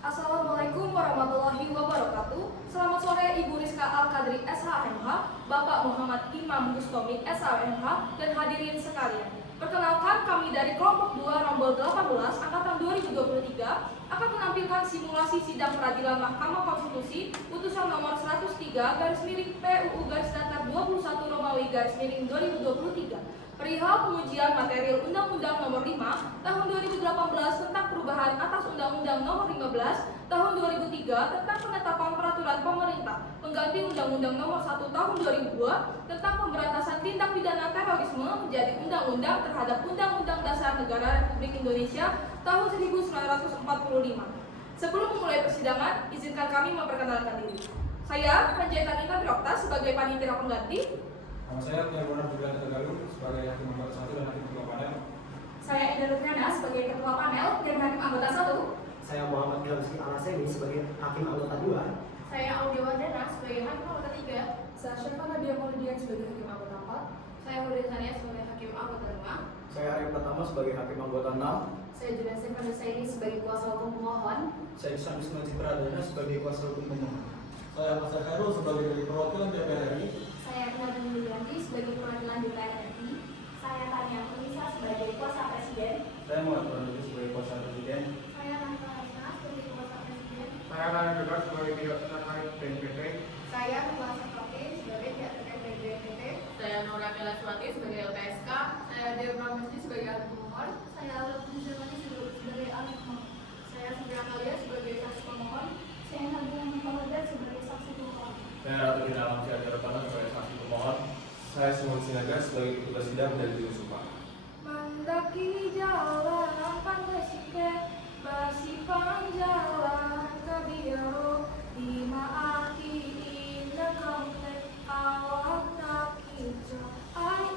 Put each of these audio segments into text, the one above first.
Assalamualaikum warahmatullahi wabarakatuh. Selamat sore Ibu Rizka Al-Kadri SHMH, Bapak Muhammad Imam Bustomi SHMH, dan hadirin sekalian. Perkenalkan, kami dari kelompok 2 Rombol 18 Angkatan 2023 akan menampilkan simulasi sidang peradilan Mahkamah Konstitusi putusan nomor 103/PUU-21 Romawi -2023 perihal pengujian material Undang-Undang Nomor 5 Tahun 2018 tentang perubahan atas Undang-Undang Nomor 15 Tahun 2003 tentang penetapan peraturan pemerintah pengganti Undang-Undang Nomor 1 Tahun 2002 tentang pemberantasan tindak pidana terorisme menjadi undang-undang terhadap Undang-Undang Dasar Negara Republik Indonesia Tahun 1945. Sebelum memulai persidangan, izinkan kami memperkenalkan diri. Saya, Panjaitan Intan Triokta, sebagai panitia pengganti. Nama saya Tiagonar Julian Tegaluh sebagai Hakim Anggota 1 dan Hakim Ketua Panel. Saya Enda Rutriana sebagai Ketua Panel dan Hakim Anggota 1. Saya Muhammad Ilhamski Alasemi sebagai Hakim Anggota 2. Saya Audia Wardana sebagai Hakim Anggota 3. Saya Syafa Nadia Maulidian sebagai Hakim Anggota 4. Saya Hudin Sania sebagai Hakim Anggota 5. Saya Arif Pratama sebagai Hakim Anggota 6. Saya Julian Stefan Husaini sebagai kuasa hukum pemohon. Saya Ihsan Wisnu Cipradana sebagai kuasa hukum pemohon. Saya Mas Khairul sebagai dari perwakilan DPR RI. Saya Nadia Yulianti sebagai perwakilan DPR RI. Saya Tania Purnisa sebagai kuasa presiden. Saya Muhammad Purwadi sebagai kuasa presiden. Saya Nanda Hasna sebagai kuasa presiden. Saya Rana Bebas sebagai pihak terkait BNPT. Saya kuasa Fakih sebagai pihak terkait dari BNPT. Saya Nora Melaswati sebagai LPSK. Saya Dewa Pramesti sebagai ahli pemohon. Saya Lutfi Zermani sebagai ahli pemohon. Saya Supriya Kalia sebagai saksi pemohon. Saya Nabila Muhammad sebagai saksi pemohon. Saya Ratu Dina Alamsyah Jarotana sebagai saksi pemohon. Saya Simon Sinaga sebagai petugas sidang dan juru sumpah. Mandaki jalan pandasike basi panjalan kabiaro dimaaki indah komplek awak tak hijau ai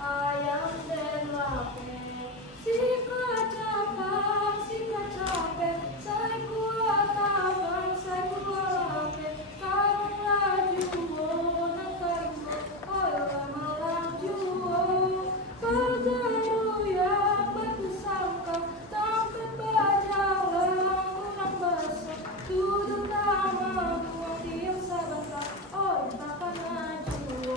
ayam dan lape si kacapek saya kuat abang saya kuat lape kamu laju nakarimbo olah melaju Padaru yang batu sangka Tampak berjalan kurang basah Duduk lama buang tiap sabata Oh takkan maju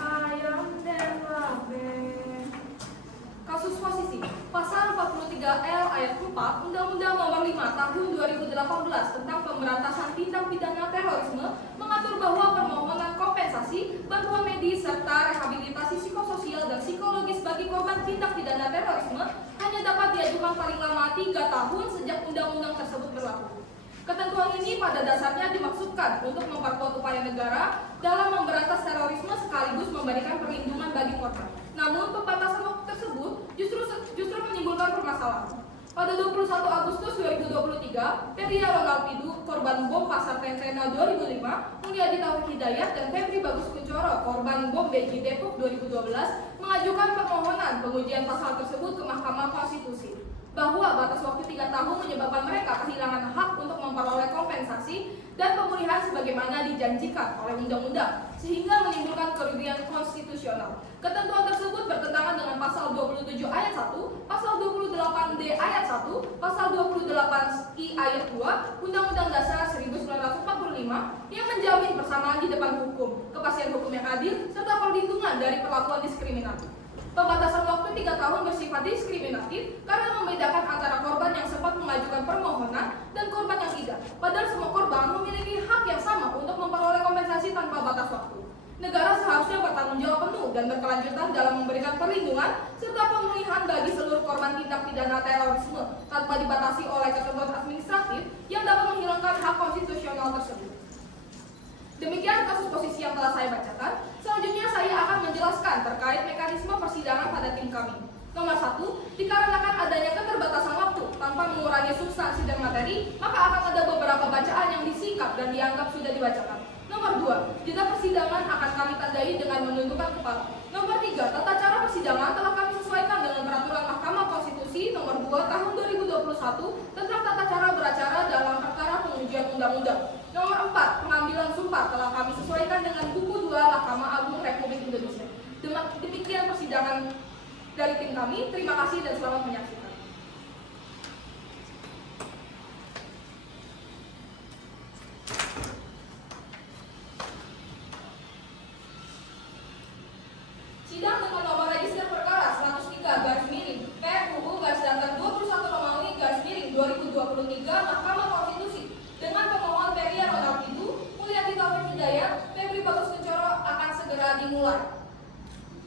ayam dan labe. Kasus posisi Pasal 43L ayat 4 Undang-Undang Nomor 5 Tahun 2018 tentang pemberantasan tindak pidana terorisme mengatur bahwa permohonan kompensasi, bantuan medis serta rehabilitasi psikososial dan psikologis bagi korban tindak pidana terorisme hanya dapat diajukan paling lama 3 tahun sejak undang-undang tersebut berlaku. Ketentuan ini pada dasarnya dimaksudkan untuk memperkuat upaya negara dalam memberantas terorisme sekaligus memberikan perlindungan bagi korban. Namun pembatasan waktu tersebut justru menimbulkan permasalahan. Pada 21 Agustus 2023, Peria Ronald Pidu, korban bom Pasar Tentena 2005, Mulyadi Taufik Hidayat dan Febri Bagus Kuncoro, korban bom BG Depok 2012, mengajukan permohonan pengujian pasal tersebut ke Mahkamah Konstitusi. Bahwa batas waktu 3 tahun menyebabkan mereka kehilangan hak untuk memperoleh kompensasi dan pemulihan sebagaimana dijanjikan oleh undang-undang, sehingga menimbulkan kerugian konstitusional. Ketentuan tersebut bertentangan dengan pasal 27 ayat 1, pasal 28D ayat 1, pasal 28I ayat 2, Undang-Undang Dasar 1945 yang menjamin persamaan di depan hukum, kepastian hukum yang adil, serta perlindungan dari perlakuan diskriminatif. Pembatasan waktu 3 tahun bersifat diskriminatif karena membedakan antara korban yang sempat mengajukan permohonan dan korban yang tidak. Padahal semua korban memiliki hak yang sama untuk memperoleh kompensasi tanpa batas waktu. Negara seharusnya bertanggung jawab penuh dan berkelanjutan dalam memberikan perlindungan serta pemulihan bagi seluruh korban tindak pidana terorisme tanpa dibatasi oleh ketentuan administratif yang dapat menghilangkan hak konstitusional tersebut. Demikian kasus posisi yang telah saya bacakan. Selanjutnya saya akan menjelaskan terkait mekanisme persidangan pada tim kami. Nomor 1, dikarenakan adanya keterbatasan waktu tanpa mengurangi substansi dan materi, maka akan ada beberapa bacaan yang disingkat dan dianggap sudah dibacakan. Nomor 2, jeda persidangan akan kami tandai dengan menundukkan kepala. Nomor 3, tata cara persidangan telah kami sesuaikan dengan peraturan Mahkamah Konstitusi nomor 2 tahun 2021 tentang tata cara beracara dalam perkara pengujian undang-undang. Nomor 4, pengambilan sumpah telah kami sesuaikan dengan buku 2 Mahkamah Agung Republik Indonesia. Demikian persidangan dari tim kami. Terima kasih dan selamat menyaksikan. Sidang dengan nomor register perkara 103/PUU/21 Mahkamah Konstitusi dengan pemohon Peria Ronald Pintu, Mulyati Taufik Hidayat, Febri Bagus Kencoro akan segera dimulai.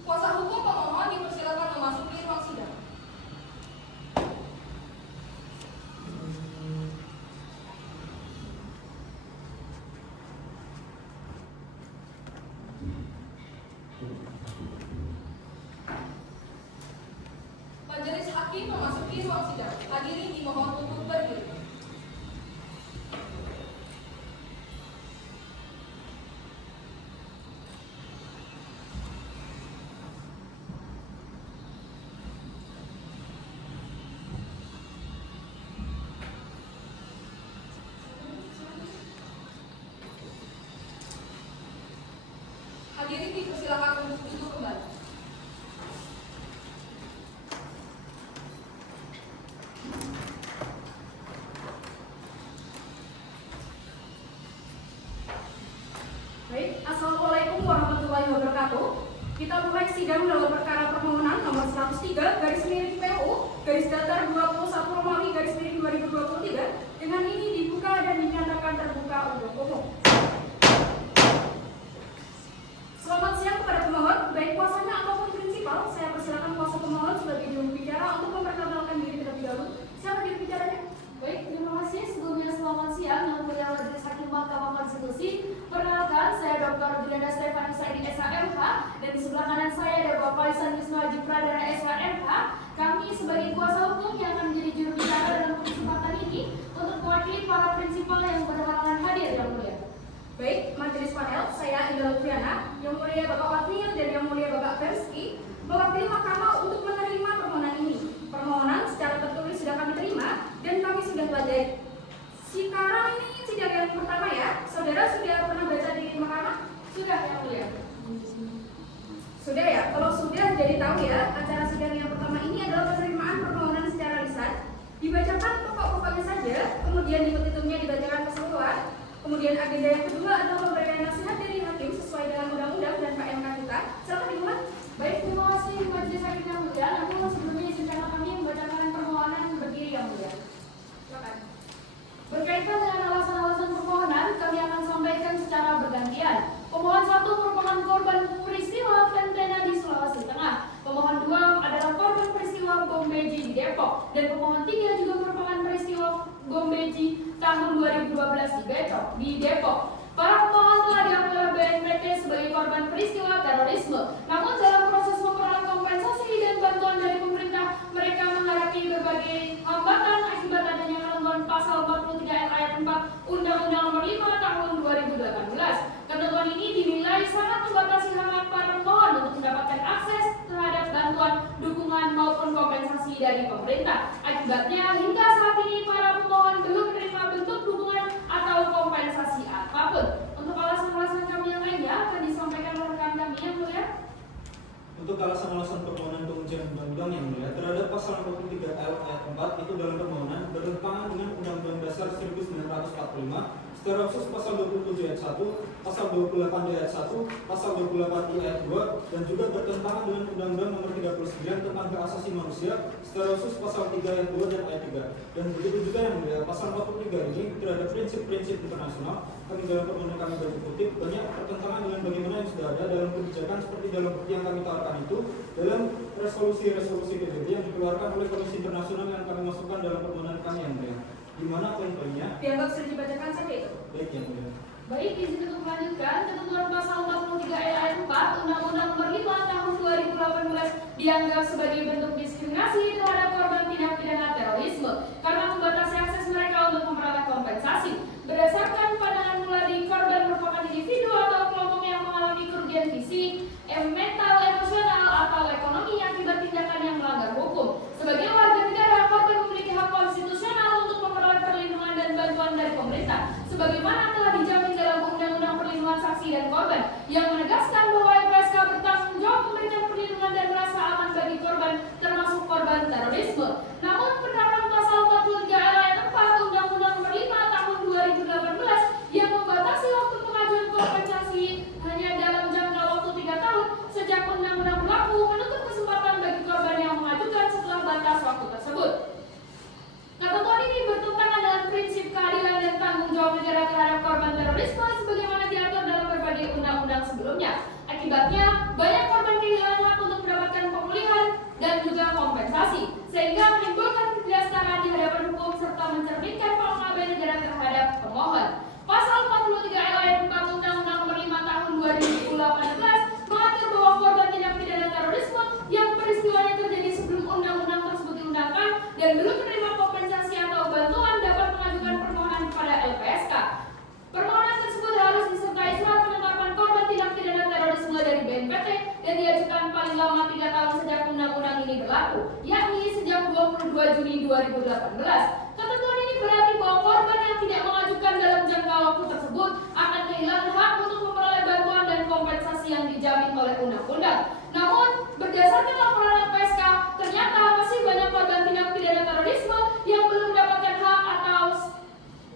Kuasa hukum pemohon dipersilakan memasuki ruang sidang. Majelis hakim memasuki ruang sidang. Hadirin dimohon untuk berdiri. Hadirin dipersilakan untuk duduk kembali. Baik, Assalamualaikum warahmatullahi wabarakatuh. Kita mulai sidang dalam perkara permohonan nomor 103/PU/2023 dengan ini dibuka dan dinyatakan terbuka untuk umum. Selamat siang kepada pemohon, baik kuasanya ataupun prinsipal. Saya persilakan kuasa pemohon sebagai juru bicara untuk memperkenalkan diri terlebih dahulu. Siapa juru bicaranya? Baik, terima kasih. Sebelumnya selamat siang yang mulia Majelis Hakim Mahkamah Konstitusi. Perkenalkan, saya Dr. Juliana Stefanus Saidi SHMH dan di sebelah kanan saya ada Bapak Isan Wisnu Haji Pradana SHMH. Kami sebagai kuasa hukum yang akan menjadi juru bicara dalam kesempatan ini untuk mewakili para prinsipal yang berhalangan hadir yang mulia. Baik, majelis panel, saya Indah Lutfiana, yang mulia Bapak Watnil dan yang mulia Bapak Persky, mewakili Mahkamah untuk menerima permohonan ini. Permohonan secara tertulis sudah kami terima dan kami sudah pelajari. Sekarang ini sidang yang pertama ya, saudara sudah pernah baca di Mahkamah? Sudah yang mulia? Sudah ya, kalau sudah jadi tahu ya, acara sidang yang pertama ini adalah penerimaan permohonan secara lisan. Dibacakan pokok-pokoknya saja, kemudian di petitumnya dibacakan keseluruhan. Kemudian agenda yang kedua adalah pemberian nasihat dari hakim sesuai dengan undang-undang dan PMK kita. Silakan dimulai. Baik, terima kasih Majelis Hakim yang mulia. Namun sebelumnya izinkan kami membacakan permohonan berdiri yang mulia. Silakan. Berkaitan dengan alasan-alasan permohonan, kami akan sampaikan secara bergantian. Pemohon 1 merupakan korban peristiwa Ventena di Sulawesi Tengah. Pemohon 2 adalah korban peristiwa bom Beji di Depok. Dan pemohon 3 juga merupakan peristiwa bom Beji tahun 2012 di Depok. Para pemohon telah diakui oleh BNPT sebagai korban peristiwa terorisme. Namun dalam proses memperoleh kompensasi dan bantuan dari pemerintah, mereka menghadapi berbagai hambatan akibat adanya ketentuan pasal 43 ayat 4 Undang-Undang Nomor 5 Tahun 2018. Ketentuan ini dinilai sangat membatasi hak para pemohon untuk mendapatkan akses terhadap bantuan, dukungan maupun kompensasi dari pemerintah. Akibatnya hingga saat ini para pemohon belum menerima bentuk dukungan atau kompensasi apapun. Untuk alasan-alasan kami yang lainnya akan disampaikan oleh rekan kami yang mulia. Untuk alasan-alasan permohonan pengujian undang-undang yang mulia terhadap pasal 43 ayat 4 itu dalam permohonan bertentangan dengan Undang-Undang Dasar 1945 secara khusus pasal 27 ayat 1, pasal 28 ayat 1, pasal 28 ayat 2 dan juga bertentangan dengan Undang-Undang Nomor 39 tentang Hak Asasi Manusia secara khusus pasal 3 ayat 2 dan ayat 3. Dan begitu juga yang mulia pasal 43 ini terhadap prinsip-prinsip internasional. Kami dalam permohonan kami berkutip banyak pertentangan dengan bagaimana yang sudah ada dalam kebijakan seperti dalam bukti yang kami tawarkan itu dalam resolusi-resolusi PBB yang dikeluarkan oleh Komisi Internasional yang kami masukkan dalam permohonan kami yang mulia. Di mana poin-poinnya? Dianggap sudah dibacakan saja itu. Baik yang mulia. Baik, izin untuk melanjutkan, ketentuan pasal 43 ayat 4 Undang-Undang Nomor 5 Tahun 2018 dianggap sebagai bentuk diskriminasi terhadap korban tindak pidana terorisme karena membatasi akses mereka untuk memperoleh kompensasi. Berdasarkan pandangan Muladi, korban merupakan individu atau kelompok yang mengalami kerugian fisik, mental, emosional, atau ekonomi akibat tindakan yang melanggar hukum. Sebagai warga negara, korban memiliki hak konstitusional untuk memperoleh perlindungan dan bantuan dari pemerintah, sebagaimana telah dijamin dalam Undang-Undang Perlindungan Saksi dan Korban, yang menegaskan bahwa LPSK bertanggung jawab memberikan perlindungan dan rasa aman bagi korban, termasuk korban terorisme. Namun, penerapan pasal 43 ayat 4 Undang-Undang Nomor 5 Tahun 2018 yang membatasi waktu pengajuan kompensasi hanya dalam jangka waktu 3 tahun sejak undang-undang berlaku, menutup kesempatan bagi korban yang mengajukan setelah batas waktu tersebut. Ketentuan ini bertentangan dengan prinsip keadilan dan tanggung jawab negara terhadap korban terorisme sebagaimana diatur dalam berbagai undang-undang sebelumnya. Akibatnya, banyak korban kehilangan hak untuk mendapatkan pemulihan dan juga kompensasi, sehingga menimbulkan ketidaksetaraan di hadapan hukum serta mencerminkan pengabaian negara terhadap pemohon. Pasal 43 ayat 4 Undang-Undang Nomor 5 Tahun 2018 mengatur bahwa korban tindak pidana terorisme yang peristiwanya terjadi sebelum undang-undang tersebut diundangkan dan belum menerima kompensasi atau bantuan dapat mengajukan permohonan kepada LPSK. Permohonan tersebut harus disertai surat penetapan korban tindak pidana terorisme dari BNPT dan diajukan paling lama 3 tahun sejak undang-undang ini berlaku, yakni sejak 22 Juni 2018. Ketentuan ini berarti bahwa korban yang tidak mengajukan dalam jangka waktu tersebut akan kehilangan hak untuk memperoleh bantuan dan kompensasi yang dijamin oleh undang-undang. Namun, berdasarkan laporan LPSK, ternyata masih banyak korban tindak pidana terorisme yang belum mendapatkan hak atau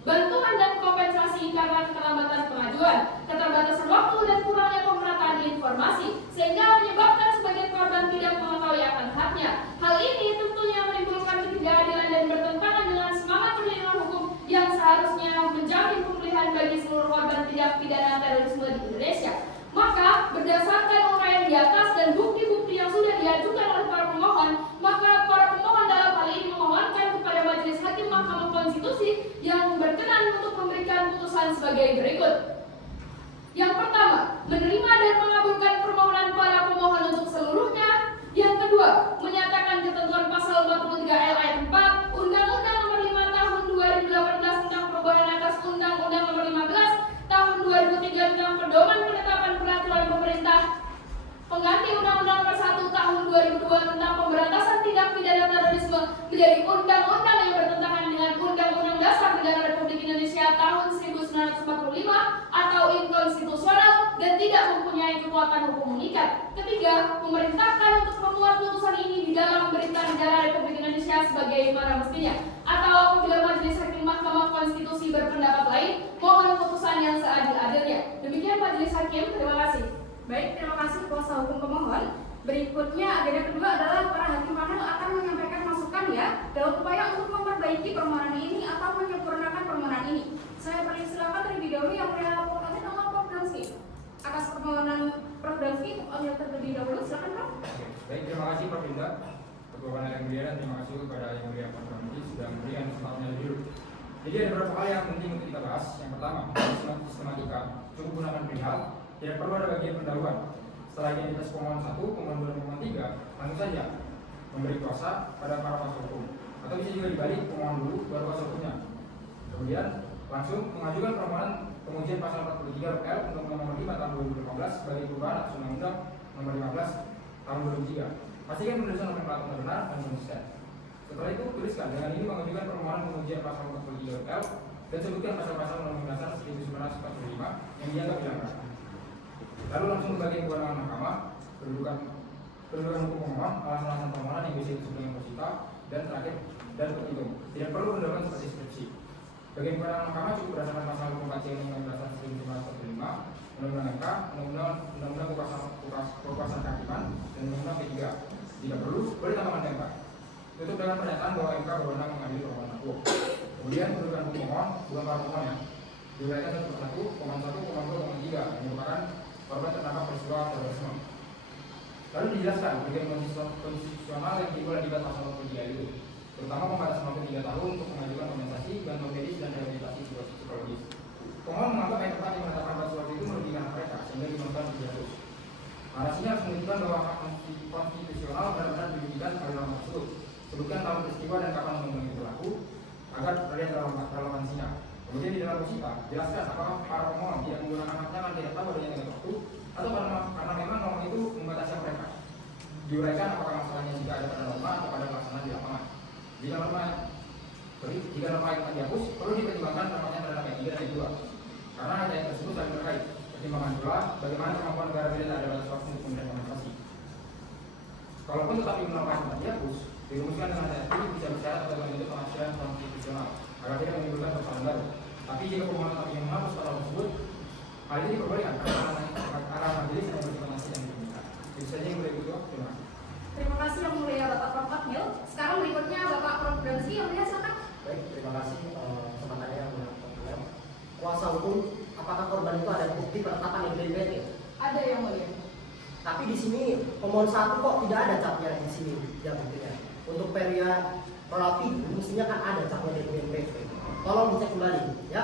bantuan dan kompensasi karena keterlambatan pengajuan, keterbatasan waktu, dan kurangnya pemerataan informasi, sehingga menyebabkan sebagian korban tidak mengetahui akan haknya. Hal ini tentunya menimbulkan ketidakadilan dan bertentangan dengan semangat perlindungan hukum yang seharusnya menjamin pemulihan bagi seluruh korban tindak pidana terorisme di Indonesia. Maka, berdasarkan uraian di atas dan bukti-bukti yang sudah diajukan oleh para pemohon, maka para pemohon dalam hal ini memohonkan kepada Majelis Hakim Mahkamah Konstitusi yang berkenan untuk memberikan putusan sebagai berikut. Yang pertama, menerima dan mengabulkan permohonan para pemohon untuk seluruhnya. Yang kedua, menyatakan ketentuan pasal 43 ayat 4 Undang-Undang Nomor 5 Tahun 2018 tentang perubahan atas Undang-Undang Nomor 15 Tahun 2003 tentang pedoman penetapan peraturan pemerintah pengganti Undang-Undang Nomor 1 Tahun 2002 tentang pemberantasan tindak pidana terorisme menjadi undang-undang yang bertentangan dengan Undang-Undang Dasar Negara Republik Indonesia tahun 1945 atau inkonstitusional dan tidak mempunyai kekuatan hukum mengikat. Ketiga, memerintahkan untuk memuat putusan ini di dalam Berita Negara Republik Indonesia sebagaimana mestinya. Atau apabila Majelis Hakim Mahkamah Konstitusi berpendapat lain, mohon putusan yang seadil-adilnya. Demikian Majelis Hakim, terima kasih. Baik, terima kasih kuasa hukum pemohon. Berikutnya agenda kedua adalah para hakim panel akan menyampaikan masukan ya dalam upaya untuk memperbaiki permohonan ini atau menyempurnakan permohonan ini. Saya persilakan terlebih dahulu yang mulia Advokat Nomor Prof. Dansky. Atas permohonan Prof. Dansky, terlebih dahulu silakan Prof. Baik, terima kasih Prof. Inda. Ketua yang mulia dan terima kasih kepada yang mulia Prof. Dansky sudah memberikan kesempatan yang jujur. Jadi ada beberapa hal yang penting untuk kita bahas. Yang pertama, sistematika. Cukup gunakan perihal. Tidak perlu ada bagian pendahuluan. Setelah identitas pemohon 1, pemohon 2, dan pemohon 3, langsung saja memberi kuasa pada para kuasa hukum. Atau bisa juga dibalik, pemohon dulu, baru kuasa hukumnya. Kemudian langsung mengajukan permohonan pengujian pasal 43 RUL Undang-Undang Nomor 5 Tahun 2015 sebagai perubahan atas Undang-Undang Nomor 15 Tahun 2003. Pastikan penulisan nomenklaturnya benar dan konsisten. Setelah itu tuliskan dengan ini mengajukan permohonan pengujian pasal 43 RUL dan sebutkan pasal-pasal Undang-Undang Dasar 1945 yang dianggap dilanggar. Lalu langsung ke bagian kewenangan mahkamah, kedudukan hukum pemohon, alasan-alasan permohonan yang bisa disebut dengan posita, dan terakhir dan petitum. Tidak perlu pendahuluan seperti skripsi. Bagian kewenangan mahkamah cukup berdasarkan pasal hukum kajian Undang-Undang Dasar 1945, Undang-Undang MK, Undang-Undang Kekuasaan Kehakiman, dan Undang-Undang P3. Jika perlu, boleh tambahkan MK. Tutup dengan pernyataan bahwa MK berwenang mengambil permohonan aku. Kemudian kedudukan hukum pemohon, bukan para pemohon ya. Diuraikan satu persatu, pemohon 1, pemohon 2, pemohon 3 yang merupakan korban terdampak peristiwa terorisme. Lalu dijelaskan bagian konstitusional yang timbul akibat pasal 43 itu, terutama pembatasan waktu 3 tahun untuk mengajukan kompensasi, bantuan medis, dan rehabilitasi psikologis. Pemohon menganggap ayat 4 yang Narasinya harus menunjukkan bahwa hak konstitusional benar-benar diberikan pada norma tersebut. Sebutkan tahun peristiwa dan kapan undang-undang itu berlaku agar terlihat relevansinya. Kemudian di dalam musibah, jelaskan apakah para pemohon tidak menggunakan haknya karena tidak tahu adanya tenggat waktu atau karena memang norma itu membatasi mereka. Diuraikan apakah masalahnya jika ada pada norma atau pada pelaksanaan di lapangan. Jika norma yang dihapus, perlu dipertimbangkan normatnya terhadap ayat 3 dan ayat 2 karena ayat tersebut saling terkait. Pertimbangan pula bagaimana kemampuan negara bila ada batas waktu untuk pemberian kompensasi. Kalaupun tetapi norma yang tidak dihapus, dirumuskan dengan ayat ini bisa bersyarat atau bentuk penafsiran konstitusional agar tidak menimbulkan persoalan baru. Tapi jika pemohon tapi yang menghapus pasal tersebut, hal ini diperbolehkan karena majelis hanya bersifat nasib yang diminta. Itu saja yang boleh itu. Terima kasih. Terima kasih yang mulia Bapak Prof. Fadil. Sekarang berikutnya Bapak Prof. Bramski yang mulia silakan. Baik, terima kasih kesempatannya yang mulia. Kuasa hukum, apakah korban itu ada bukti penetapan yang BNPT? Ada yang mulia. Tapi di sini pemohon 1 kok tidak ada capnya di sini ya buktinya. Untuk Peria Rolapi mestinya kan ada capnya dari BNPT. Tolong dicek kembali ya.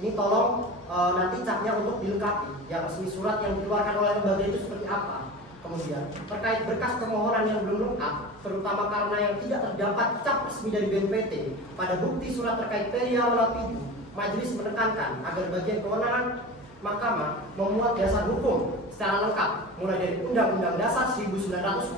Ini tolong nanti capnya untuk dilengkapi. Yang resmi surat yang dikeluarkan oleh lembaga itu seperti apa. Kemudian terkait berkas permohonan yang belum lengkap, terutama karena yang tidak terdapat cap resmi dari BNPT pada bukti surat terkait Peria Rolapi, majelis menekankan agar bagian kewenangan Mahkamah memuat dasar hukum secara lengkap mulai dari Undang-Undang Dasar 1945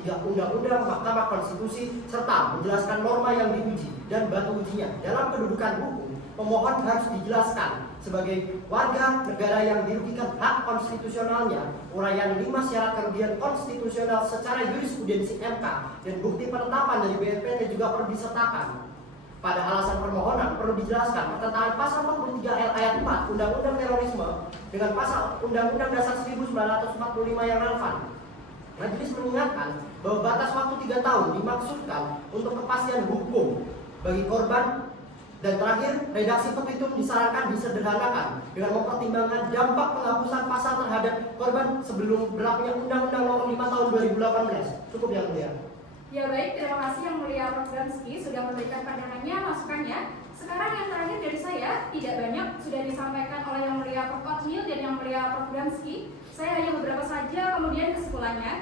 hingga Undang-Undang Mahkamah Konstitusi serta menjelaskan norma yang diuji dan batu ujinya. Dalam kedudukan hukum, pemohon harus dijelaskan sebagai warga negara yang dirugikan hak konstitusionalnya, uraian 5 syarat kerugian konstitusional secara jurisprudensi MK dan bukti penetapan dari BNPT juga perlu disertakan. Pada alasan permohonan perlu dijelaskan pertentangan pasal 43 ayat 4 Undang-Undang Terorisme dengan pasal Undang-Undang Dasar 1945 yang relevan. Majelis mengingatkan bahwa batas waktu 3 tahun dimaksudkan untuk kepastian hukum bagi korban. Dan terakhir, redaksi petitum disarankan disederhanakan dengan mempertimbangkan dampak penghapusan pasal terhadap korban sebelum berlakunya Undang-Undang Nomor 5 Tahun 2018. Cukup yang mulia. Ya baik, terima kasih yang mulia Prof. Bramski sudah memberikan pandangannya, masukannya. Sekarang yang terakhir dari saya, tidak banyak sudah disampaikan oleh yang mulia Prof. Fadil dan yang mulia Prof. Bramski. Saya hanya beberapa saja, kemudian kesimpulannya.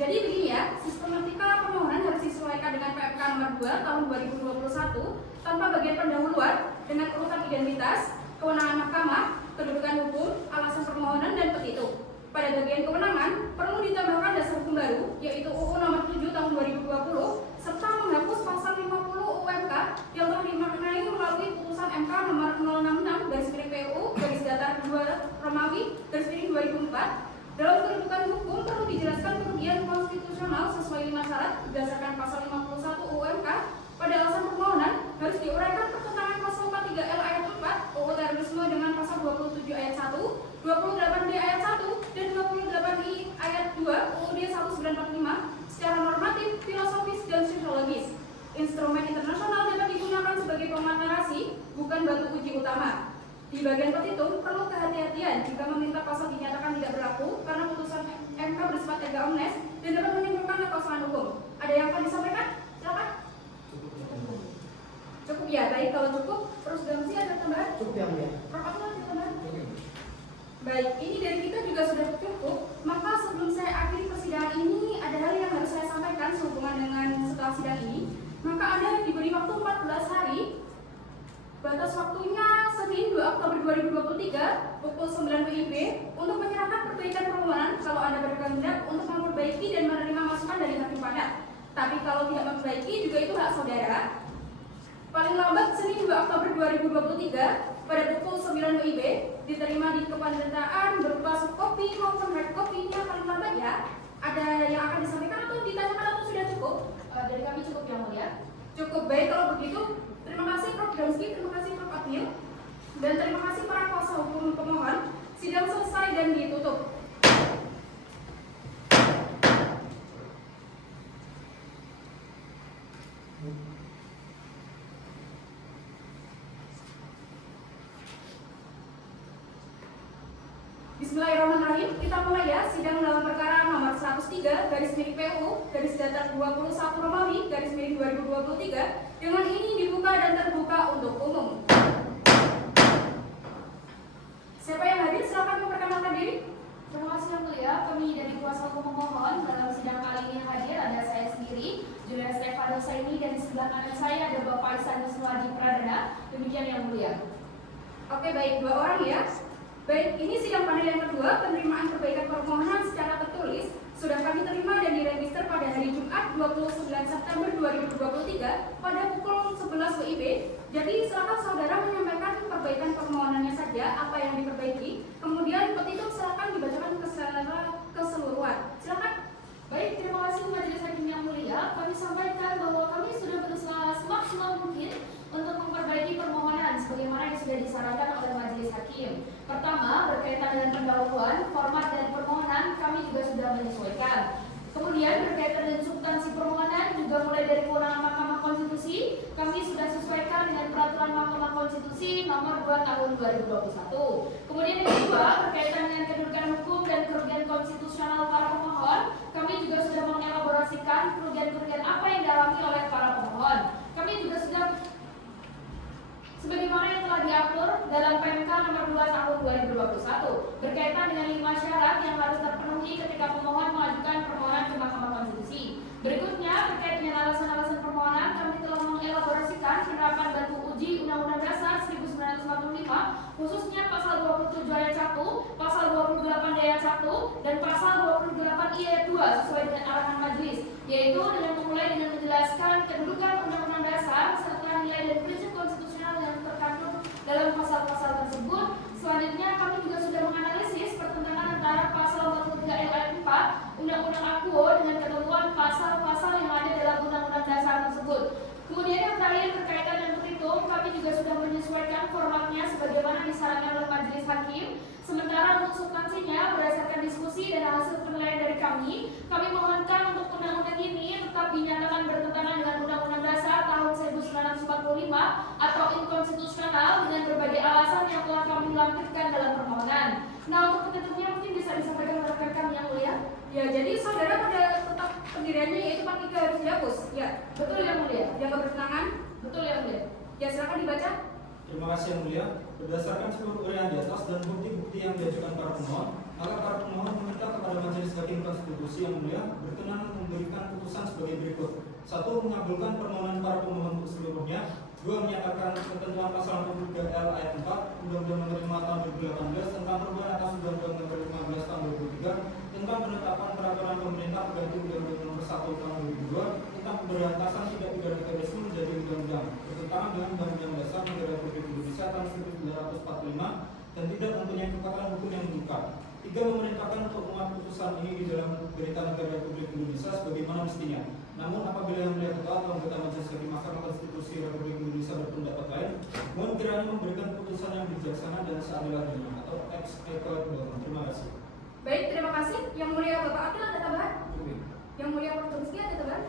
Jadi begini ya, sistematika permohonan harus disesuaikan dengan PMK nomor 2 tahun 2021 tanpa bagian pendahuluan dengan urutan identitas, kewenangan mahkamah, kedudukan hukum, alasan permohonan, dan petitum. Pada bagian kewenangan, perlu ditambahkan dasar hukum baru, yaitu UU nomor 7 tahun 2020, serta menghapus pasal 50 UMK yang telah dimaknai melalui putusan MK nomor 066/PU/2 Dalam kedudukan hukum perlu dijelaskan kerugian konstitusional sesuai 5 syarat berdasarkan pasal 51 UMK. Pada alasan permohonan harus diuraikan pertentangan pasal 43L ayat 4 UU Terorisme dengan pasal 27 ayat 1, 28D ayat 1, dan 28I ayat 2 UUD 1945 secara normatif, filosofis, dan sosiologis. Instrumen internasional dapat digunakan sebagai penguat narasi, bukan batu uji utama. Di bagian petitum perlu kehati-hatian jika meminta pasal dinyatakan tidak berlaku karena putusan MK bersifat erga omnes dan dapat menimbulkan kekosongan hukum. Ada yang akan disampaikan? Silakan. Cukup ya, baik kalau cukup. Terus Bramski ada tambahan? Cukup yang mulia. Prof. Abdul ada tambahan? Baik, ini dari kita juga sudah cukup. Maka sebelum saya akhiri persidangan ini, ada hal yang harus saya sampaikan sehubungan dengan setelah sidang ini. Maka Anda diberi waktu 14 hari. Batas waktunya Senin 2 Oktober 2023 pukul 9 WIB untuk menyerahkan perbaikan permohonan kalau Anda berkehendak untuk memperbaiki dan menerima masukan dari hakim padat. Tapi kalau tidak memperbaiki juga itu hak saudara. Paling lambat Senin 2 Oktober 2023 pada pukul 9 WIB diterima di kepanitiaan berupa soft copy maupun hard copy-nya paling lambat ya. Ada yang akan disampaikan atau ditanyakan atau sudah cukup? Dari kami cukup yang mulia. Cukup, baik kalau begitu. Terima kasih Prof. Bramski, terima kasih Prof. Fadil, dan terima kasih para kuasa hukum pemohon. Sidang selesai dan ditutup. Bismillahirrahmanirrahim. Kita mulai ya sidang dalam perkara nomor 103/PU/21 Romawi/2023 dengan ini dibuka dan terbuka untuk umum. Siapa yang hadir silakan memperkenalkan diri. Terima kasih yang mulia. Kami ini dan di sebelah kanan saya ada Bapak Ihsan Yuswadi Pradana. Demikian yang mulia. Oke, baik, 2 orang ya. Baik, ini sidang panel yang kedua, penerimaan perbaikan permohonan secara tertulis sudah kami terima dan diregister pada hari Jumat 29 September 2023 pada pukul 11 WIB. Jadi silakan saudara menyampaikan perbaikan permohonannya saja, apa yang diperbaiki. Kemudian petitum silakan dibacakan secara keseluruhan. Silakan. Baik, terima kasih Majelis Hakim yang mulia. Kami sampaikan bahwa kami sudah berusaha semaksimal mungkin untuk memperbaiki permohonan sebagaimana yang sudah disarankan oleh Majelis Hakim. Pertama, berkaitan dengan pendahuluan, format dan permohonan kami juga sudah menyesuaikan. Kemudian berkaitan dengan substansi permohonan juga mulai dari kewenangan Mahkamah Konstitusi, kami sudah sesuaikan dengan peraturan Mahkamah Konstitusi nomor 2 tahun 2021. Kemudian yang kedua, berkaitan dengan kedudukan hukum dan kerugian konstitusional para pemohon, kami juga sudah mengelaborasikan kerugian-kerugian apa yang dialami oleh para pemohon. Kami juga sudah sebagaimana yang telah diatur dalam PMK nomor 2 tahun 2021 berkaitan dengan 5 syarat yang harus terpenuhi ketika pemohon mengajukan permohonan ke Mahkamah Konstitusi. Berikutnya, terkait dengan alasan-alasan permohonan, kami telah mengelaborasikan penerapan batu uji Undang-Undang Dasar 1945, khususnya pasal 27 ayat 1, pasal 28 ayat 1, dan pasal 28 ayat 2 sesuai dengan arahan majelis, yaitu dengan memulai dengan menjelaskan kedudukan Undang-Undang Dasar serta nilai dan prinsip konstitusional yang terkandung dalam pasal-pasal tersebut. Selanjutnya, kami juga sudah menganalisis pertentangan antara pasal 43 ayat 4 Undang-Undang Akuo dengan ketentuan pasal-pasal yang ada dalam Undang-Undang Dasar tersebut. Kemudian yang terakhir berkaitan dengan petitum, kami juga sudah menyesuaikan formatnya sebagaimana disarankan oleh Majelis Hakim. Sementara untuk substansinya berdasarkan diskusi dan hasil penilaian dari kami mohonkan untuk undang-undang ini tetap dinyatakan bertentangan dengan Undang-Undang Dasar tahun 1945 atau inkonstitusional dengan berbagai alasan yang telah kami lampirkan dalam permohonan. Nah, untuk petitumnya mungkin bisa disampaikan oleh rekan kami yang mulia. Ya, jadi saudara pada tetap pendiriannya yaitu Pak Ika harus dihapus. Ya, Betul yang mulia. jaga bertentangan. Betul yang mulia. Ya, silakan dibaca. Terima kasih yang mulia. Berdasarkan seluruh uraian di atas dan bukti-bukti yang diajukan para pemohon, maka para pemohon meminta kepada Majelis Hakim Konstitusi yang mulia berkenan memberikan putusan sebagai berikut. 1. Mengabulkan permohonan para pemohon untuk seluruhnya. 2. Menyatakan ketentuan pasal 43L ayat 4 Undang-Undang Nomor 5 Tahun 2018 tentang perubahan atas Undang-Undang Nomor 15 Tahun 2003 tentang penetapan peraturan pemerintah pengganti Undang-Undang Nomor 1 Tahun 2002 tentang pemberantasan tindak pidana terorisme menjadi undang-undang bertentangan dengan Undang-Undang Dasar Negara Republik Indonesia tahun 1945 dan tidak mempunyai kekuatan hukum yang mengikat. 3. Memerintahkan untuk menguat putusan ini di dalam Berita Negara Republik Indonesia sebagaimana mestinya. Namun apabila yang mulia ketua atau anggota Majelis Hakim Mahkamah Konstitusi Republik Indonesia berpendapat lain, mohon kiranya memberikan putusan yang bijaksana dan seadil-adilnya atau ex equo. Terima kasih. Baik, terima kasih. Yang mulia Bapak Akil ada tambahan? Cukup. Yang mulia Pak Rizky ada tambahan?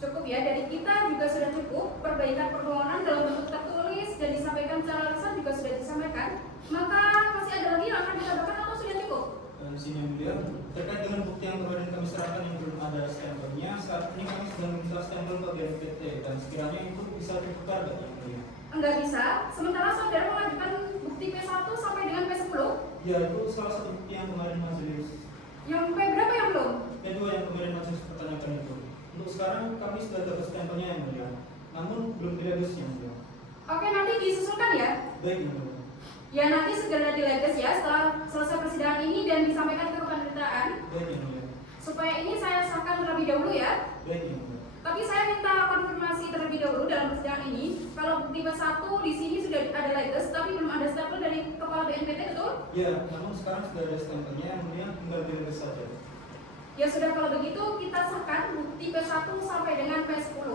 Cukup ya, dari kita juga sudah cukup. Perbaikan permohonan dalam bentuk tertulis dan disampaikan secara lisan juga sudah disampaikan. Maka masih ada lagi yang akan ditambahkan atau sudah cukup? Dan sini yang mulia, terkait dengan bukti yang kemarin kami serahkan yang belum ada stempelnya, saat ini kami sedang meminta stempel ke BNPT dan sekiranya itu bisa ditukar dan yang mulia. Enggak bisa, sementara saudara mengajukan bukti P1 sampai dengan P10. Ya, itu salah satu bukti yang kemarin majelis. Yang P berapa yang belum? Kedua yang kemarin majelis pertanyakan itu. Untuk sekarang kami sudah dapat stempelnya yang mulia, namun belum dileges yang mulia. Oke, nanti disusulkan ya. Baik yang mulia. Ya, nanti segera dileges ya setelah selesai persidangan ini dan disampaikan ke kepanitraan. Baik yang mulia. Supaya ini saya sahkan terlebih dahulu ya. Baik yang mulia. Tapi saya minta konfirmasi terlebih dahulu dalam persidangan ini. Kalau bukti P1 di sini sudah ada leges, tapi belum ada stempel dari kepala BNPT, betul? Ya, namun sekarang sudah ada stempelnya yang mulia, tinggal dileges saja. Ya sudah, kalau begitu kita sahkan bukti P1 sampai dengan P10.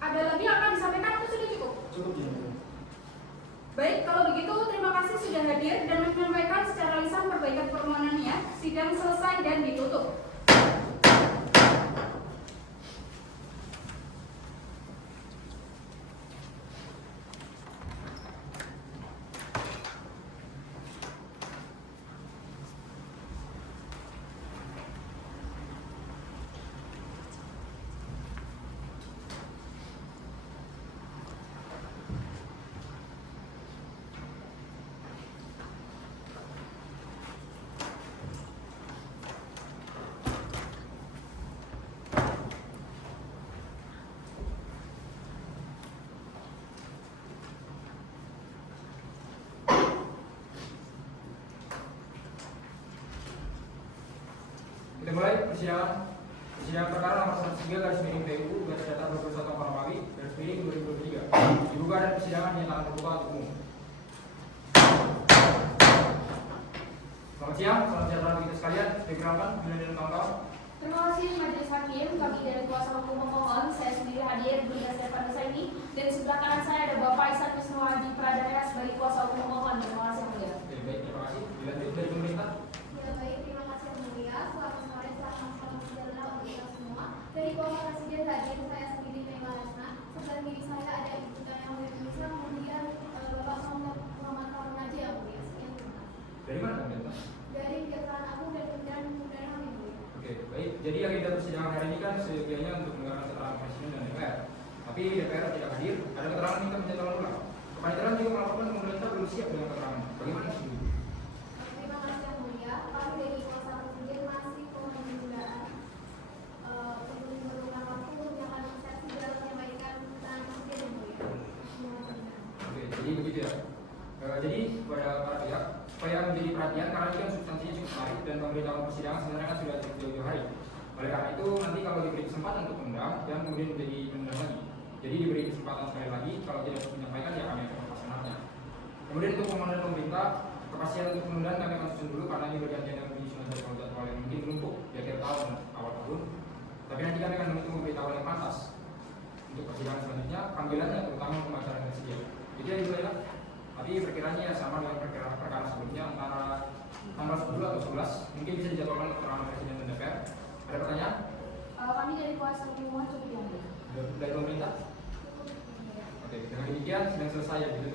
Ada lagi yang akan disampaikan atau sudah cukup? Cukup yang mulia. Baik, kalau begitu terima kasih sudah hadir dan menyampaikan secara lisan perbaikan permohonannya. Sidang selesai dan ditutup. persidangan perkara nomor 103 garis miring PU garis datar 21 Romawi garis miring 2023 dibuka dan persidangan dinyatakan terbuka untuk umum. Selamat siang, salam sejahtera bagi kita sekalian. Diperkenalkan bila dan kawan-kawan. Terima kasih Majelis Hakim, kami dari kuasa hukum pemohon, saya sendiri hadir Bunda Stefan Nusaini, dan di sebelah kanan saya ada Bapak Ihsan Wisnu Haji Pradana sebagai kuasa hukum pemohon. Terima kasih yang mulia. Oke, baik, terima kasih. Dilanjut dari pemerintah. Ya baik, terima kasih yang mulia. Selamat sore, selamat sejahtera untuk kita semua. Dari Bapak Presiden hadir, saya sendiri Mega Lesna. Sebelah kiri saya ada Ibu Yang Mulia Indonesia, kemudian Bapak Muhammad Harun Naji yang mulia. Sekian terima kasih. Dari mana pemerintah? Dari Kejaksaan Agung dan Kementerian Hukum dan HAM yang mulia. Oke, baik. Jadi agenda persidangan hari ini kan seyogianya untuk mendengarkan keterangan Presiden dan DPR. Tapi DPR tidak hadir. Ada keterangan minta penjadwalan ulang. Kepanitiaan juga melaporkan pemerintah belum siap dengan keterangan. Bagaimana sih? Terima kasih yang mulia. Kami dari kuasa Presiden masih mohon penundaan untuk memerlukan waktu untuk yang sesi dalam menyampaikan keterangan Presiden yang mulia. Oke, jadi begitu ya. Jadi kepada para pihak supaya menjadi perhatian karena ini kan substansinya cukup menarik dan pemberitahuan persidangan sebenarnya kan sudah jauh-jauh hari. Oleh karena itu nanti kalau diberi kesempatan untuk mengundang dan kemudian menjadi penundang lagi. Jadi diberi kesempatan sekali lagi, kalau tidak menyampaikan ya kami akan melaksanakannya. Kemudian untuk pemohon dan pemerintah, kepastian untuk penundaan kami akan susun dulu karena ini bergantian dengan penyusunan dari jadwal yang mungkin menumpuk di akhir tahun awal tahun. Tapi nanti kami akan menunggu pemberitahuan yang pantas untuk persidangan selanjutnya, panggilannya terutama pembacaan yang sedia. Jadi ya itu ya. Tapi perkiraannya ya sama dengan perkara sebelumnya antara tanggal 10 atau 11 mungkin bisa dijadwalkan keterangan Presiden dan DPR. Ada pertanyaan? Kami dari kuasa hukum pemohon cukup yang mulia. Dari pemerintah? Oke, dengan demikian sidang selesai ya gitu.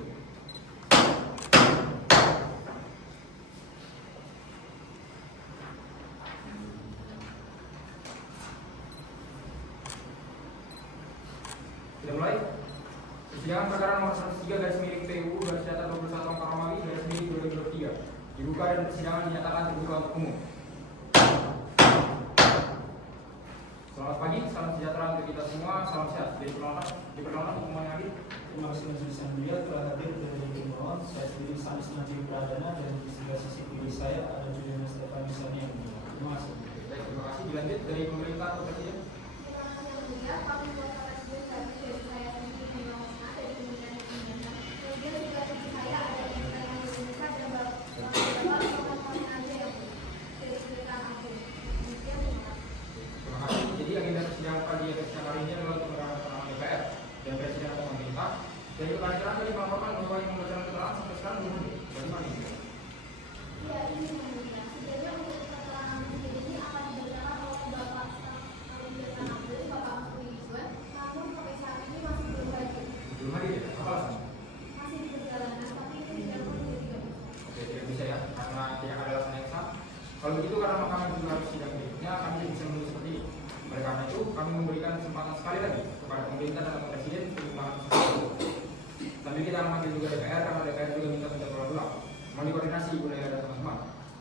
Sudah mulai? Persidangan perkara nomor 103 garis miring PU garis datar 21 Romawi garis miring 2023 dibuka dan persidangan dinyatakan terbuka untuk umum. Selamat pagi, salam sejahtera untuk kita semua, salam sehat. Diperkenalkan untuk semua yang hadir. Terima kasih Majelis yang mulia telah hadir dari pemohon. Saya sendiri Sanis Najib Pradana dan di sebelah sisi kiri saya ada Juliana Stefan Nusaini yang mulia. Terima kasih. Baik, terima kasih. Dilanjut dari pemerintah atau presiden. Terima kasih yang mulia. Kami kuasa Presiden hadir dari saya sendiri Mega Lesna dari Kementerian Hukum dan HAM. Kemudian di sebelah kiri saya ada Ibu Yang Mulia Indonesia dan Bapak Muhammad Harun Naji yang mulia dari Kejaksaan Agung. Demikian terima kasih. Terima kasih. Jadi agenda persidangan pagi siang hari ini adalah untuk mendengarkan keterangan DPR dan presiden atau pemerintah. Dari kepanitiaan tadi melaporkan bahwa yang membacakan keterangan sampai sekarang belum hadir. Bagaimana ini? Ya, ini yang mulia. Sebenarnya untuk keterangan Presiden ini akan dibacakan oleh Bapak Kejaksaan Agung, Bapak Menteri Ridwan. Namun sampai saat ini masih belum hadir. Belum hadir ya? Apa alasannya? Masih di perjalanan, tapi itu tidak perlu tidak. Oke, tidak bisa ya, karena tidak ada alasan yang sah. Kalau begitu karena mahkamah juga harus sidang berikutnya, kami tidak bisa menulis seperti ini. Oleh karena itu, kami memberikan kesempatan sekali lagi kepada pemerintah dan atau presiden untuk melakukan sesuatu. Sambil kita memanggil juga DPR karena DPR juga minta penjadwalan ulang. Mohon dikoordinasi Ibu Nela dan teman-teman.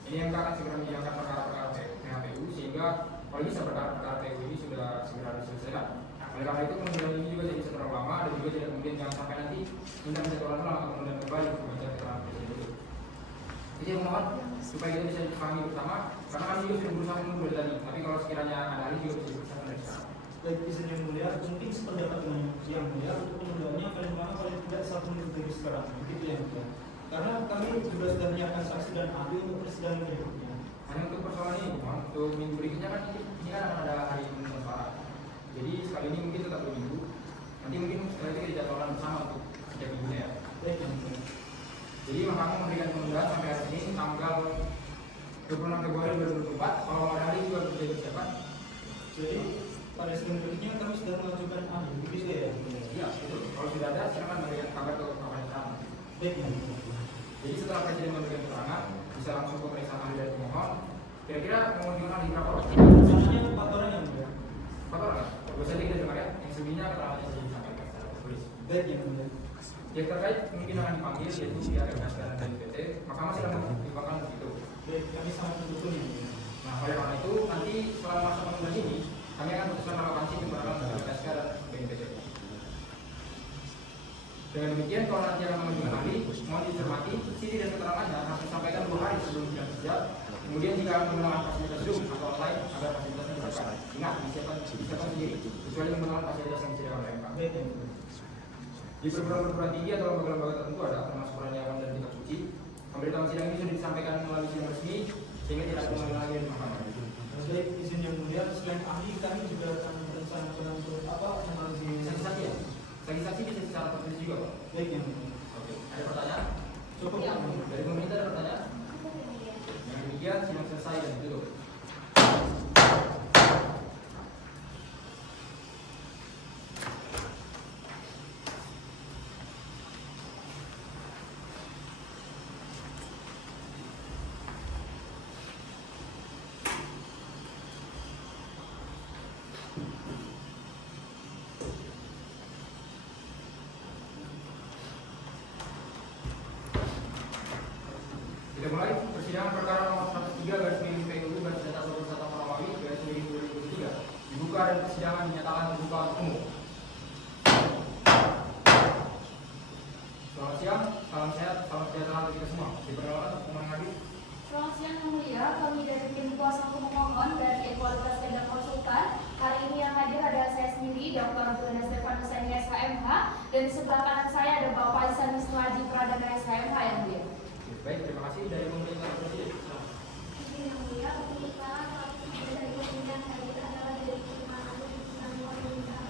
Ini MK akan segera menyediakan perkara-perkara PHPU sehingga kalau bisa perkara-perkara PHPU ini sudah segera diselesaikan. Oleh karena itu penundaan ini juga tidak bisa terlalu lama dan juga tidak kemudian jangan sampai nanti minta penjadwalan ulang atau penundaan kembali untuk membaca keterangan presiden dulu. Jadi mohon supaya kita bisa dipahami bersama karena kami juga sudah berusaha menunggu dari tadi. Tapi kalau sekiranya ada hari juga bisa berusaha dari sekarang. Baik, izin yang mulia, mungkin sependapat dengan yang mulia untuk penundaannya paling lama paling tidak 1 menit dari sekarang. Begitu yang mulia. Karena kami juga sudah menyiapkan saksi dan ahli untuk persidangan berikutnya. Hanya untuk persoalan ini, mohon untuk minggu berikutnya kan ini kan akan ada hari pemungutan suara. Jadi sekali ini mungkin tetap 2 minggu. Nanti mungkin setelah itu kita jadwalkan bersama untuk setiap minggunya ya. Baik, yang mulia. Jadi mahkamah memberikan penundaan sampai hari ini tanggal 26 Februari 2024. Kalau ada hari juga bisa dipersiapkan. Jadi pada sidang berikutnya kami sudah mengajukan ahli. Begitu ya? Iya, betul. Kalau sudah ada, silakan berikan kabar ke kabar bersama. Baik, yang mulia. Jadi setelah presiden memberikan keterangan, bisa langsung pemeriksaan ahli dari pemohon. Kira-kira mengunjungi ahli berapa orang? Rencananya 4 orang yang mulia. 4 orang ya? Bisa kita dengar ya. Yang sebelumnya keterangannya sudah disampaikan secara tertulis. Baik, yang mulia. Yang terkait mungkin akan dipanggil yaitu pihak LPSK dan BNPT. Mahkamah sedang mempertimbangkan begitu. Baik, kami sangat mendukung yang mulia. Nah, oleh karena itu nanti setelah masa penundaan ini, kami akan putuskan melakukan sidang bersama LPSK dan BNPT. Dengan demikian, kalau nanti akan mengajukan ahli, mohon dicermati, CD dan keterangannya harus disampaikan 2 hari sebelum sidang kerja. Kemudian jika akan menggunakan fasilitas Zoom atau online, agar fasilitasnya disiapkan. Ingat, disiapkan sendiri, kecuali menggunakan fasilitas yang disediakan oleh MK. Di perguruan tinggi atau lembaga-lembaga tertentu ada, termasuk Kurniawan dan tingkat suci. Pemberitahuan sidang ini sudah disampaikan melalui sidang resmi, sehingga tidak ada pengulangan lagi di mahkamah. Baik, izin yang mulia, selain ahli kami juga akan merencanakan untuk Saksi-saksi ya? Saksi-saksi bisa secara tertulis juga, Pak? baik yang mulia. Oke. Ada pertanyaan? Cukup. Ya. Dari pemerintah ada pertanyaan? Yang demikian, sidang selesai dan ditutup. Kita mulai persidangan perkara nomor 103 garis miring PUU garis datar 21 Romawi garis miring 2023 dibuka dan persidangan dinyatakan terbuka untuk umum. Selamat siang, salam sehat, salam sejahtera untuk kita semua. Diperkenalkan untuk pemohon hadir. Selamat siang yang mulia, kami dari tim kuasa pemohon dari Ekualitas dan Konsultan. Hari ini yang hadir adalah saya sendiri, Dr. Abdullah Stefanus SHMH, dan di sebelah kanan saya ada Bapak Ihsan Wisnuaji Pradana SHMH yang mulia. Baik, terima kasih dari pemerintah Presiden. Izin yang mulia, untuk perkara dari pemilihan hadir adalah dari Kelima Agung dan Pemerintah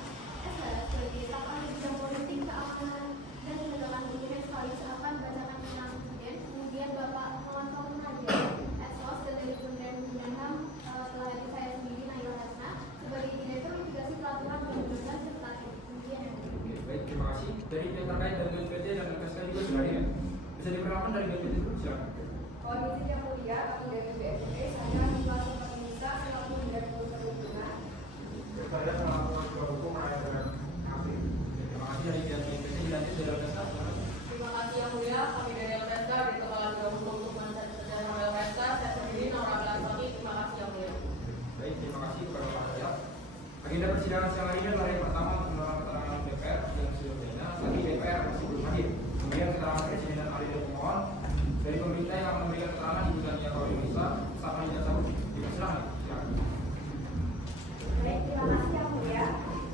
sebagai staf ahli bidang politik keamanan dan penegakan hukum sekaligus akan bacakan tentang presiden. Kemudian Bapak Muhammad Fahrul Nadia, Esos dan dari Kementerian Hukum dan HAM telah hadir saya sendiri Naila Hasna sebagai Direktur Mitigasi Peraturan Perundang-undangan serta Kemudian yang mulia. Oke, baik, terima kasih. Dari pihak terkait dari BNPT dan LPSK juga sudah hadir. Bisa diperkenalkan dari BNPT dulu, silakan. Mohon izin yang mulia, kami dari BNPT, saya Niflas Nisa selaku Direktur Perhubungan. Saya selaku Ketua Hukum Rakyat dan Hakim. Terima kasih dari pihak BNPT dilanjut dari LPSK. silakan. Terima kasih yang mulia, kami dari LPSK, dari Kepala Bidang Hukum dan Kerjasama LPSK, saya sendiri Naura Belasoni, terima kasih yang mulia. Baik, terima kasih kepada Pak Rakyat. Agenda persidangan siang hari ini adalah yang pertama pengenalan keterangan DPR yang sudah benar, tapi DPR masih belum hadir. Kemudian keterangan Presiden dan ahli dari pemohon. Dari pemerintah yang akan memberikan keterangan Ibu Tania Kaulimisa, Safa Ida Sabut. Dipersilakan. Silakan. Baik, terima kasih yang mulia.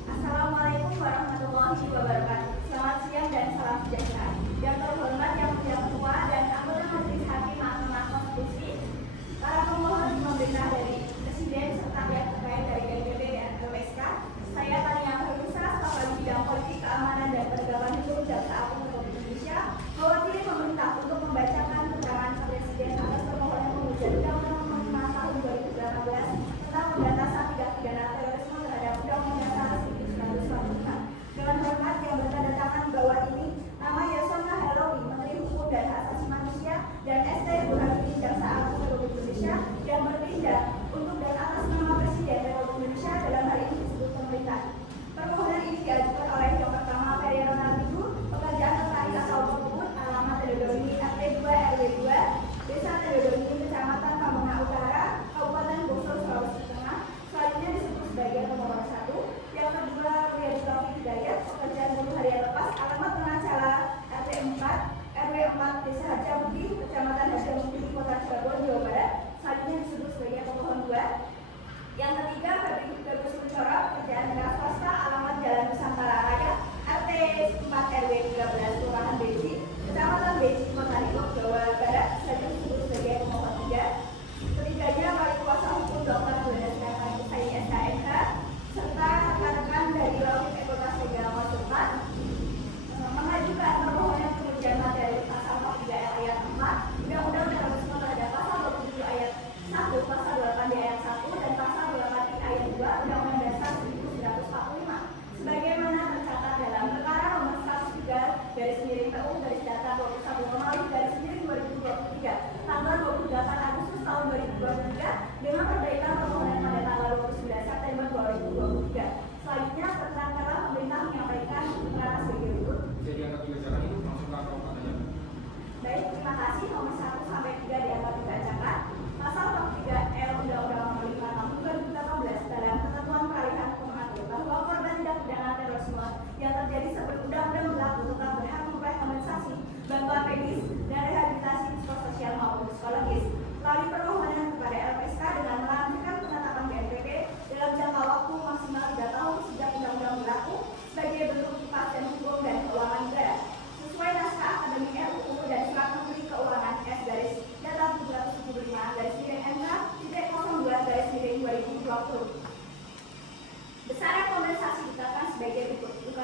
Assalamualaikum warahmatullahi wabarakatuh. Selamat siang dan salam sejahtera. Yang terhormat yang mulia ketua dan anggota majelis hakim Mahkamah Konstitusi, para pemohon pemerintah dari Presiden serta pihak terkait dari BNPT dan LPSK, saya Tania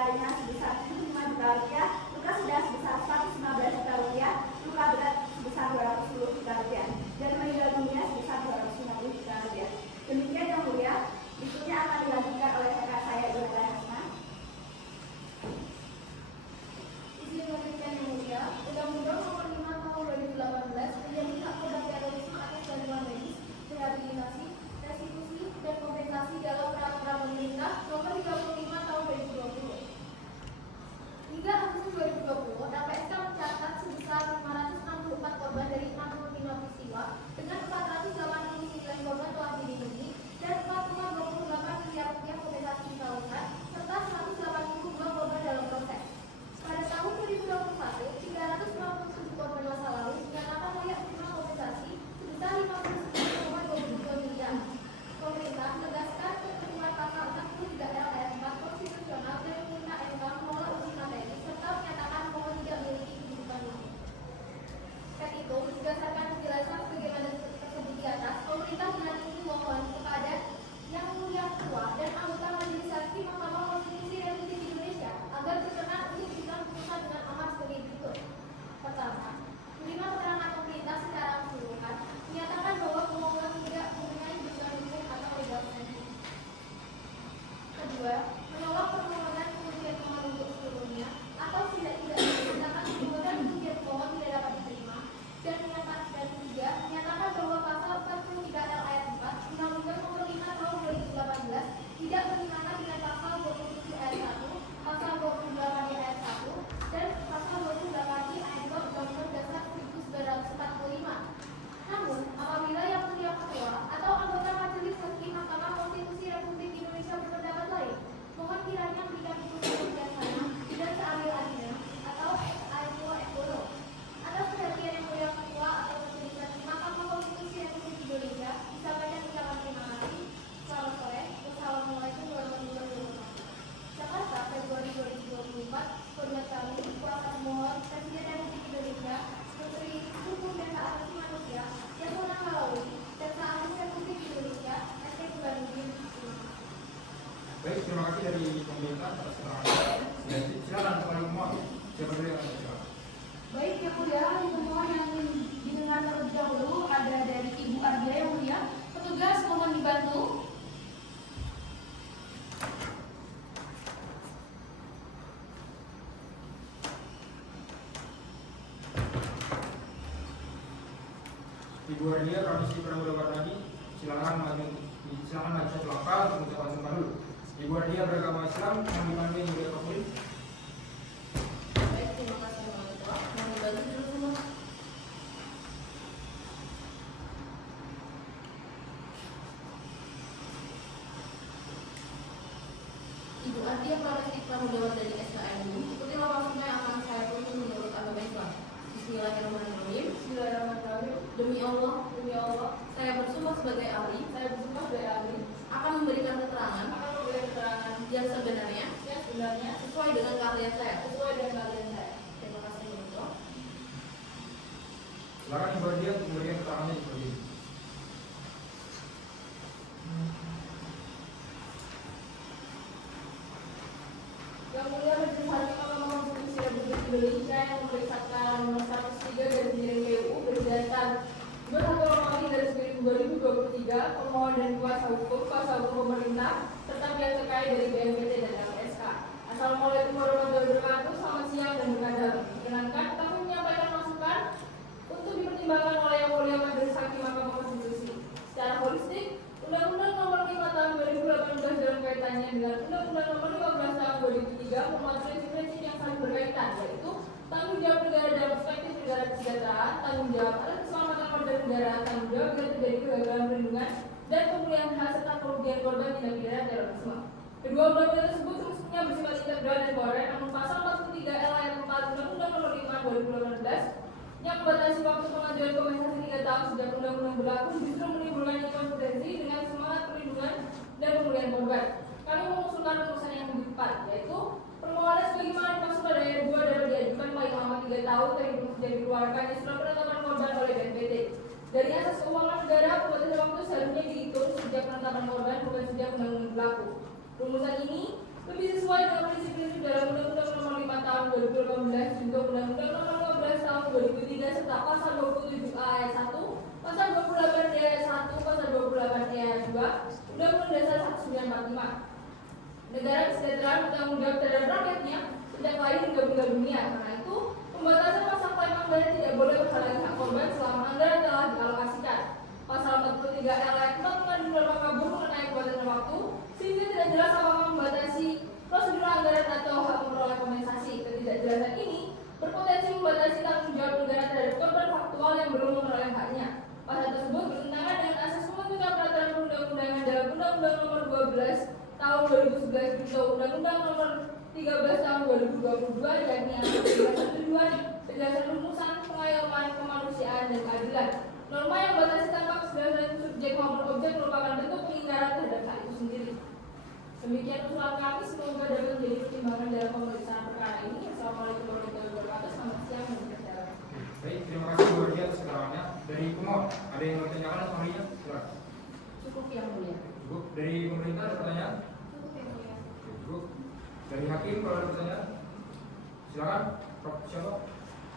ringan sebesar 75 juta rupiah, luka sedang sebesar 115 juta rupiah, luka berat sebesar 210 juta rupiah, dan meninggal dunia sebesar 250 juta rupiah. Demikian yang mulia, berikutnya akan dilanjutkan oleh kakak saya Ibu Hasna. Izin demikian yang mulia, Undang-Undang Nomor 5 Tahun 2018 menjadi hak korban terorisme atas bantuan medis, rehabilitasi, restitusi, dan kompensasi dalam peraturan pemerintah Nomor 35 Tahun 2020. Hingga Agustus 2020, LPSK mencatat sebesar 564 korban dari 65 peristiwa dengan 489 korban telah dilindungi dan 4,28 miliar rupiah kompensasi ditawarkan serta 182 korban dalam proses. Pada tahun 2021, 397 korban masa lalu dinyatakan layak menerima kompensasi sebesar 59,22 miliar. Pemerintah menegaskan ketentuan pasal 63 ayat 4 konstitusional dan meminta MK menolak uji materi serta menyatakan bahwa tidak memiliki kedudukan hukum. Saat itu, berdasarkan penjelasan sebagaimana tersebut di atas, pemerintah menandai mohon kepada Yang Mulia Ketua dan anggota Majelis Hakim Mahkamah Konstitusi Republik Indonesia agar berkenan untuk diberikan putusan dengan amat sebagai berikut. Pertama, menerima keterangan pemerintah secara keseluruhan, menyatakan bahwa pemohon tidak mempunyai kedudukan hukum atau legal standing. Kedua, menolak permohonan kemudian pemohon untuk seluruhnya atau tidak-tidaknya menyatakan permohonan kemudian pemohon tidak dapat diterima dan tiga, menyatakan bahwa pasal 43 L ayat 4 Undang-Undang Nomor 5 Tahun 2018 tidak bertentangan dengan pasal 27 ayat 1, pasal 28 ayat 1, dan pasal 28 ayat 2 Undang-Undang Dasar 1945. Namun, apabila Yang Mulia Ketua atau anggota Majelis Hakim Mahkamah Konstitusi Republik Indonesia berpendapat lain, mohon kiranya berikan putusan bijaksana dan seadil-adilnya atau ex-aequo equo. Atas perhatian Yang Mulia Ketua atau Majelis Hakim Mahkamah Konstitusi Republik Indonesia, disampaikan ucapan terima kasih. Selamat sore. Wassalamualaikum warahmatullahi wabarakatuh. Jakarta, Februari 2024. Hormat kami, kuasa pemohon, Presiden Republik Indonesia, Menteri Hukum dan Hak Asasi Manusia, Yasona Malawi, Jaksa Agung Republik Indonesia, S.K. Burhanuddin. Baik, terima kasih dari pemerintah atas keterangan. Silakan kembali mohon. Siapa dulu yang akan berbicara? Baik, yang mulia, pemohon yang ingin didengar terlebih dahulu ada dari Ibu Ardia yang mulia. Petugas mohon dibantu. Ibu Ardia, Pramesti Pramudia lagi, silakan maju satu langkah untuk mengucapkan sumpah dulu. Ibu Ardia beragama Islam yang dipanggil Ibu Kapolri. Baik, terima kasih Yang Mulia Ketua. Mohon dibantu dulu semua. Ibu Ardia Pramesti Pramudia dari SKM, ikutilah maksudnya yang akan saya tuntut menurut agama Islam. Bismillahirrahmanirrahim. Bismillahirrahmanirrahim. Demi Allah, saya bersumpah sebagai ahli, akan memberikan keterangan yang sebenarnya sesuai dengan keahlian saya. Terima kasih Yang Mulia. Silakan Ibu Ardia untuk memberikan keterangannya seperti ini. Yang Mulia Majelis Hakim Mahkamah Konstitusi Republik Indonesia yang memeriksakan nomor 103 dari miring PU berdasarkan 21 garis miring 2023 pemohon dan kuasa hukum pemerintah serta pihak terkait dari BNPT dan LPSK. Assalamualaikum warahmatullahi wabarakatuh. Selamat siang dan berkah. Perkenankan kami menyampaikan masukan untuk dipertimbangkan oleh Yang Mulia Majelis Hakim Mahkamah Konstitusi. Secara holistik, Undang-Undang Nomor 5 Tahun 2018 dalam kaitannya dengan Undang-Undang Nomor 15 Tahun 2003 memuat prinsip-prinsip yang saling berkaitan, yaitu tanggung jawab negara dalam perspektif negara kesejahteraan, tanggung jawab atas keselamatan warga negara, tanggung jawab bila terjadi kegagalan perlindungan dan pemulihan hak serta kerugian korban tindak pidana terorisme. Kedua undang-undang tersebut semestinya bersifat integral dan koherent, namun pasal 43 L ayat 4 Undang-Undang Nomor 5 2018 yang membatasi waktu pengajuan kompensasi 3 tahun sejak undang-undang berlaku justru menimbulkan inkonsistensi dengan semangat perlindungan dan pemulihan korban. Kami mengusulkan rumusan yang lebih tepat, yaitu permohonan sebagaimana dimaksud pada ayat 2 dapat diajukan paling lama 3 tahun terhitung sejak dikeluarkannya surat penetapan korban oleh BNPT. Dari asas keuangan negara, pembatasan waktu seharusnya dihitung sejak penetapan korban bukan sejak undang-undang berlaku. Rumusan ini lebih sesuai dengan prinsip-prinsip dalam Undang-Undang Nomor 5 Tahun 2018 juga Undang-Undang Nomor 15 Tahun 2003 serta Pasal 27A ayat 1, Pasal 28D ayat 1, Pasal 28E ayat 2, Undang-Undang Dasar 1945. Negara kesejahteraan bertanggung jawab terhadap rakyatnya sejak lahir hingga meninggal dunia. Karena itu, pembatasan masa klaim anggaran tidak boleh menghalangi hak korban selama anggaran telah dialokasikan. Pasal 43 ayat 4 mengandung norma kabur mengenai pembatasan waktu, sehingga tidak jelas apakah membatasi prosedur anggaran atau hak memperoleh kompensasi. Ketidakjelasan ini berpotensi membatasi tanggung jawab negara terhadap korban faktual yang belum memperoleh haknya. Pasal tersebut bertentangan dengan asas pembentukan peraturan perundang-undangan dalam Undang-Undang Nomor 12 Tahun 2011 atau Undang-Undang Nomor 13 Tahun 2022, yakni atas penjelasan tujuan, penjelasan rumusan, pengayoman, kemanusiaan, dan keadilan. Norma yang membatasi tanpa kesadaran subjek maupun objek merupakan bentuk pengingkaran terhadap hak itu sendiri. Demikian usulan kami, semoga dapat menjadi pertimbangan dalam pemeriksaan perkara ini. Assalamualaikum warahmatullahi wabarakatuh. Selamat siang dan berjalan. Baik, terima kasih Bu Ardia atas keterangannya. Dari pemohon, ada yang mau ditanyakan atau Maria? Silakan. Cukup yang mulia. Cukup. Dari pemerintah ada pertanyaan? Cukup yang mulia. Cukup. Dari hakim kalau ada pertanyaan? Silakan. Prof. Siapa?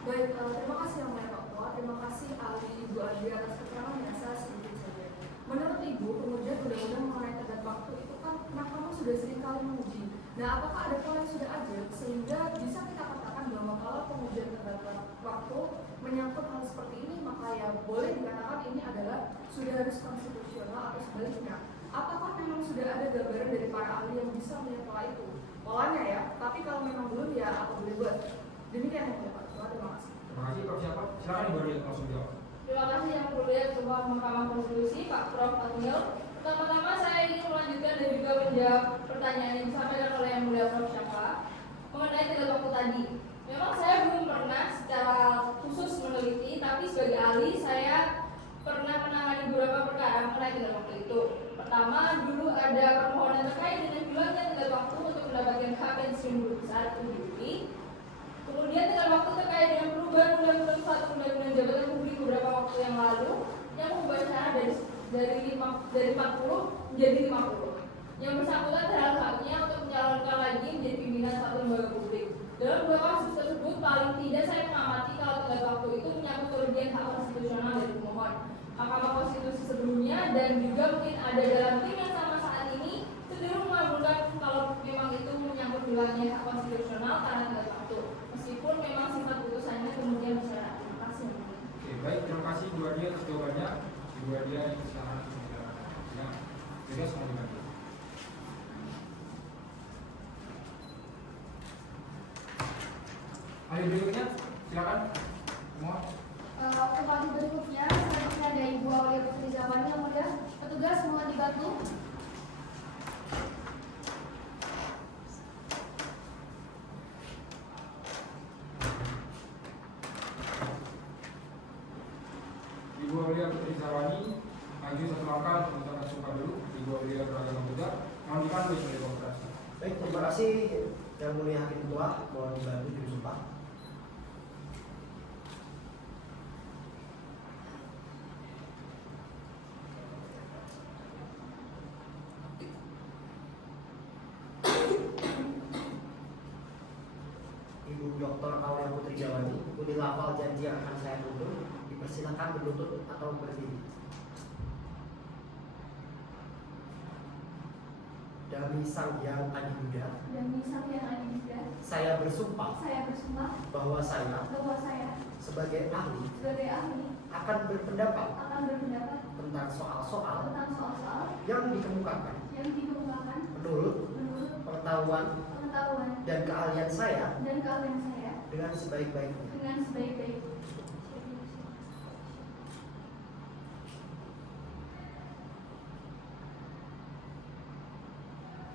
Baik, terima kasih yang mulia Pak Ketua. Terima kasih ahli Ibu Ardia atas keterangan yang saya sedikit saja. Menurut Ibu, pengujian undang-undang mengenai tenggat waktu itu kan Mahkamah sudah sering kali menguji. Nah, apakah ada pola yang sudah ada sehingga bisa kita katakan bahwa kalau pengujian tenggat waktu menyangkut hal seperti ini, maka ya boleh dikatakan ini adalah sudah harus konstitusional atau sebaliknya. Apakah memang sudah ada gambaran dari para ahli yang bisa melihat pola itu? Polanya ya, tapi kalau memang belum ya apa boleh buat. Demikian yang mulia Pak Ketua. Terima kasih. Terima kasih Prof. Siapa? Silakan Ibu Ardia langsung jawab. Terima kasih yang mulia Ketua Mahkamah Konstitusi, Pak Prof. Adil. Pertama-tama saya ingin melanjutkan dan juga menjawab pertanyaan yang disampaikan oleh yang mulia Prof. Syafla mengenai tenggat waktu tadi. Memang saya belum pernah secara khusus meneliti, tapi sebagai ahli saya pernah menangani beberapa perkara mengenai tenggat waktu itu. Pertama, dulu ada permohonan terkait dengan hilangnya tenggat waktu untuk mendapatkan hak pensiun guru besar itu diuji. Kemudian tenggat waktu terkait dengan perubahan Undang-Undang 1 Undang-Undang Jabatan Publik beberapa waktu yang lalu yang mengubah syarat dari 40 menjadi 50. Yang bersangkutan terhadap haknya untuk mencalonkan lagi menjadi pimpinan satu lembaga publik. Dalam dua kasus tersebut, paling tidak saya mengamati kalau tenggat waktu itu menyangkut kerugian hak konstitusional dari pemohon. Mahkamah Konstitusi sebelumnya dan juga mungkin ada dalam tim yang sama saat ini cenderung mengabulkan kalau memang itu menyangkut hilangnya hak konstitusional karena tenggat waktu. Meskipun memang sifat putusannya kemudian bersyarat. Terima kasih. Oke, baik. Terima kasih Bu Ardia atas jawabannya. Ibu Ardia yang sekarang ya, juga semua dibantu. Ahli berikutnya, silakan. Mohon. Kembali berikutnya, selanjutnya ada Ibu Aulia Putri Zawani yang mulia. Petugas mohon dibantu. Ibu Aulia Putri Zawani, maju satu langkah untuk mengucapkan sumpah dulu. Ibu Aulia beragama Buddha, mohon dipandu sebagai demokrasi. Baik, terima kasih yang mulia hakim ketua. Mohon dibantu juru sumpah. Ibu Dr. Aulia Putri Zawani, ikuti lafal janji yang akan saya tuntut. Dipersilakan berlutut atau berdiri. Dami Sang Hyang Adi Buddha, Demi Sang Hyang Adi Buddha, saya bersumpah saya bersumpah bahwa saya bahwa saya sebagai ahli sebagai ahli akan berpendapat akan berpendapat tentang soal-soal tentang soal-soal yang dikemukakan yang dikemukakan menurut menurut pengetahuan pengetahuan dan keahlian saya dan keahlian saya dengan sebaik-baiknya. dengan sebaik-baiknya.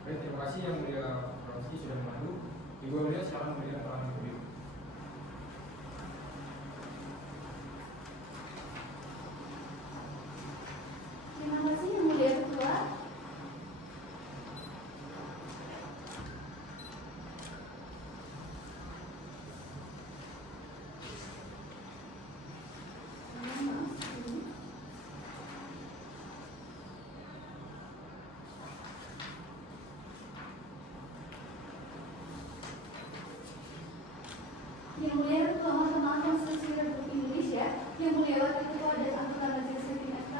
Baik, terima kasih yang mulia Prof. sudah memandu. Ibu Aulia silakan memberikan keterangan berikut. Terima kasih yang mulia ketua. Yang Mulia Ketua Mahkamah Konstitusi Republik Indonesia, Yang Mulia Wakil Ketua dan Anggota Majelis Hakim MK,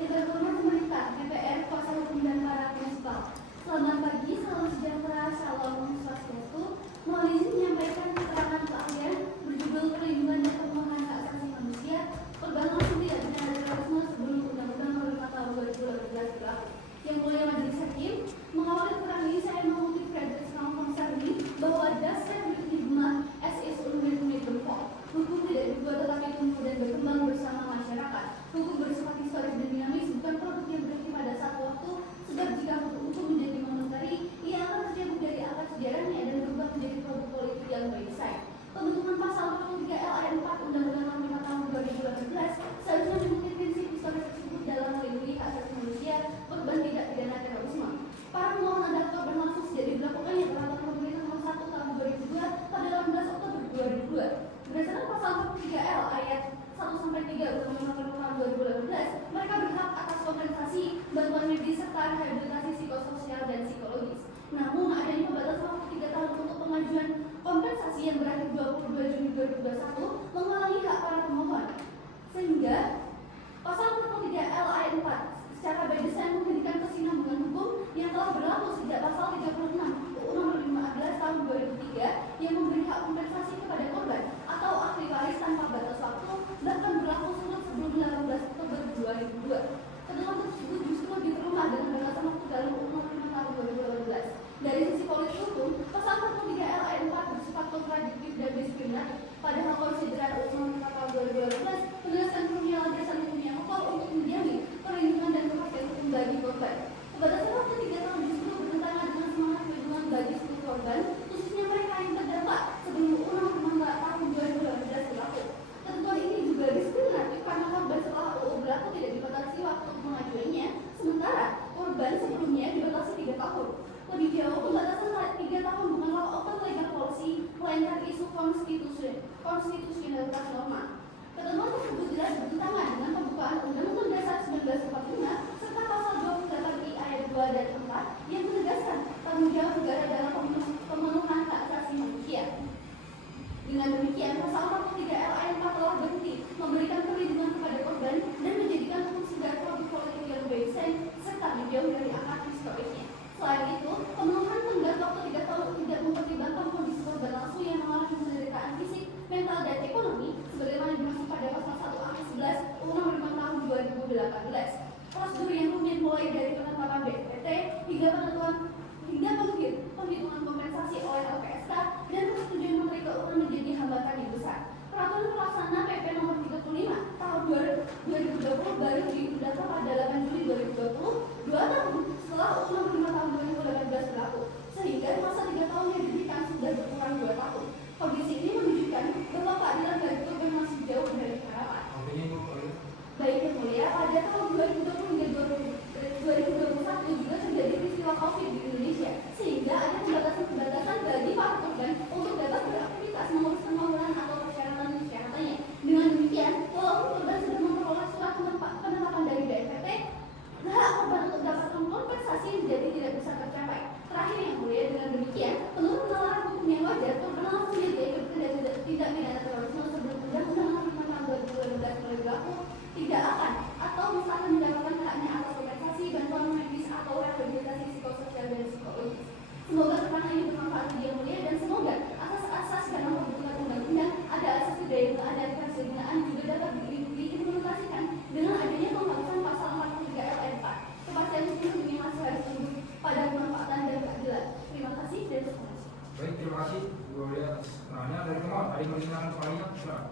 yang terhormat pemerintah, DPR, kuasa hukum dan para prinsipal. Selamat pagi, salam sejahtera, salam swastiastu. Mohon izin menyampaikan keterangan keahlian berjudul Perlindungan dan Pemenuhan Hak Asasi Manusia korban langsung tidak pidana terorisme sebelum Undang-Undang Nomor 5 Tahun 2018 berlaku. Yang Mulia Majelis Hakim, mengawali keterangan ini saya mengutip Frederick Konsardi bahwa dasar berikutnya as is unwritten law. Hukum tidak dibuat tetapi tumbuh dan berkembang bersama masyarakat. Hukum bersifat historis dan dinamis, bukan produk yang berhenti pada satu waktu. Sebab jika hukum menjadi monotori, ia akan tercabut dari akar sejarahnya dan berubah menjadi produk politik yang berdesain. Pembentukan pasal 43 L ayat 4 Undang-Undang Nomor 5 Tahun 2018 seharusnya mengikuti prinsip historis tersebut dalam melindungi hak asasi manusia korban tidak pidana terorisme. Para pemohon adalah berlangsung sejak diberlakukannya peraturan pemerintah nomor 1 tahun 2002 pada 18 Oktober 2002. Berdasarkan pasal 43 L ayat 1 sampai 3 Undang-Undang Nomor 5 Tahun 2018, mereka berhak atas kompensasi, bantuan medis serta rehabilitasi psikososial dan psikologis. Namun adanya pembatasan waktu 3 tahun untuk pengajuan kompensasi yang berakhir 22 Juni 2021 menghalangi hak para pemohon. Sehingga pasal 43 L ayat 4 secara by design menghentikan kesinambungan hukum yang telah berlaku sejak pasal 36 UU Nomor 15 Tahun 2003 yang memberi hak kompensasi kepada korban atau ahli waris tanpa batas waktu, bahkan berlaku surut sebelum 18 Oktober 2002. Ketentuan tersebut justru lebih berumah dengan batasan waktu dalam UU Nomor 5 Tahun 2018. Dari sisi politik hukum, pasal 43 L ayat 4 bersifat kontradiktif dan diskriminatif. Padahal konsideran UU Nomor 5 Tahun 2018 menegaskan dunia landasan hukum yang kokoh untuk menjamin perlindungan dan kepastian hukum bagi korban. Pembatasan waktu 3 tahun justru bertentangan dengan semangat perlindungan bagi seluruh korban, khususnya mereka yang terdampak sebelum UU Nomor 5 Tahun 2018 berlaku. Ketentuan ini juga diskriminatif karena korban setelah UU berlaku tidak dibatasi waktu mengajuinya, sementara korban sebelumnya dibatasi 3 tahun. Lebih jauh, pembatasan 3 tahun bukanlah open legal policy, melainkan isu konstitusionalitas norma. Ketentuan tersebut jelas bertentangan dengan pembukaan Undang-Undang Dasar 1945 serta pasal 28 I ayat 2 dan 4 yang menegaskan tanggung jawab negara dalam pemenuhan hak asasi manusia. Dengan demikian, pasal 43 L ayat 4 telah berhenti memberikan perlindungan kepada korban dan menjadikan hukum sebagai produk politik yang berdesain serta menjauh dari akar historisnya. Selain itu, pemenuhan tenggat waktu 3 tahun tidak mempertimbangkan kondisi korban langsung yang mengalami penderitaan fisik, mental, dan ekonomi sebagaimana dimaksud pada pasal 1 angka 11 UU Nomor 5 Tahun 2018. Prosedur yang rumit mulai dari penetapan BPT hingga penghitungan kompensasi oleh LPSK dan persetujuan Menteri Keuangan menjadi hambatan yang besar. Peraturan pelaksana PP Nomor 35 Tahun 2020 baru didata pada 8 Juli 2020, 2 tahun setelah UU Nomor 5 Tahun 2018 berlaku, sehingga masa 3 tahun yang diberikan sudah berkurang 2 tahun. Kondisi ini menunjukkan bahwa keadilan bagi korban masih jauh dari harapan. Baik yang mulia, pada tahun 2020 hingga 2021 juga terjadi peristiwa COVID di Indonesia, sehingga ada pembatasan bagi para korban untuk dapat beraktivitas mengurus pengeluaran atau persyaratan-persyaratannya. Dengan demikian, walaupun korban sudah memperoleh surat penetapan dari BNPT, hak korban untuk mendapatkan kompensasi menjadi tidak bisa tercapai. Terakhir yang mulia, dengan demikian, menurut penalaran hukum yang wajar, korban langsung menjadi tidak pidana terorisme sebelum Undang-Undang Nomor 5 Tahun 2018 mulai berlaku tidak akan atau misalkan mendapatkan haknya atas kompensasi, bantuan medis atau rehabilitasi psikososial dan psikologis. Semoga keterangan ini bermanfaat bagi yang mulia dan semoga asas-asas dalam pembentukan undang-undang ada asas kedaulatan dan keseimbangan juga dapat diimplementasikan dengan adanya pembahasan pasal 43 L ayat 4. Kepastian hukum ini masih harus tunduk pada kemanfaatan dan keadilan. Terima kasih dan terima kasih. Baik, terima kasih Bu Aulia atas keterangannya. Dari pemohon, ada yang menanyakan soalnya? Silakan.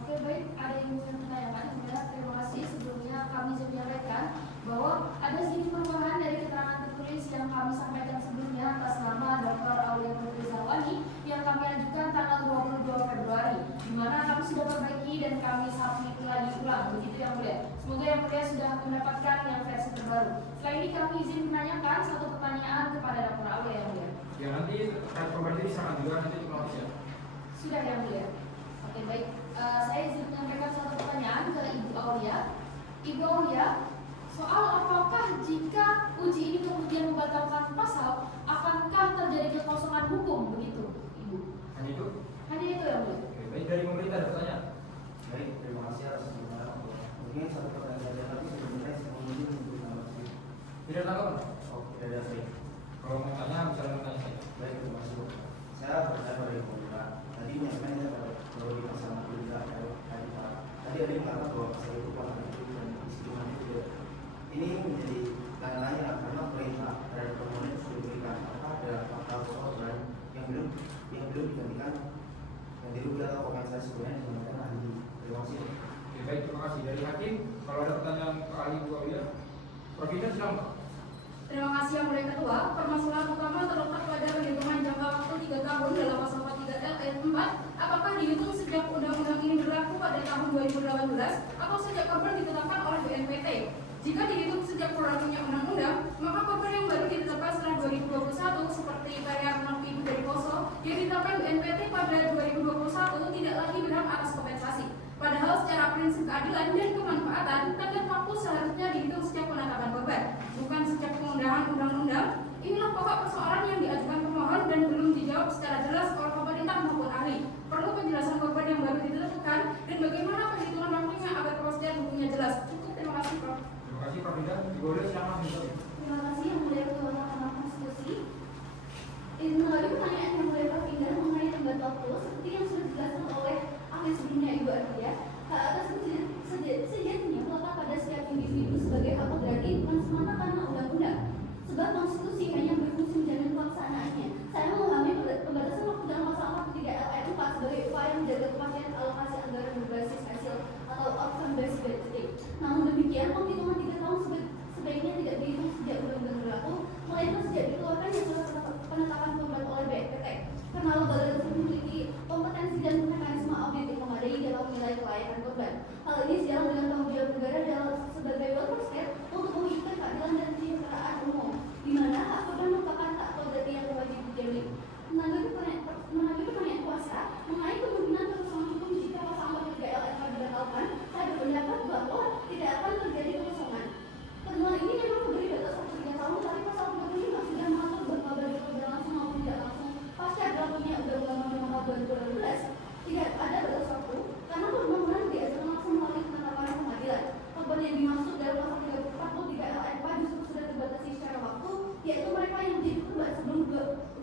Oke, baik, ada yang ingin menanyakan. Terima kasih. Sebelumnya kami sudah menyampaikan bahwa ada sedikit perubahan dari keterangan tertulis yang kami sampaikan sebelumnya atas nama Dr. Aulia Putrisawati yang kami ajukan tanggal 22 Februari, di mana kami sudah perbaiki dan kami submit lagi ulang, begitu yang mulia. Semoga yang mulia sudah mendapatkan yang versi terbaru. Setelah ini kami izin menanyakan satu pertanyaan kepada Dr. Aulia yang mulia. Ya, nanti terkait pembahasan ini sangat juga nanti ya. Sudah yang mulia. Oke, baik. Saya izin menyampaikan satu pertanyaan ke Ibu Aulia. Ibu Aulia, soal apakah jika uji ini kemudian membatalkan pasal, akankah terjadi kekosongan hukum begitu, Ibu? Hanya itu? Hanya itu yang mulia. digantikan yang dirugi atau kompensasi sebenarnya disampaikan ahli. Terima kasih. Oke, baik, terima kasih. Dari hakim, kalau ada pertanyaan ke ahli Bu Aulia, Prof. Ida silakan Pak. Terima kasih Yang Mulia Ketua. Permasalahan utama terletak pada perhitungan jangka waktu 3 tahun dalam pasal 43L ayat 4. Apakah dihitung sejak undang-undang ini berlaku pada tahun 2018 atau sejak korban ditetapkan oleh BNPT? Jika dihitung sejak berlakunya undang-undang, maka korban yang baru ditetapkan setelah 2021 seperti karya anak ibu dari Poso yang ditetapkan BNPT pada 2021 tidak lagi berhak atas kompensasi. Padahal secara prinsip keadilan dan kemanfaatan, tenggat waktu seharusnya dihitung sejak penetapan korban, bukan sejak pengundahan undang-undang. Inilah pokok persoalan yang diajukan pemohon dan belum dijawab secara jelas oleh pemerintah maupun ahli. Perlu penjelasan korban yang baru ditetapkan dan bagaimana perhitungan waktunya agar proses dan hukumnya jelas. Cukup, terima kasih Prof. Terima kasih Prof. Ida. Ibu Aulia silakan menjawab. Terima kasih Yang Mulia Ketua Mahkamah Konstitusi. Melalui pertanyaan Yang Mulia Prof. Ida mengenai tenggat waktu, seperti yang sudah dijelaskan oleh ahli sebelumnya Ibu Ardia, hak atas sejatinya melekat pada setiap individu sebagai hak berarti bukan semata karena undang-undang. Sebab konstitusi hanya berfungsi menjamin pelaksanaannya. Saya memahami pembatasan waktu dalam pasal 43 ayat 4 sebagai upaya menjaga kepastian alokasi anggaran berbasis hasil atau outcome based budgeting. Namun demikian, penghitungan 3 tahun sebaiknya tidak dihitung sejak undang-undang berlaku, melainkan sejak dikeluarkannya surat penetapan korban oleh BNPT. Karena lembaga tersebut memiliki kompetensi dan mekanisme audit yang memadai dalam menilai kelayakan korban. Hal ini sejalan dengan tanggung jawab negara dalam sebagai welfare state untuk mewujudkan keadilan dan kesejahteraan umum, di mana hak korban merupakan hak kodratnya yang wajib dijamin. Menanggapi pertanyaan kuasa mengenai kemungkinan kekosongan hukum jika pasal 43L dibatalkan, saya berpendapat bahwa tidak akan terjadi kekosongan. Pertemuan ini memang memberi batas waktu 3 tahun, tapi pasal 45 sudah mengatur bahwa bagi korban langsung maupun tidak langsung pasca berlakunya Undang-Undang Nomor 2012 tidak ada batas waktu karena permohonan diajukan langsung melalui penetapan pengadilan. Korban yang dimaksud dalam pasal 43L ayat 4 justru sudah terbatasi secara waktu, yaitu mereka yang menjadi korban sebelum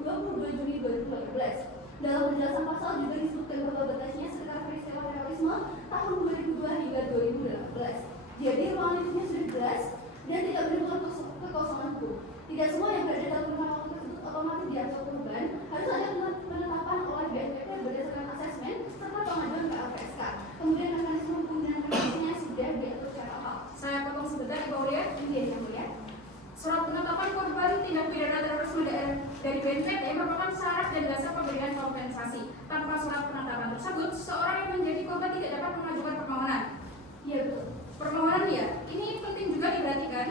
22 Juni 2018. Dalam penjelasan pasal juga disebutkan bahwa batasnya sekitar peristiwa terorisme tahun 2002 hingga 2018. Jadi ruang lingkupnya sudah jelas dan tidak menimbulkan kekosongan hukum. Tidak semua yang berada dalam rumah waktu tersebut otomatis diatur korban. Harus ada penetapan oleh BNPT berdasarkan asesmen serta pengajuan ke LPSK. Kemudian mekanisme hukum dan remisinya sudah diatur secara awal. Saya potong sebentar Ibu Aulia. Ini yang mulia. Surat penetapan korban tindak pidana terorisme dari BNPT merupakan syarat dan dasar pemberian kompensasi. Tanpa surat penetapan tersebut, seseorang yang menjadi korban tidak dapat mengajukan permohonan. Iya betul. Permohonan ya, ini penting juga diperhatikan.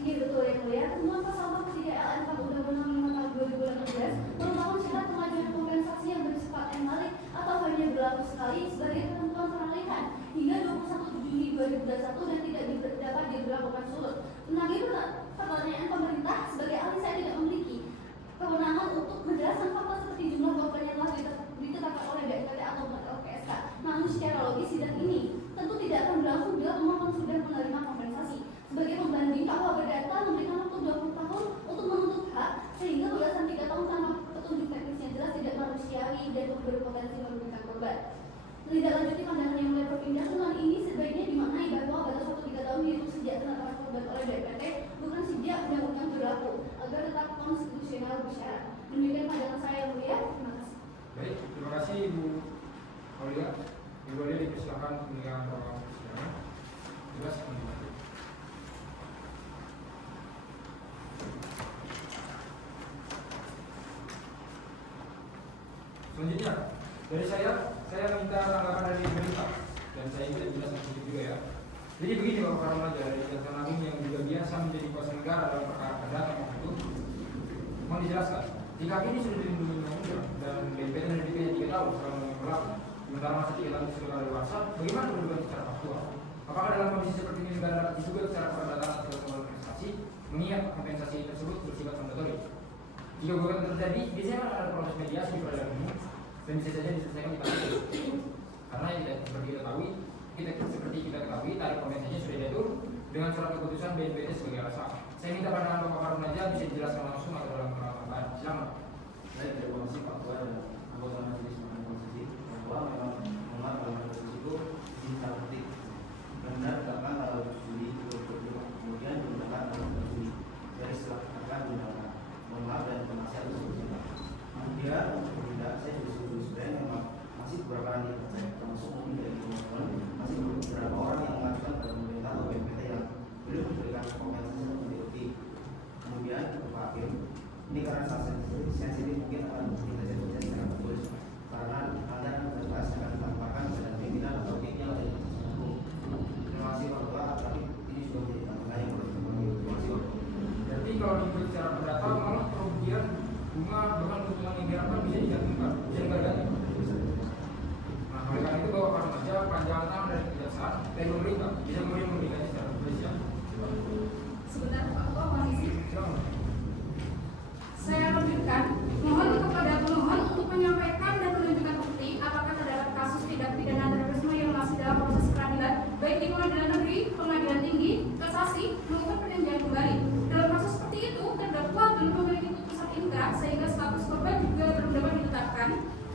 Iya betul yang mulia. Temuan pasal 43L Undang-Undang Nomor Tahun 2018 merupakan syarat pengajuan kompensasi yang bersifat embalik atau hanya berlaku sekali sebagai ketentuan peralihan hingga 21 Juni 2021 dan tidak dapat diberlakukan surut. Menanggapi pertanyaan pemerintah, sebagai ahli saya tidak memiliki kewenangan untuk menjelaskan fakta seperti jumlah korban yang telah ditetapkan oleh BNPT atau LPSK. Namun secara logis sidang ini tentu tidak akan berlangsung bila pemohon sudah menerima kompensasi. Sebagai pembanding, KUA berdata memberikan waktu 20 tahun untuk menuntut hak, sehingga batasan 3 tahun tanpa petunjuk teknis yang jelas tidak manusiawi dan berpotensi merugikan korban. Tidak lanjuti pandangan yang mulai berpindah, temuan ini sebaiknya dimaknai bahwa batas waktu 3 tahun dihitung sejak penetapan korban oleh BNPT, bukan sejak undang-undang berlaku, agar tetap konstitusional bersyarat. Demikian pandangan saya yang mulia. Terima kasih. Baik, terima kasih Ibu Aulia. Ibu Aulia dipersilakan meninggalkan ruang persidangan. Jelas kembali. Selanjutnya, dari saya minta tanggapan dari pemerintah dan saya juga jelaskan sedikit juga ya. Jadi begini Bapak Ramaja dari Kejaksaan Agung yang juga biasa menjadi kuasa negara dalam perkara perdata maupun itu, mohon dijelaskan. Jika ini sudah dilindungi undang-undang dan BNPT menerbitkannya 3 tahun selama berlaku, sementara masa 3 tahun sudah dewasa, bagaimana kedudukan secara faktual? Apakah dalam kondisi seperti ini negara dapat juga secara perdata atau kompensasi, mengingat kompensasi tersebut bersifat mandatori? Jika gugatan terjadi, biasanya ada proses mediasi di peradilan umum dan bisa saja diselesaikan di tahap karena tidak seperti kita ketahui tarif kompensasinya sudah diatur dengan surat keputusan BNPT sebagai alasan. Saya minta pandangan Bapak Harun aja bisa dijelaskan langsung atau dalam tambahan. Silakan. Saya terima kasih Pak Ketua dan anggota Majelis Mahkamah Konstitusi bahwa memang mengenai dalam proses itu dicantik benar karena tanggal 7 Juli 2025 kemudian digunakan tanggal 7 Juli dari setelah katakan digunakan mohon maaf dan penasihat tersebut. Kemudian untuk tidak saya juga sudah menyebabkan keuntungan yang diharapkan bisa dicantumkan, bisa digarganti. Nah, oleh karena itu bahwa karena saja panjangan tangan dari kejaksaan dari pemerintah bisa kemudian memberikannya secara tertulis. Sebentar Pak Ketua, masih Silakan. saya lanjutkan. Mohon kepada pemohon untuk menyampaikan dan menunjukkan bukti apakah terdapat kasus tindak pidana terorisme yang masih dalam proses peradilan baik di pengadilan negeri, pengadilan tinggi, kasasi maupun peninjauan kembali. Dalam kasus seperti itu, terdakwa belum memiliki putusan inkrah sehingga status korban juga belum dapat ditetapkan.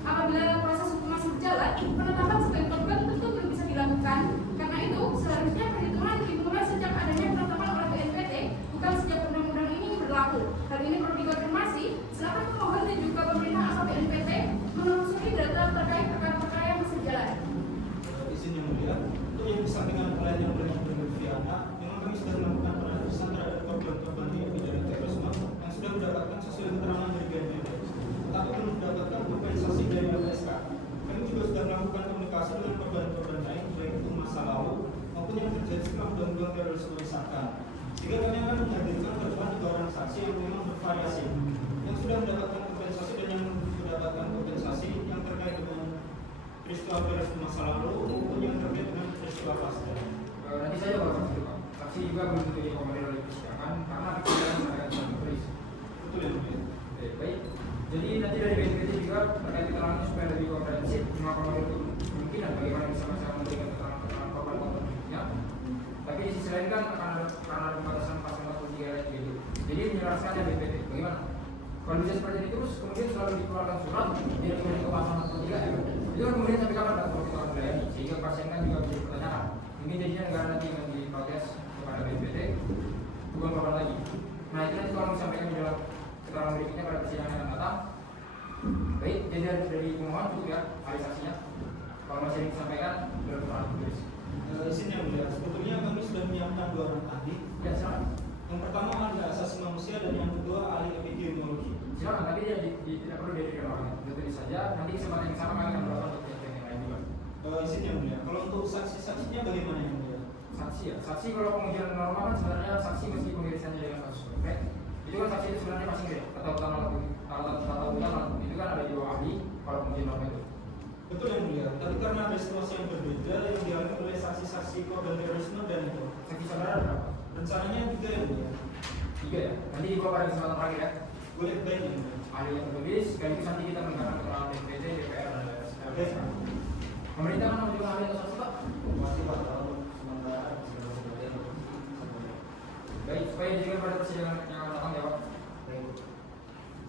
Apabila proses hukum masih berjalan, penetapan sebagai korban tentu belum bisa dilakukan. Karena itu, seharusnya perhitungan dimulai sejak adanya penetapan oleh BNPT, bukan sejak undang-undang ini berlaku. Hal ini perlu dikonfirmasi. Silakan pemohon dan juga pemerintah atau BNPT menelusuri data terkait perkara-perkara yang masih berjalan. Izin yang mulia, untuk yang disampaikan oleh yang bernama Fiana, memang kami sudah melakukan penelitian terhadap korban-korban tindak pidana terorisme yang sudah mendapatkan sesuai keterangan dari BNPT, tetapi belum mendapatkan kompensasi dari LPSK. Kami juga sudah melakukan komunikasi dengan korban-korban lain, baik itu masa lalu maupun yang terjadi setelah undang-undang terorisme disahkan. Jika kami akan menghadirkan korban 3 orang saksi yang memang bervariasi, yang sudah mendapatkan kompensasi dan yang mendapatkan kompensasi yang terkait dengan peristiwa terorisme masa lalu maupun yang terkait dengan peristiwa pasca. Nanti saja kalau saksi Pak. Saksi juga belum tentu dikomodir oleh persidangan karena persidangan mereka tidak tertulis. Betul ya, Mulia? Oke, baik. Jadi nanti dari BNPT juga terkait keterangannya supaya lebih komprehensif, mengakomodir kemungkinan bagaimana bisa masyarakat memberikan keterangan korban-korban berikutnya. Tapi di sisi lain kan akan ada karena ada pembatasan pasal 43 ayat 3 itu. Jadi menjelaskannya BNPT bagaimana? Kalau bisa seperti itu terus kemudian selalu dikeluarkan surat tidak kemudian ke pasal 43 ayat. Itu kan kemudian sampai kapan tak perlu kita melayani sehingga pasien kan juga bisa dipertanyakan. Mungkin jadinya negara nanti yang diprotes kepada BNPT bukan korban lagi. Nah itu nanti kalau disampaikan di dalam keterangan berikutnya pada persidangan yang akan datang. Baik, jadi dari pemohon cukup ya ahli saksinya. Kalau masih ingin disampaikan berketerangan tulis. Izin yang mulia, sebetulnya kami sudah menyiapkan 2 orang ahli. Ya silakan. Yang pertama ahli asasi manusia dan yang kedua ahli epidemiologi. Silakan, tapi dia tidak perlu dihadirkan orangnya. Tulis saja. Nanti kesempatan yang sama kami akan melakukan untuk yang lain juga. Izin yang mulia, kalau untuk saksi-saksinya bagaimana yang mulia? Saksi ya. Saksi kalau pengujian normal kan sebenarnya saksi meski pemeriksanya dengan kasus konkret. Itu kan saksi itu sebenarnya masing masing. Kata utama itu kan ada di bawah ahli kalau pengujian normal itu. Betul yang mulia, tapi karena ada situasi yang berbeda yang dialami oleh saksi-saksi korban terorisme dan itu. Saksi saudara berapa? Rencananya 3 yang mulia. 3 ya. Nanti dibawa pada kesempatan terakhir ya. Boleh baik yang mulia. Ahli yang tertulis, sekaligus nanti kita mendengarkan keterangan BNPT, DPR dan LPSK. Pemerintah kan menunjukkan ahli atas satu Pak. Masih Pak, kalau sementara sebagian. Baik, supaya dijadikan pada persidangan yang akan datang ya Pak.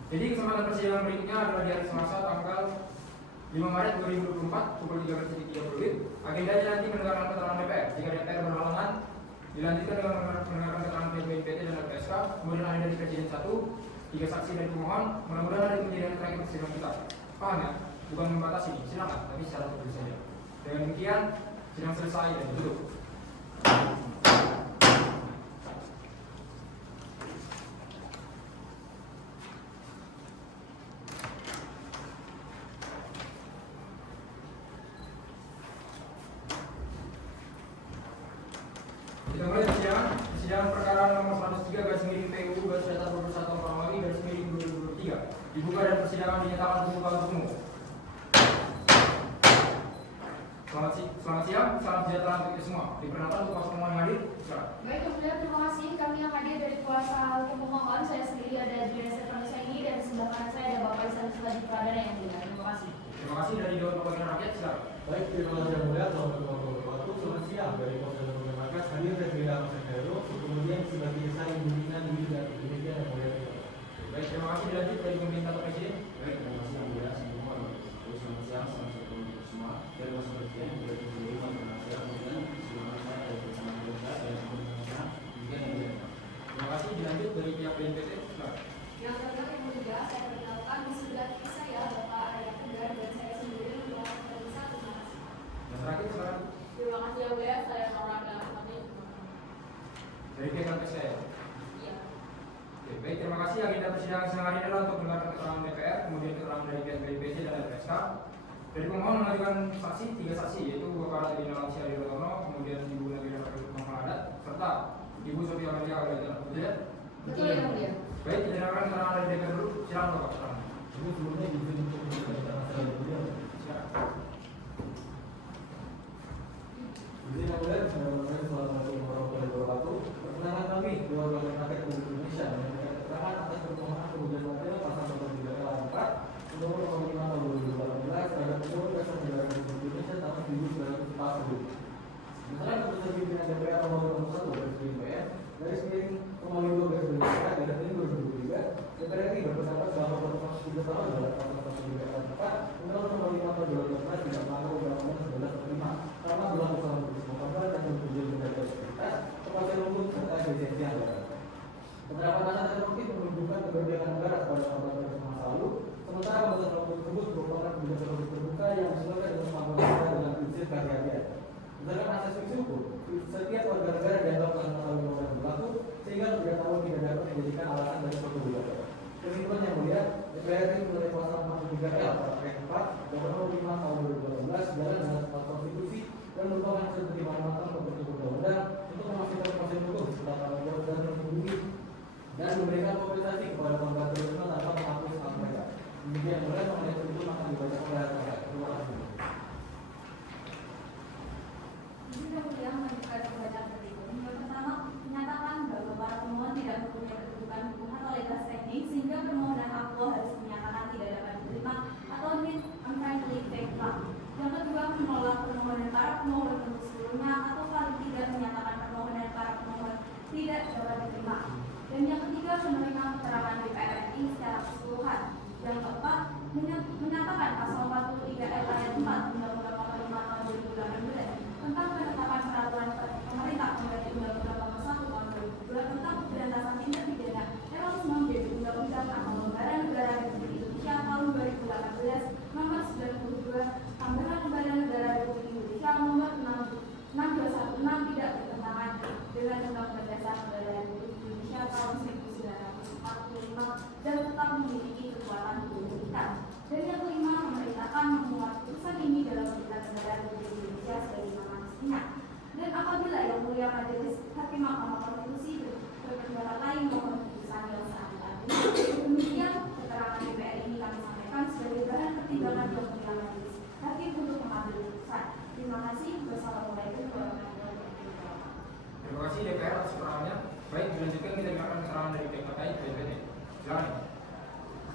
Jadi kesempatan persidangan berikutnya adalah di hari Selasa tanggal 5 Maret 2024 pukul 13.30. Agendanya nanti mendengarkan keterangan DPR. Jika DPR berhalangan, dilanjutkan dengan mendengarkan keterangan BNPT dan LPSK. Kemudian ahli dari Presiden 1, 3 saksi dari pemohon. Mudah-mudahan ada kejadian terakhir persidangan kita. Paham ya? Bukan membatasi, silakan, tapi secara tertulis saja. Dengan demikian, sidang selesai dan ditutup. Kita mulai persidangan perkara nomor 103/PU/21/2023 dibuka dan persidangan dinyatakan terbuka untuk umum. Selamat siang, salam sejahtera untuk kita semua. Diperkenalkan untuk kuasa pemohon yang hadir. Silakan. Baik, kemudian terima kasih. Kami yang hadir dari kuasa pemohon. Saya sendiri ada Julia Stefanus ini dan sebelah kanan saya ada Bapak Isan Subadi Pradana yang mulia. Terima kasih. Terima kasih dari Dewan Perwakilan Rakyat. Silakan. Baik, terima kasih yang mulia. Assalamualaikum warahmatullahi wabarakatuh. Selamat siang dari Polda Metro Jaya. Hadir dari Ahmad Heru, kemudian sebagai desain bimbingan di dan Indonesia yang mulia. Baik, terima kasih dilanjut dari pemerintah atau presiden. Baik, terima kasih yang mulia. Selamat siang, salam sejahtera untuk semua. Dari Mas Presiden, dari Presiden Indonesia, kemudian sebelumnya saya dari bersama Indonesia dan semuanya juga yang mulia. Terima kasih dilanjut dari pihak BNPT. Silakan. Yang kedua yang mulia, saya perkenalkan wisuda saya Bapak Arya Tegar dan saya sendiri merupakan penulis. Terima kasih. Yang terakhir silakan. Terima kasih yang mulia, saya Nora Galatami. Dari pihak LPSK ya. Iya. Oke, baik, terima kasih. Agenda persidangan siang hari ini adalah untuk mendengarkan keterangan DPR, kemudian keterangan dari pihak BNPT dan LPSK. Dari pemohon mengajukan saksi, 3 saksi, yaitu Bapak Radina Lansia Dirotono, kemudian Ibu Nabila Farid Muhammad, serta Ibu Sofia Maria Agadana. Betul ya? Betul yang mulia. Baik, kita dengarkan keterangan dari DPR dulu. Silakan Bapak keterangan. Nomor 5 tahun 2018 terhadap Undang-Undang Dasar Negara Republik Indonesia tahun 1940. Sementara keputusan pimpinan DPR nomor 1 garis DPR garis miring 5 garis miring garis miring 2023 DPR RI berpendapat bahwa peraturan 3 tahun adalah peraturan 3 Undang-Undang nomor 5 tahun 2018 tidak melanggar Undang-Undang 1145 karena berlaku selama korban dan tujuan menjaga integritas, kepastian hukum serta efisiensi anggaran. Penerapan dasar tersebut menunjukkan keberpihakan negara kepada korban terorisme masa lalu. Sementara keputusan tersebut merupakan kebijakan teroris terbuka yang disesuaikan dengan kemampuan negara dengan prinsip kehati-hatian. Berdasarkan asas fiksi hukum, setiap warga negara dianggap telah mengetahui undang-undang berlaku sehingga ketidaktahuan tidak dapat dijadikan alasan dari suatu gugatan. Kesimpulan yang mulia, DPR RI melalui pasal 63L paragraf 4 Nomor 5 tahun 2018 sejalan dengan sifat konstitusi dan merupakan ketentuan matang pembentuk undang-undang untuk memastikan proses hukum setelah tanggung dan terlindungi dan memberikan kompensasi kepada korban terorisme tanpa menghapus hak mereka. Demikian mulai mengenai itu akan dibacakan oleh rakyat. Terima kasih. Yang mulia melanjutkan pembacaan berikut. Yang pertama, menyatakan bahwa para pemohon tidak mempunyai kedudukan hukum atau legal standing sehingga permohonan akuo harus menyatakan tidak dapat diterima atau unfriendly fact law. Yang kedua, menolak permohonan para pemohon untuk seluruhnya atau paling tidak menyatakan permohonan para pemohon tidak dapat diterima. Dan yang ketiga, menerima keterangan DPR RI secara keseluruhan. Yang keempat, menyatakan pasal 43 ayat 4 Undang-Undang Nomor 5 Tahun 2018 tentang penetapan peraturan pemerintah pengganti Undang-Undang Nomor 1 Tahun 2002 tentang pemberantasan tindak pidana terorisme menjadi Undang-Undang atau Lembaran Negara Republik Indonesia Tahun 2018 Nomor 92 Tambahan Lembaran Negara Republik Indonesia Nomor 6216 tidak bertentangan dengan Undang-Undang Dasar Negara Republik Indonesia Tahun 1945 dan tetap memiliki kekuatan hukum tetap. Dan yang kelima, memerintahkan memuat putusan ini dalam Berita Negara Republik Indonesia sebagaimana mestinya. Dan apabila yang mulia majelis hakim Mahkamah Konstitusi berpendapat lain mohon putusan yang saat tadi. Demikian keterangan DPR ini kami sampaikan sebagai bahan pertimbangan yang mulia majelis hakim untuk mengambil putusan. Terima kasih. Wassalamualaikum warahmatullahi wabarakatuh. Terima kasih DPR atas keterangannya. Baik, dilanjutkan kita dengarkan keterangan dari pihak terkait BPT. Silakan.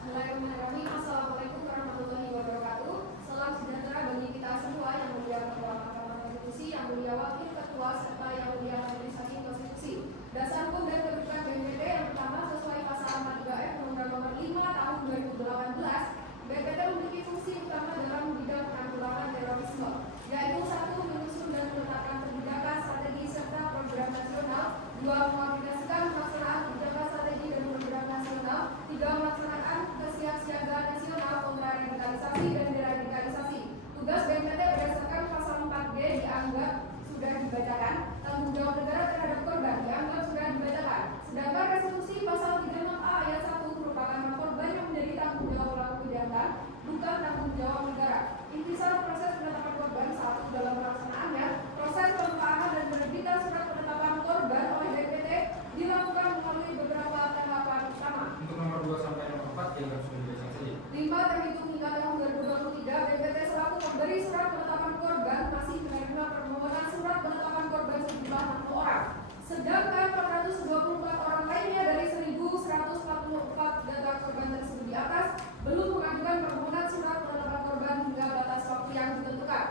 Bismillahirrahmanirrahim. Assalamualaikum warahmatullahi wabarakatuh. Salam sejahtera bagi kita semua yang mulia Ketua Mahkamah Konstitusi, yang mulia Wakil Ketua serta yang mulia Majelis Hakim Konstitusi. Dasar hukum dan kedudukan BNPT yang pertama sesuai pasal 43F Undang-Undang Nomor 5 Tahun 2018, BNPT memiliki fungsi utama dalam bidang penanggulangan terorisme, yaitu 1. Menyusun dan menetapkan kebijakan, strategi serta program nasional. 2. Mengkoordinasikan pelaksanaan kebijakan, strategi dan program nasional. 3. Melaksanakan kesiapsiagaan nasional kontraradikalisasi dan deradikalisasi. Tugas BNPT berdasarkan pasal 4G dianggap sudah dibacakan. Tanggung jawab negara terhadap korban dianggap sudah dibacakan. Sedangkan resolusi pasal 36A ayat 1 merupakan hak korban yang menjadi tanggung jawab pelaku kejahatan, bukan tanggung jawab negara. Intisal proses penetapan korban 1. Dalam pelaksanaannya, proses pembukaan dan penerbitan surat penetapan korban oleh BNPT dilakukan melalui beberapa tahapan utama. Untuk nomor 2 sampai nomor 4 yang sudah dibacakan saja. 5. Terhitung hingga tahun 2023, BNPT selaku pemberi surat penetapan korban masih menerima permohonan surat penetapan korban sejumlah 60 orang. Sedangkan 424 orang lainnya dari 1.144 data korban tersebut di atas belum mengajukan permohonan surat penetapan korban hingga batas waktu yang ditentukan.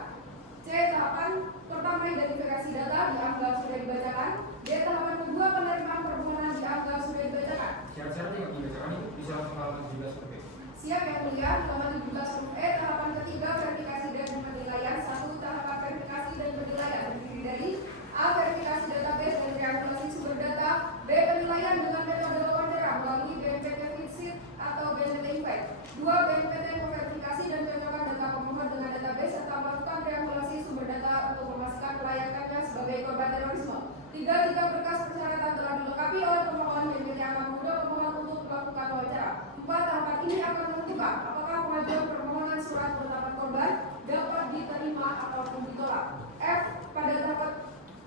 C. Tahapan pertama identifikasi data dianggap sudah dibacakan. D. Tahapan kedua penerimaan permohonan dianggap sudah dibacakan. Syarat-syarat yang dibacakan itu bisa langsung halaman 17 survei. Siap yang mulia, nomor 17 huruf E. Tahapan ketiga verifikasi dan penilaian. 1. Tahapan verifikasi dan penilaian terdiri dari A. Verifikasi database dan triangulasi sumber data. B. Penilaian dengan metode wawancara melalui BNPT Fitsit atau BNPT Impact. 2. BNPT memverifikasi dan cocokkan data pemohon dengan database serta melakukan triangulasi sumber data untuk memastikan kelayakannya sebagai korban terorisme. 3. Jika berkas persyaratan telah dilengkapi oleh pemohon, BNPT akan mengundang pemohon untuk melakukan wawancara. 4. Tahapan ini akan menentukan apakah pengajuan permohonan surat penetapan korban dapat diterima ataupun ditolak. F.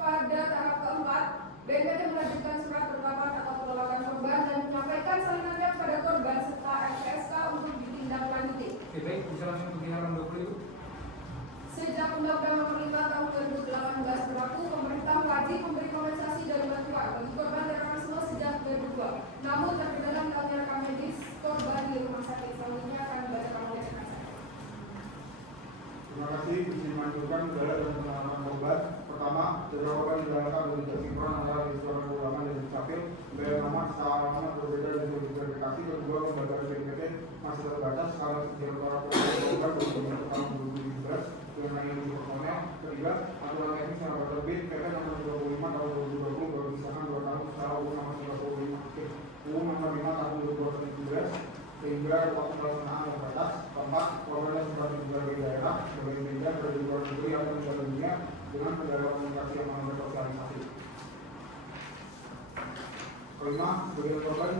Pada tahap keempat, BNPT melanjutkan surat penetapan atau penolakan korban dan menyampaikan salinannya kepada korban serta LPSK untuk ditindaklanjuti. Oke, baik, bisa langsung ke halaman 20 itu. Sejak Undang-Undang Nomor 5 Tahun 2018 berlaku, pemerintah wajib memberi kompensasi dan bantuan bagi korban terorisme sejak 2002. Namun terkadang kami rekam medis korban di rumah sakit selanjutnya akan dibacakan oleh Terima kasih. Izin dimanjurkan saudara dalam penanganan korban. Pertama, saudara korban dilakukan dengan tidak sinkron antara registrasi keuangan dan dukcapil. Beda nama, secara alamat berbeda dan verifikasi. Kedua, lembaga BNPT masih terbatas karena sejarah para korban baru dibentuk tahun 2017 dengan hanya 7 personel. Ketiga, aturan teknis yang dapat terbit PP nomor 35 tahun 2020 baru disahkan 2 tahun secara UU nomor 35 UU nomor 5 tahun 2017 sehingga waktu pelaksanaan terbatas. Keempat, korban yang sempat di berbagai daerah, berbagai media, dari luar negeri atau meninggal dunia dengan kendala komunikasi yang mengalami sosialisasi. Kelima, sebagian korban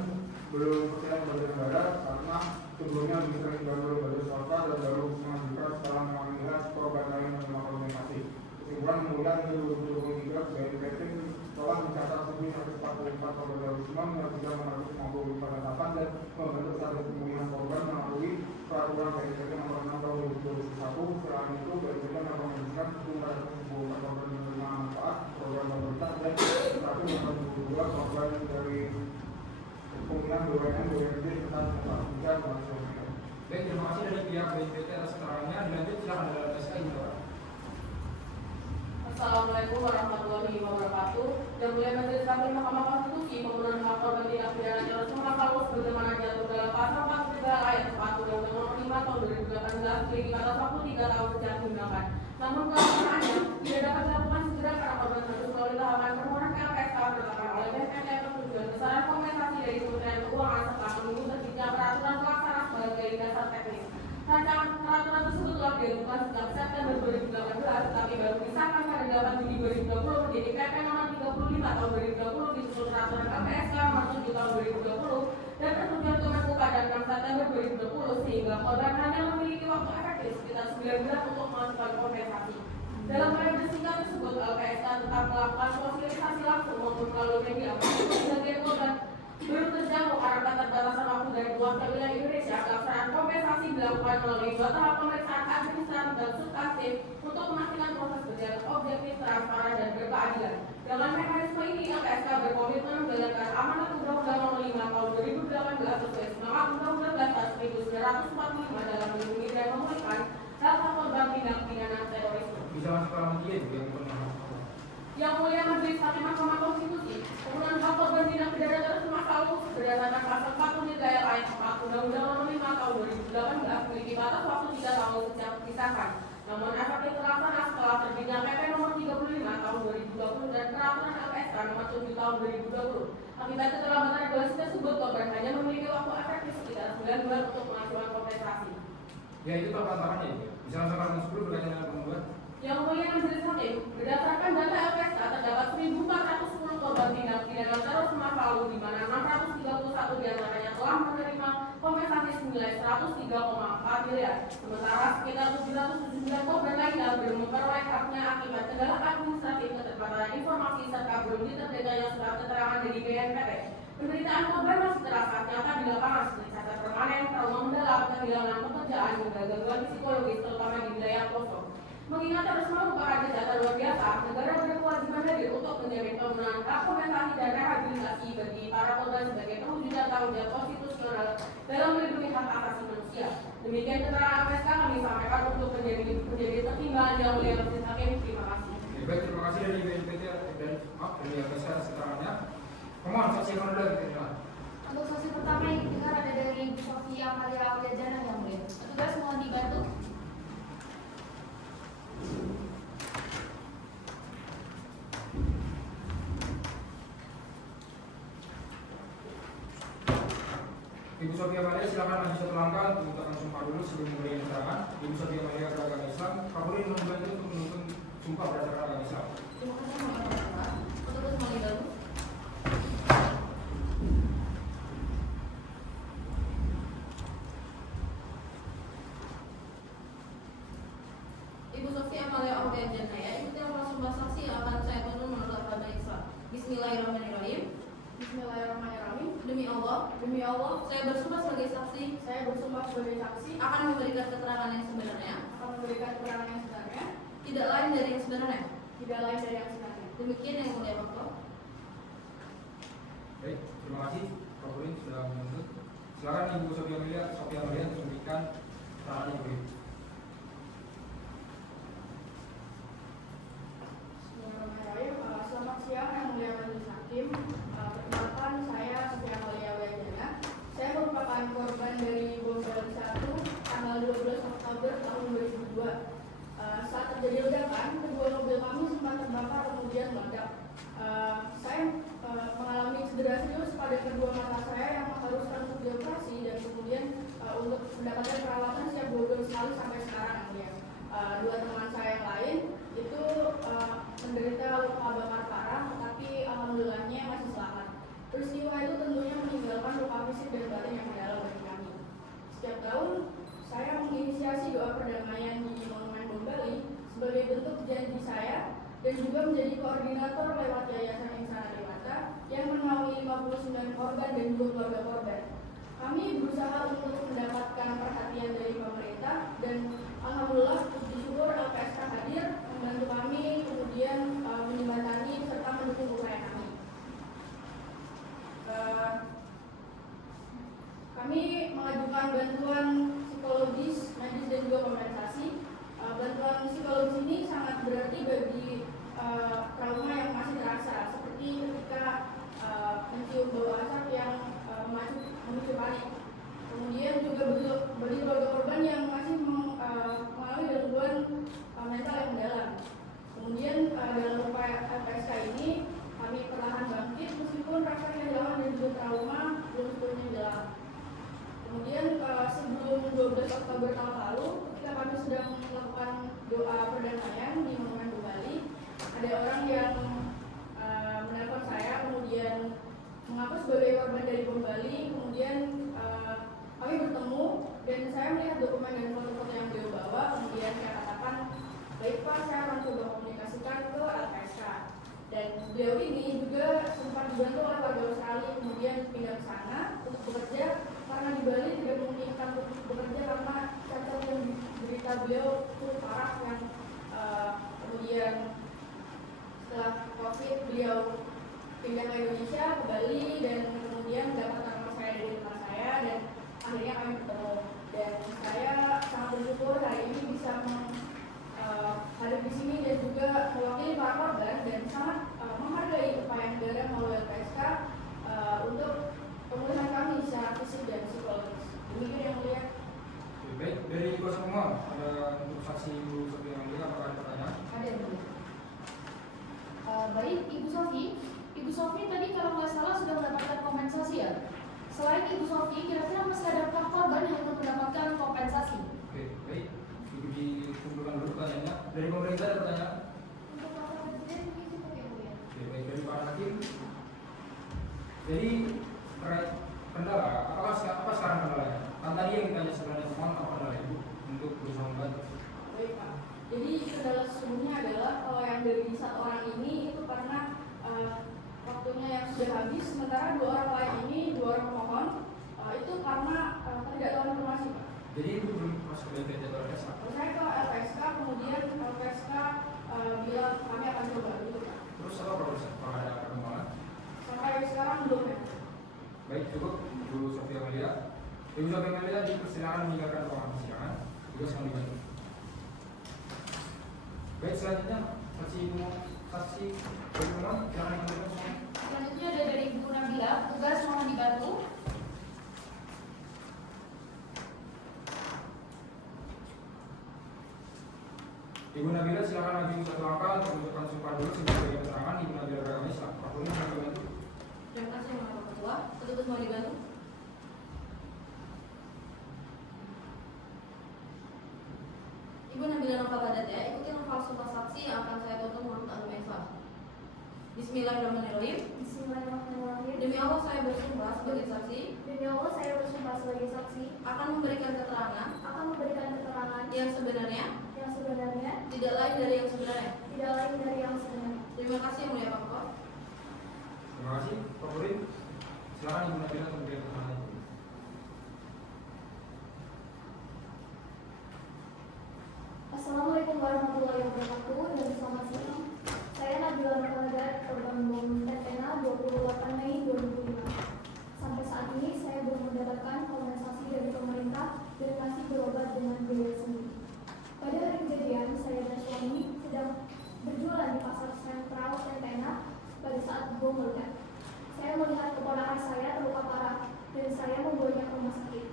belum percaya kepada negara karena sebelumnya lebih sering dibantu lembaga swasta dan baru mengajukan setelah mengambil korban lain menerima kompensasi. Kesimpulan kemudian di 2023 BNPT telah mencatat 1.144 korban terorisme, mengajukan 650 penetapan dan membentuk status pemulihan korban melalui peraturan BNPT nomor 6 tahun 2021. Selain itu, BNPT merekomendasikan 1.474 korban menerima manfaat program pemerintah dan 1.472 korban dari pemulihan BUMN, BUMD, serta pendidikan nasional. Baik, terima kasih dari pihak BNPT atas keterangannya. Dilanjut silakan dari SK Indra. Assalamualaikum warahmatullahi wabarakatuh. Yang mulia Majelis Hakim Mahkamah Konstitusi, pemenuhan hak korban tindak pidana terorisme pasal sebagaimana diatur dalam pasal 43 ayat 1 Undang-Undang Nomor 5 Tahun 2018 memiliki batas waktu 3 tahun sejak diundangkan. Namun pelaksanaannya tidak dapat dilakukan segera karena korban harus melalui tahapan permohonan ke LPSK berlakukan oleh BNPT persetujuan besaran kompensasi dari Kementerian Keuangan serta menunggu terbitnya peraturan pelaksana sebagai dasar teknis. Rancangan peraturan tersebut telah diajukan sejak September 2018, tetapi baru disahkan pada 8 Juli 2020 menjadi PP nomor 35 tahun 2020 disusul peraturan LPSK nomor 7 tahun 2020 dan persetujuan Kemenku pada 6 September 2020 sehingga korban hanya memiliki waktu efektif sekitar 9 bulan untuk mengajukan kompensasi. Dalam periode singkat tersebut, LPSK tetap melakukan sosialisasi langsung maupun melalui media untuk sebagian korban belum terjangkau karena keterbatasan waktu dari keluarga wilayah Indonesia. Pelaksanaan kompensasi dilakukan melalui 2 tahap pemeriksaan administratif dan substantif untuk memastikan proses berjalan objektif, transparan, dan berkeadilan. Dengan mekanisme ini, LPSK berkomitmen menjalankan amanat Undang-Undang Nomor 5 Tahun 2018 sesuai semangat Undang-Undang Dasar 1945 dalam melindungi dan memulihkan hak korban tindak pidana terorisme. Bisa masuk ke alamat dia juga yang pernah. Yang mulia Majelis Hakim Mahkamah Konstitusi, pemenuhan hak korban tindak pidana terorisme pasal berdasarkan pasal 43 ayat 4 Undang-Undang Nomor 5 Tahun 2018 memiliki batas waktu 3 tahun sejak disahkan. Namun efektif terlaksana setelah terbitnya PP Nomor 35 Tahun 2020 dan Peraturan LPSK Nomor 7 Tahun 2020. Akibat keterlambatan regulasi tersebut, korban hanya memiliki waktu efektif sekitar 9 bulan untuk mengajukan kompensasi. Ya, itu perpantarannya itu. Bisa langsung ke alamat 10 berkaitan dengan pembuat. Yang mulia Majelis Hakim, berdasarkan data LPSK terdapat 1.410 korban tindak pidana terorisme lalu di mana 631 diantaranya telah menerima kompensasi senilai 103,4 miliar. Sementara sekitar 779 korban lainnya belum memperoleh haknya akibat kendala administratif, keterbatasan informasi serta belum diterbitkannya surat keterangan dari BNPT. Penderitaan korban masih terasa nyata di lapangan seperti cacat permanen, trauma mendalam, kehilangan pekerjaan, hingga gangguan psikologis terutama di wilayah pelosok. Mengingat terorisme merupakan kejahatan luar biasa, negara berkewajiban hadir untuk menjamin pemenuhan hak kompensasi dan rehabilitasi bagi para korban sebagai perwujudan tanggung jawab konstitusional dalam melindungi hak asasi manusia. Demikian keterangan LPSK kami sampaikan untuk menjadi pertimbangan yang mulia Majelis Hakim. Terima kasih. Baik, terima kasih dari BNPT dan dari LPSK atas keterangannya. Pemohon saksi yang mana lagi? Untuk saksi pertama yang didengar ada dari Bu Sofia Maria Auliajana yang mulia. Petugas mohon dibantu. Ibu Sofia Maria, silakan maju satu langkah untuk mengucapkan sumpah dulu sebelum memberikan keterangan. Ibu Sofia Maria beragama Islam, Kapolri membantu untuk menuntun sumpah berdasarkan agama Islam. Terima kasih Bapak. Petugas mohon dibantu. Ibu Sofia Amalia Auliajana, ikuti amal sumpah saksi yang akan saya tuntut menurut agama Islam. Bismillahirrahmanirrahim. Bismillahirrahmanirrahim. Demi Allah, saya bersumpah sebagai saksi akan memberikan keterangan yang sebenarnya, tidak lain dari yang sebenarnya. Demikian yang mulia Bapak. Baik, terima kasih Kapolri sudah menuntut. Silakan Ibu Sofia Maria untuk memberikan keterangan yang beri. untuk mendapatkan perawatan setiap 2 bulan sekali sampai sekarang ya. 2 teman saya yang lain itu menderita luka bakar parah, tetapi alhamdulillahnya masih selamat. Peristiwa itu tentunya meninggalkan luka fisik dan batin yang mendalam bagi kami. Setiap tahun saya menginisiasi doa perdamaian di Monumen Bom Bali sebagai bentuk janji saya dan juga menjadi koordinator lewat Yayasan Insana Dewata yang menaungi 59 korban dan juga keluarga korban. Kami berusaha untuk mendapatkan perhatian dari pemerintah dan alhamdulillah puji syukur LPSK hadir membantu kami, kemudian menjembatani serta mendukung upaya kami. Kami mengajukan bantuan psikologis, medis dan juga kompensasi. Bantuan psikologis ini sangat berarti bagi trauma yang masih terasa, seperti ketika mencium bau asap yang memicu panik. Kemudian juga bagi keluarga korban yang masih mengalami gangguan mental yang mendalam. Kemudian dalam upaya LPSK ini kami perlahan bangkit meskipun rasa kehilangan dan juga trauma belum sepenuhnya hilang. Kemudian sebelum 12 Oktober tahun lalu, ketika kami sedang melakukan doa perdamaian di Monumen Bali, ada orang yang menelpon saya, kemudian mengaku sebagai korban dari Bom Bali. Kemudian kami bertemu dan saya melihat dokumen dan foto-foto yang beliau bawa. Kemudian saya katakan, baik Pak, saya akan coba komunikasikan ke LPSK. Dan beliau ini juga sempat dibantu oleh warga Australia, kemudian pindah ke sana untuk bekerja karena di Bali tidak memungkinkan untuk bekerja karena cacat yang diderita beliau cukup parah yang kemudian setelah COVID beliau pindah ke Indonesia, ke Bali, dan kemudian mendapatkan nomor saya dari teman saya dan akhirnya kami bertemu. Dan saya sangat bersyukur hari ini bisa hadir di sini dan juga mewakili para korban dan sangat menghargai upaya negara melalui LPSK untuk pemulihan kami secara fisik dan psikologis. Demikian yang mulia. Baik, dari kuasa pemohon ada untuk saksi Ibu Sofi yang mulia, apakah ada pertanyaan? Ada Bu. Baik, Ibu Sofi tadi kalau nggak salah sudah mendapatkan kompensasi ya. Selain Ibu Sofi, kira-kira masih adakah korban yang untuk mendapatkan kompensasi? Oke, baik. Ibu dikumpulkan dulu pertanyaannya. Dari pemerintah ada pertanyaan? Untuk Bapak Presiden ini cukup ya Bu ya. Oke, baik. Dari Pak Hakim. Jadi terkait kendala, apa sekarang kendalanya? Kan tadi yang ditanya sebenarnya pemohon apa kendala Ibu untuk berusaha membantu? Baik Pak. Jadi kendala sesungguhnya adalah kalau yang dari 1 orang ini itu karena waktunya yang sudah habis, sementara 2 orang lain ini, 2 orang pemohon itu karena tidak tahu informasi Pak. Jadi Ibu belum masuk ke LPSK atau LPSK? Saya ke LPSK, kemudian LPSK bilang kami akan coba gitu Pak. Terus apa prosesnya? Apakah ada perkembangan? Sampai sekarang belum ya. Baik, cukup. Ibu Sofi Amelia. Ibu Sofi Amelia dipersilakan meninggalkan ruangan persidangan. Ibu sedang dibantu. Baik, selanjutnya saksi pemohon, silakan dibantu semua. Selanjutnya ada dari Ibu Nabila, tugas mohon dibantu. Ibu Nabila silakan maju satu langkah untuk menunjukkan sumpah dulu sebagai keterangan. Ibu Nabila Ragami silakan. Pak Purni silakan dibantu. Terima kasih Bapak Ketua. Petugas mau dibantu. Ibu Nabila Nova Badate, ikuti novel sumpah saksi yang akan saya tuntut menurut argumen. Bismillahirrahmanirrahim. Bismillahirrahmanirrahim. Demi Allah saya bersumpah sebagai saksi Demi Allah saya bersumpah sebagai saksi akan memberikan keterangan yang sebenarnya tidak lain dari yang sebenarnya. Terima kasih yang mulia Pak Ketua. Terima kasih, Pak Purni. Silakan Ibu Nabila untuk memberikan keterangan. Assalamualaikum warahmatullahi wabarakatuh dan selamat siang. Saya Nabila Nurhalidat, korban bom Terpena 28 Mei 2005. Sampai saat ini saya belum mendapatkan kompensasi dari pemerintah dan masih berobat dengan biaya sendiri. Pada hari kejadian, saya dan suami sedang berjualan di pasar sentral Terpena pada saat bom meledak. Saya melihat keponakan saya terluka parah dan saya membawanya ke rumah sakit.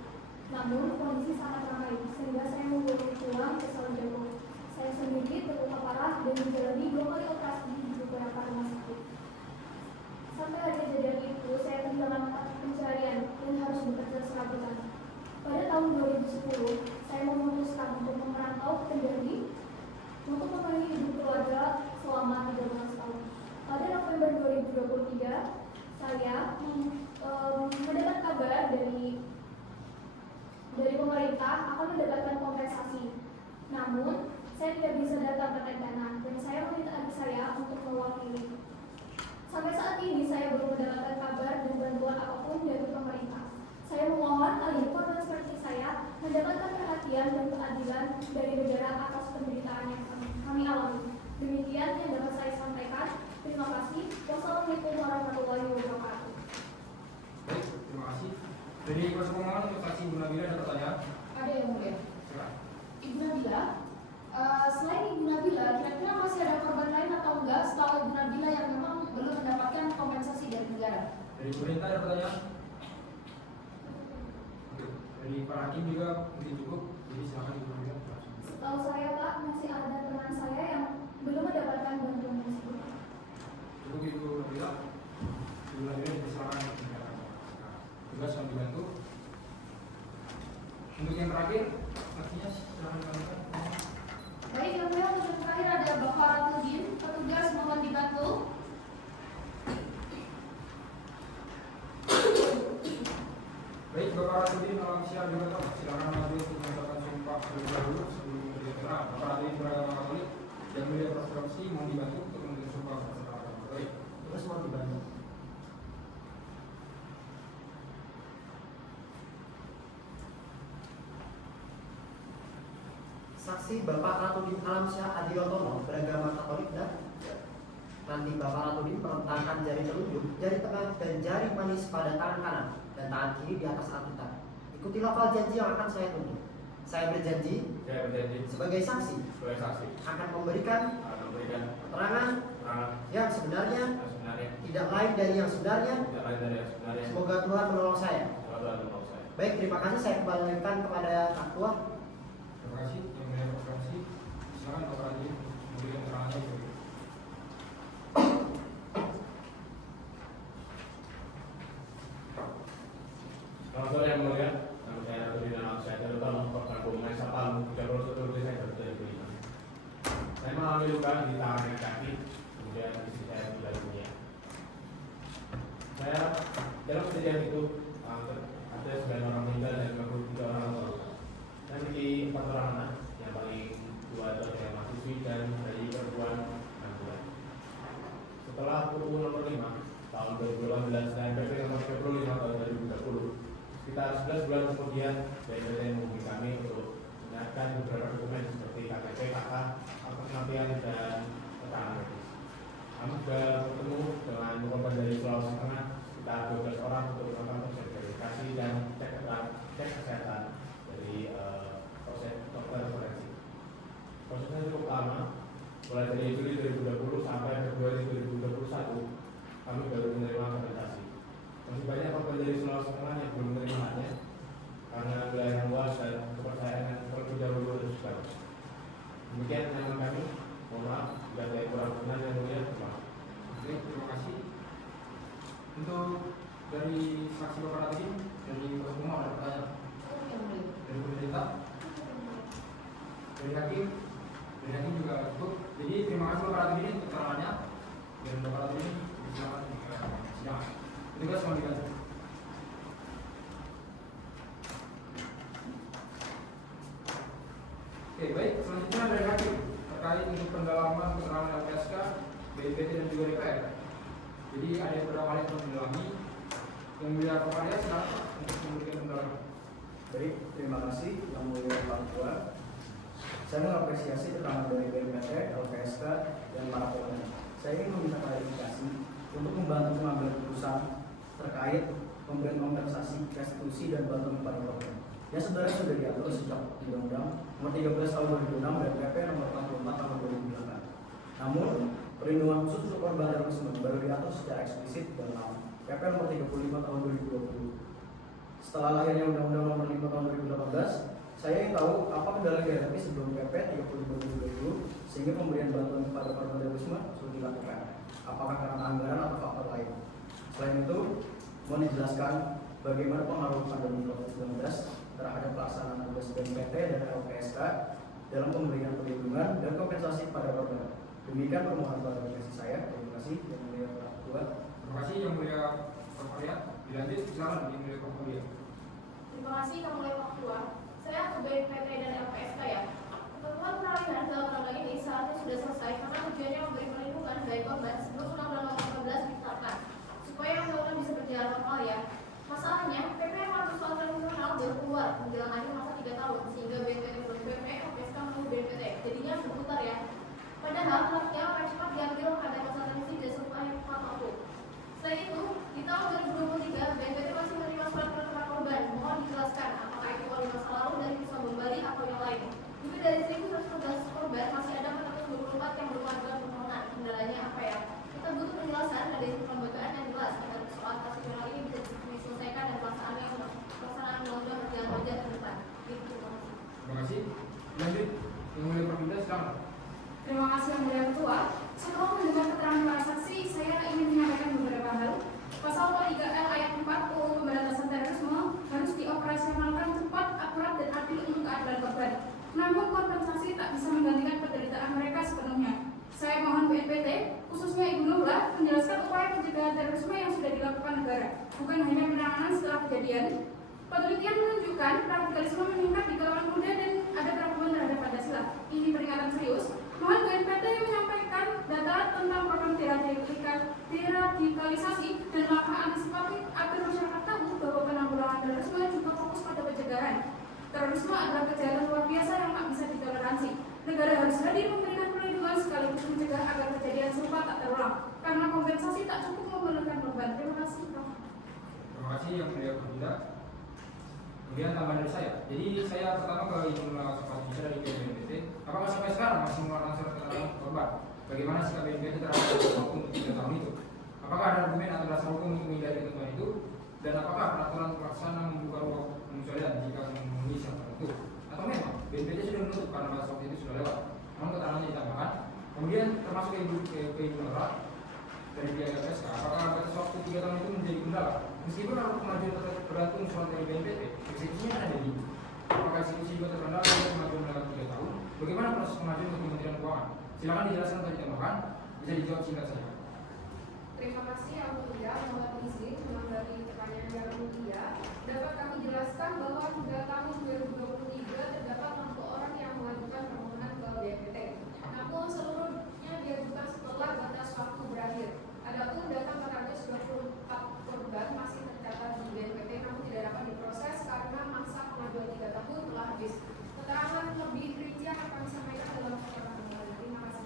Namun kondisi sangat ramai sehingga saya membawanya pulang ke Salatiga. Saya sendiri terluka parah dan menjalani 2 kali operasi di beberapa rumah sakit. Sampai hari kejadian itu saya kehilangan pencarian dan harus bekerja serabutan. Pada tahun tidak bisa datang ke Tentana dan saya meminta adik saya untuk mewakili. Sampai saat ini saya belum mendapatkan kabar dan bantuan apapun dari pemerintah. Saya memohon agar korban seperti saya mendapatkan perhatian dan keadilan dari negara atas penderitaan yang kami alami. Demikian yang dapat saya sampaikan. Terima kasih. Wassalamualaikum warahmatullahi wabarakatuh. Baik, terima kasih. Dari proses pemohonan untuk saksi Ibu Nabila ada pertanyaan? Ada yang mulia. Silakan. Ibu Nabila, selain Ibu Nabila, kira-kira masih ada korban lain atau enggak setelah Ibu Nabila yang memang belum mendapatkan kompensasi dari negara? Dari pemerintah ada pertanyaan? Oke. Dari para hakim juga mungkin cukup. Jadi silakan Ibu Nabila. Setahu saya Pak, masih ada teman saya yang belum mendapatkan bantuan tersebut. Cukup Ibu Nabila. Ibu Nabila silakan. Tugas yang dibantu. Untuk yang terakhir, artinya silakan dilanjutkan. Baik, yang mulia, untuk yang terakhir ada Bapak Ratudin. Petugas mohon dibantu. Baik, Bapak Ratudin, salam siang juga. Silakan maju untuk mengucapkan sumpah terlebih dahulu sebelum memberi keterangan. Bapak Ratudin beragama Katolik yang mulia Prof. mohon dibantu untuk memberi sumpah bersama Katolik. Terus mau dibantu. Saksi Bapak Ratudin Alamsyah Adirotono beragama Katolik dan nanti Bapak Ratudin merentangkan jari telunjuk, jari tengah, dan jari manis pada tangan kanan dan tangan kiri di atas Alkitab. Ikuti lafal janji yang akan saya tuntut. Saya berjanji sebagai saksi akan memberikan keterangan yang sebenarnya, tidak lain dari yang sebenarnya. Semoga Tuhan menolong saya. Baik, terima kasih. Saya kembalikan kepada Ketua. Terima kasih yang mulia Prof. Silakan Bapak Ratudin memberikan keterangannya itu. Selamat sore yang mulia, nama saya Ratudin Alamsyah Adirotono, korban bom Maisa Palu 31 Desember 2005. Saya mengalami luka di tangan dan kaki, kemudian istri saya meninggal dunia. Saya dalam kejadian itu ada 9 orang meninggal dan 53 orang luka. Saya memiliki 4 orang anak, yang paling 2 adalah yang mahasiswi dan bayi perempuan 6 bulan. Setelah UU nomor 5 tahun 2018 dan PP nomor 35 tahun 2020, sekitar 11 bulan kemudian BNPT menghubungi kami untuk menyiapkan beberapa dokumen seperti KTP, KK, akta kematian, dan keterangan medis. Kami juga bertemu dengan korban dari Sulawesi Tengah sekitar 12 orang untuk melakukan proses verifikasi dan cek kesehatan dari proses dokter forensik. Prosesnya cukup lama, mulai dari Juli 2020 sampai Februari 2021 kami baru menerima kompensasi. Masih banyak korban dari Sulawesi Tengah yang belum menerima haknya karena wilayah yang luas dan kepercayaan terlebih dahulu harus baik. Demikian yang kami. Mohon maaf jika saya kurang benar yang mulia. Oke, terima kasih. Untuk dari saksi Bapak Ratudin dari semua ada pertanyaan dari pemerintah, dari hakim juga cukup. Jadi terima kasih Bapak Ratudin untuk keterangannya dan Bapak Ratudin silakan sidang. Tugas mohon dibantu. Oke, baik. Selanjutnya dari hakim terkait untuk pendalaman keterangan LPSK, BNPT dan juga DPR. Jadi ada beberapa hal yang perlu didalami. Yang mulia Bapak Arya silakan untuk memberikan pendalaman. Baik, terima kasih yang mulia Pak Ketua. Saya mengapresiasi keterangan dari BNPT, LPSK, dan para pemohon. Saya ingin meminta klarifikasi untuk membantu pengambilan keputusan terkait pemberian kompensasi, restitusi, dan bantuan kepada korban. Yang sebenarnya sudah diatur sejak Undang-Undang Nomor 13 Tahun 2006 dan PP Nomor 44 Tahun 2008. Namun, perlindungan khusus untuk korban terorisme baru diatur secara eksplisit dalam PP Nomor 35 Tahun 2020. Setelah lahirnya Undang-Undang Nomor 5 Tahun 2018, saya ingin tahu apa kendala yang dihadapi sebelum PP 35 2020 sehingga pemberian bantuan kepada korban terorisme sudah dilakukan. Apakah karena anggaran atau faktor lain? Selain itu, mohon dijelaskan bagaimana pengaruh pandemi COVID-19 terhadap pelaksanaan tugas BNPT dan LPSK dalam pemberian perlindungan dan kompensasi kepada korban. Demikian permohonan klarifikasi saya. Terima kasih yang mulia Pak Ketua. Terima kasih yang mulia Prof. Arya. Dilanjut silakan yang mulia Prof. Arya. Terima kasih yang mulia Pak Ketua. Saya ke BNPT dan LPSK ya. Ketentuan peralihan dalam undang Padahal draftnya akan cepat diambil pada masa revisi dan supaya cepat upload. Selain itu, di tahun 2023, BNPT masih menerima surat pertolongan korban. Mohon dijelaskan apakah itu oleh masa lalu dari Pusat Bali atau yang lain. Lebih dari 1.114 korban masih ada 424 yang belum ada permohonan. Kendalanya apa ya? Kita butuh penjelasan dan pembukaan yang jelas agar soal kasus yang ini bisa diselesaikan dan pelaksanaan undang-undang berjalan lancar ke depan. Gitu. Terima kasih. Lanjut, yang mulia Provinda silakan. Terima kasih Yang Mulia Ketua. Setelah mendengar keterangan para saksi, saya ingin menyampaikan beberapa hal. Pasal 3L ayat 4 UU Pemberantasan Terorisme harus dioperasionalkan cepat, akurat, dan adil untuk keadilan korban. Namun kompensasi tak bisa menggantikan penderitaan mereka sepenuhnya. Saya mohon BNPT, khususnya Ibu Nurlah, menjelaskan upaya pencegahan terorisme yang sudah dilakukan negara, bukan hanya penanganan setelah kejadian. Penelitian menunjukkan radikalisme meningkat di kalangan muda dan ada perlakuan terhadap Pancasila. Ini peringatan serius. Mohon BNPT menyampaikan data tentang program deradikalisasi dan langkah antisipatif agar masyarakat tahu bahwa penanggulangan terorisme juga fokus pada pencegahan. Terorisme adalah kejahatan luar biasa yang tak bisa ditoleransi. Negara harus hadir memberikan perlindungan sekaligus mencegah agar kejadian serupa tak terulang. Karena kompensasi tak cukup memerlukan korban. Terima kasih. Terima kasih Yang Mulia Provinda. Kemudian tambahan dari saya. Jadi saya pertama ke Ibu Nurlah Sofasisa dari BNPT. Apakah sampai sekarang masih mengeluarkan surat keterangan korban? Bagaimana sikap BNPT terhadap hukum untuk 3 tahun itu? Apakah ada argumen atau dasar hukum untuk menghindari ketentuan itu? Dan apakah peraturan pelaksana membuka ruang penyesuaian jika memenuhi syarat tertentu? Atau memang BNPT sudah menutup karena masa waktu itu sudah lewat? Namun keterangannya ditambahkan. Kemudian termasuk Ibu Nurlah dari pihak LPSK, apakah batas waktu 3 tahun itu menjadi kendala? Meskipun kalau kemajuan tetap bergantung surat dari BNPT, eksekusinya ada di ibu. Apakah eksekusi juga terkendala dengan kemajuan dalam 3 tahun? Bagaimana proses kemajuan untuk Kementerian Keuangan? Silakan dijelaskan atau ditambahkan, bisa dijawab singkat saja. Terima kasih Yang Mulia. Mohon izin menanggapi pertanyaan Yang Mulia. Dapat kami jelaskan bahwa hingga tahun 2023 terdapat 60 orang yang mengajukan permohonan ke BNPT. Namun seluruhnya diajukan setelah batas waktu berakhir. Adapun data 424 korban masih tercatat di BNPT namun tidak dapat diproses karena masa pengajuan 3 tahun telah habis. Keterangan lebih rinci akan kami sampaikan dalam pertemuan kembali. Terima kasih.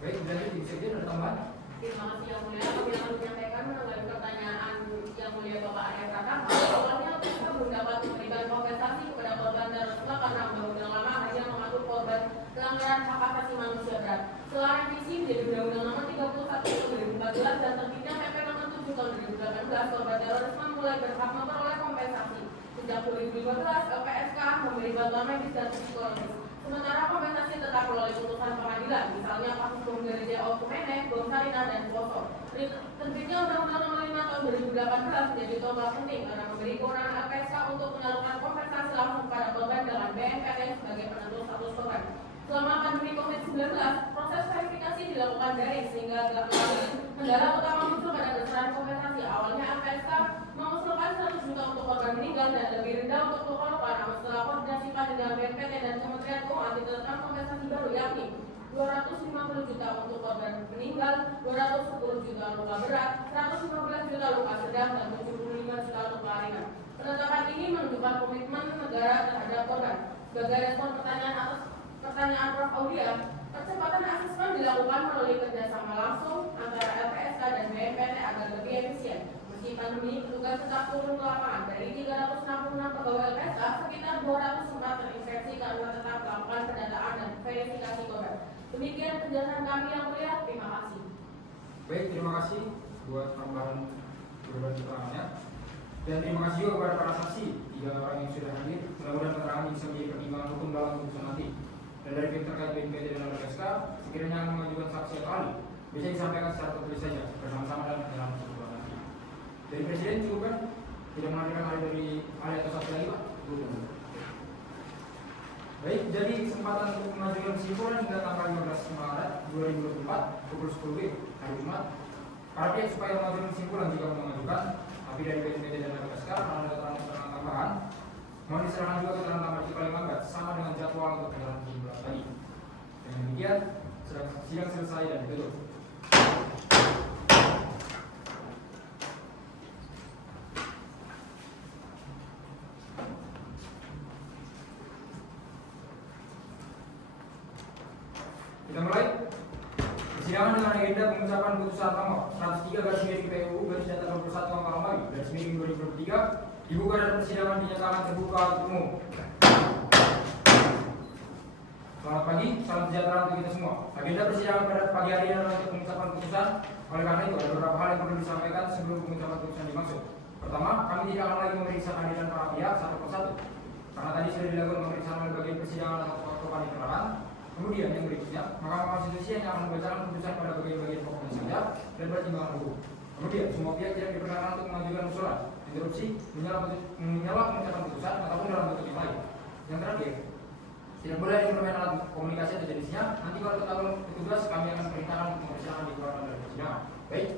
Baik, berarti Ibu Sekjen ada tambahan? Terima kasih Yang Mulia. Kami akan menyampaikan mengenai pertanyaan Yang Mulia Bapak Arya Pratama. Awalnya kita belum dapat memberikan kompensasi kepada korban terorisme karena Undang-Undang Lama hanya mengatur korban pelanggaran hak asasi manusia berat. Setelah revisi menjadi Undang-Undang Nomor 31 Tahun 2014 dan terbitnya PP Nomor 7 Tahun 2018, korban terorisme mulai berhak memperoleh kompensasi. Sejak 2015, LPSK memberi bantuan medis dan psikologis. Sementara kompensasi tetap melalui putusan pengadilan, misalnya kasus bom gereja Okumene, bom Sarinah, dan Poso. Terbitnya Undang-Undang Nomor 5 Tahun 2018 menjadi tonggak penting karena memberi kewenangan LPSK untuk menyalurkan kompensasi langsung pada korban dengan BNPT sebagai penentu status korban. Selama pandemi COVID-19, proses verifikasi dilakukan daring sehingga gelap kendala utama muncul pada besaran kompensasi. Awalnya LPSK mengusulkan 100 juta untuk korban meninggal dan lebih rendah untuk luka-luka. Namun setelah koordinasi dengan BNPT dan Kementerian Keuangan ditetapkan kompensasi baru yakni 250 juta untuk korban meninggal, 210 juta luka berat, 115 juta luka sedang, dan 75 juta luka ringan. Penetapan ini menunjukkan komitmen negara terhadap korban. Sebagai respon pertanyaan Prof. Aulia, percepatan asesmen dilakukan melalui kerjasama langsung antara LPSK dan BNPT agar lebih efisien. Meski pandemi, petugas tetap turun ke lapangan. Dari 366 pegawai LPSK, sekitar 200 sempat terinfeksi karena tetap melakukan pendataan dan verifikasi korban. Demikian penjelasan kami Yang Mulia. Terima kasih. Baik, terima kasih buat tambahan beberapa keterangannya. Dan terima kasih juga kepada para saksi, 3 orang yang sudah hadir. Mudah-mudahan keterangan bisa menjadi pertimbangan hukum dalam putusan nanti. Dan dari pihak terkait BNPT dan LPSK, sekiranya akan mengajukan saksi atau ahli, bisa disampaikan secara tertulis saja bersama-sama dalam putusan nanti. Dari Presiden cukup kan? Tidak menghadirkan ahli atau saksi lagi Pak? Baik, jadi kesempatan untuk mengajukan kesimpulan hingga tanggal 15 Maret 2024 pukul 10 WIB hari Jumat. Para pihak supaya mengajukan kesimpulan jika mengajukan, tapi dari BNPT dan LPSK karena ada keterangan tambahan, mohon diserahkan juga keterangan tambahan di paling lambat sama dengan jadwal untuk penyerahan kesimpulan tadi. Dengan demikian, sidang selesai dan ditutup. Kita mulai. Persidangan dengan agenda pengucapan putusan nomor 103/PUU garis datar 21 Angka Romawi garis miring 2023 dibuka dan persidangan dinyatakan terbuka untuk umum. Selamat pagi, salam sejahtera untuk kita semua. Agenda persidangan pada pagi hari ini adalah untuk pengucapan putusan. Oleh karena itu, ada beberapa hal yang perlu disampaikan sebelum pengucapan putusan dimaksud. Pertama, kami tidak akan lagi memeriksa kehadiran para pihak satu persatu, karena tadi sudah dilakukan pemeriksaan oleh bagian persidangan atau kepaniteraan. Kemudian yang berikutnya, Mahkamah Konstitusi hanya akan membacakan putusan pada bagian-bagian pokoknya saja dan pertimbangan hukum. Kemudian, semua pihak tidak diperkenankan untuk mengajukan usulan, interupsi, menyela pengucapan putusan ataupun dalam bentuk yang lain. Yang terakhir, tidak boleh ada yang alat komunikasi atau jenisnya. Nanti kalau ketahuan petugas, kami akan perintahkan untuk persidangan dikeluarkan dari persidangan. Baik.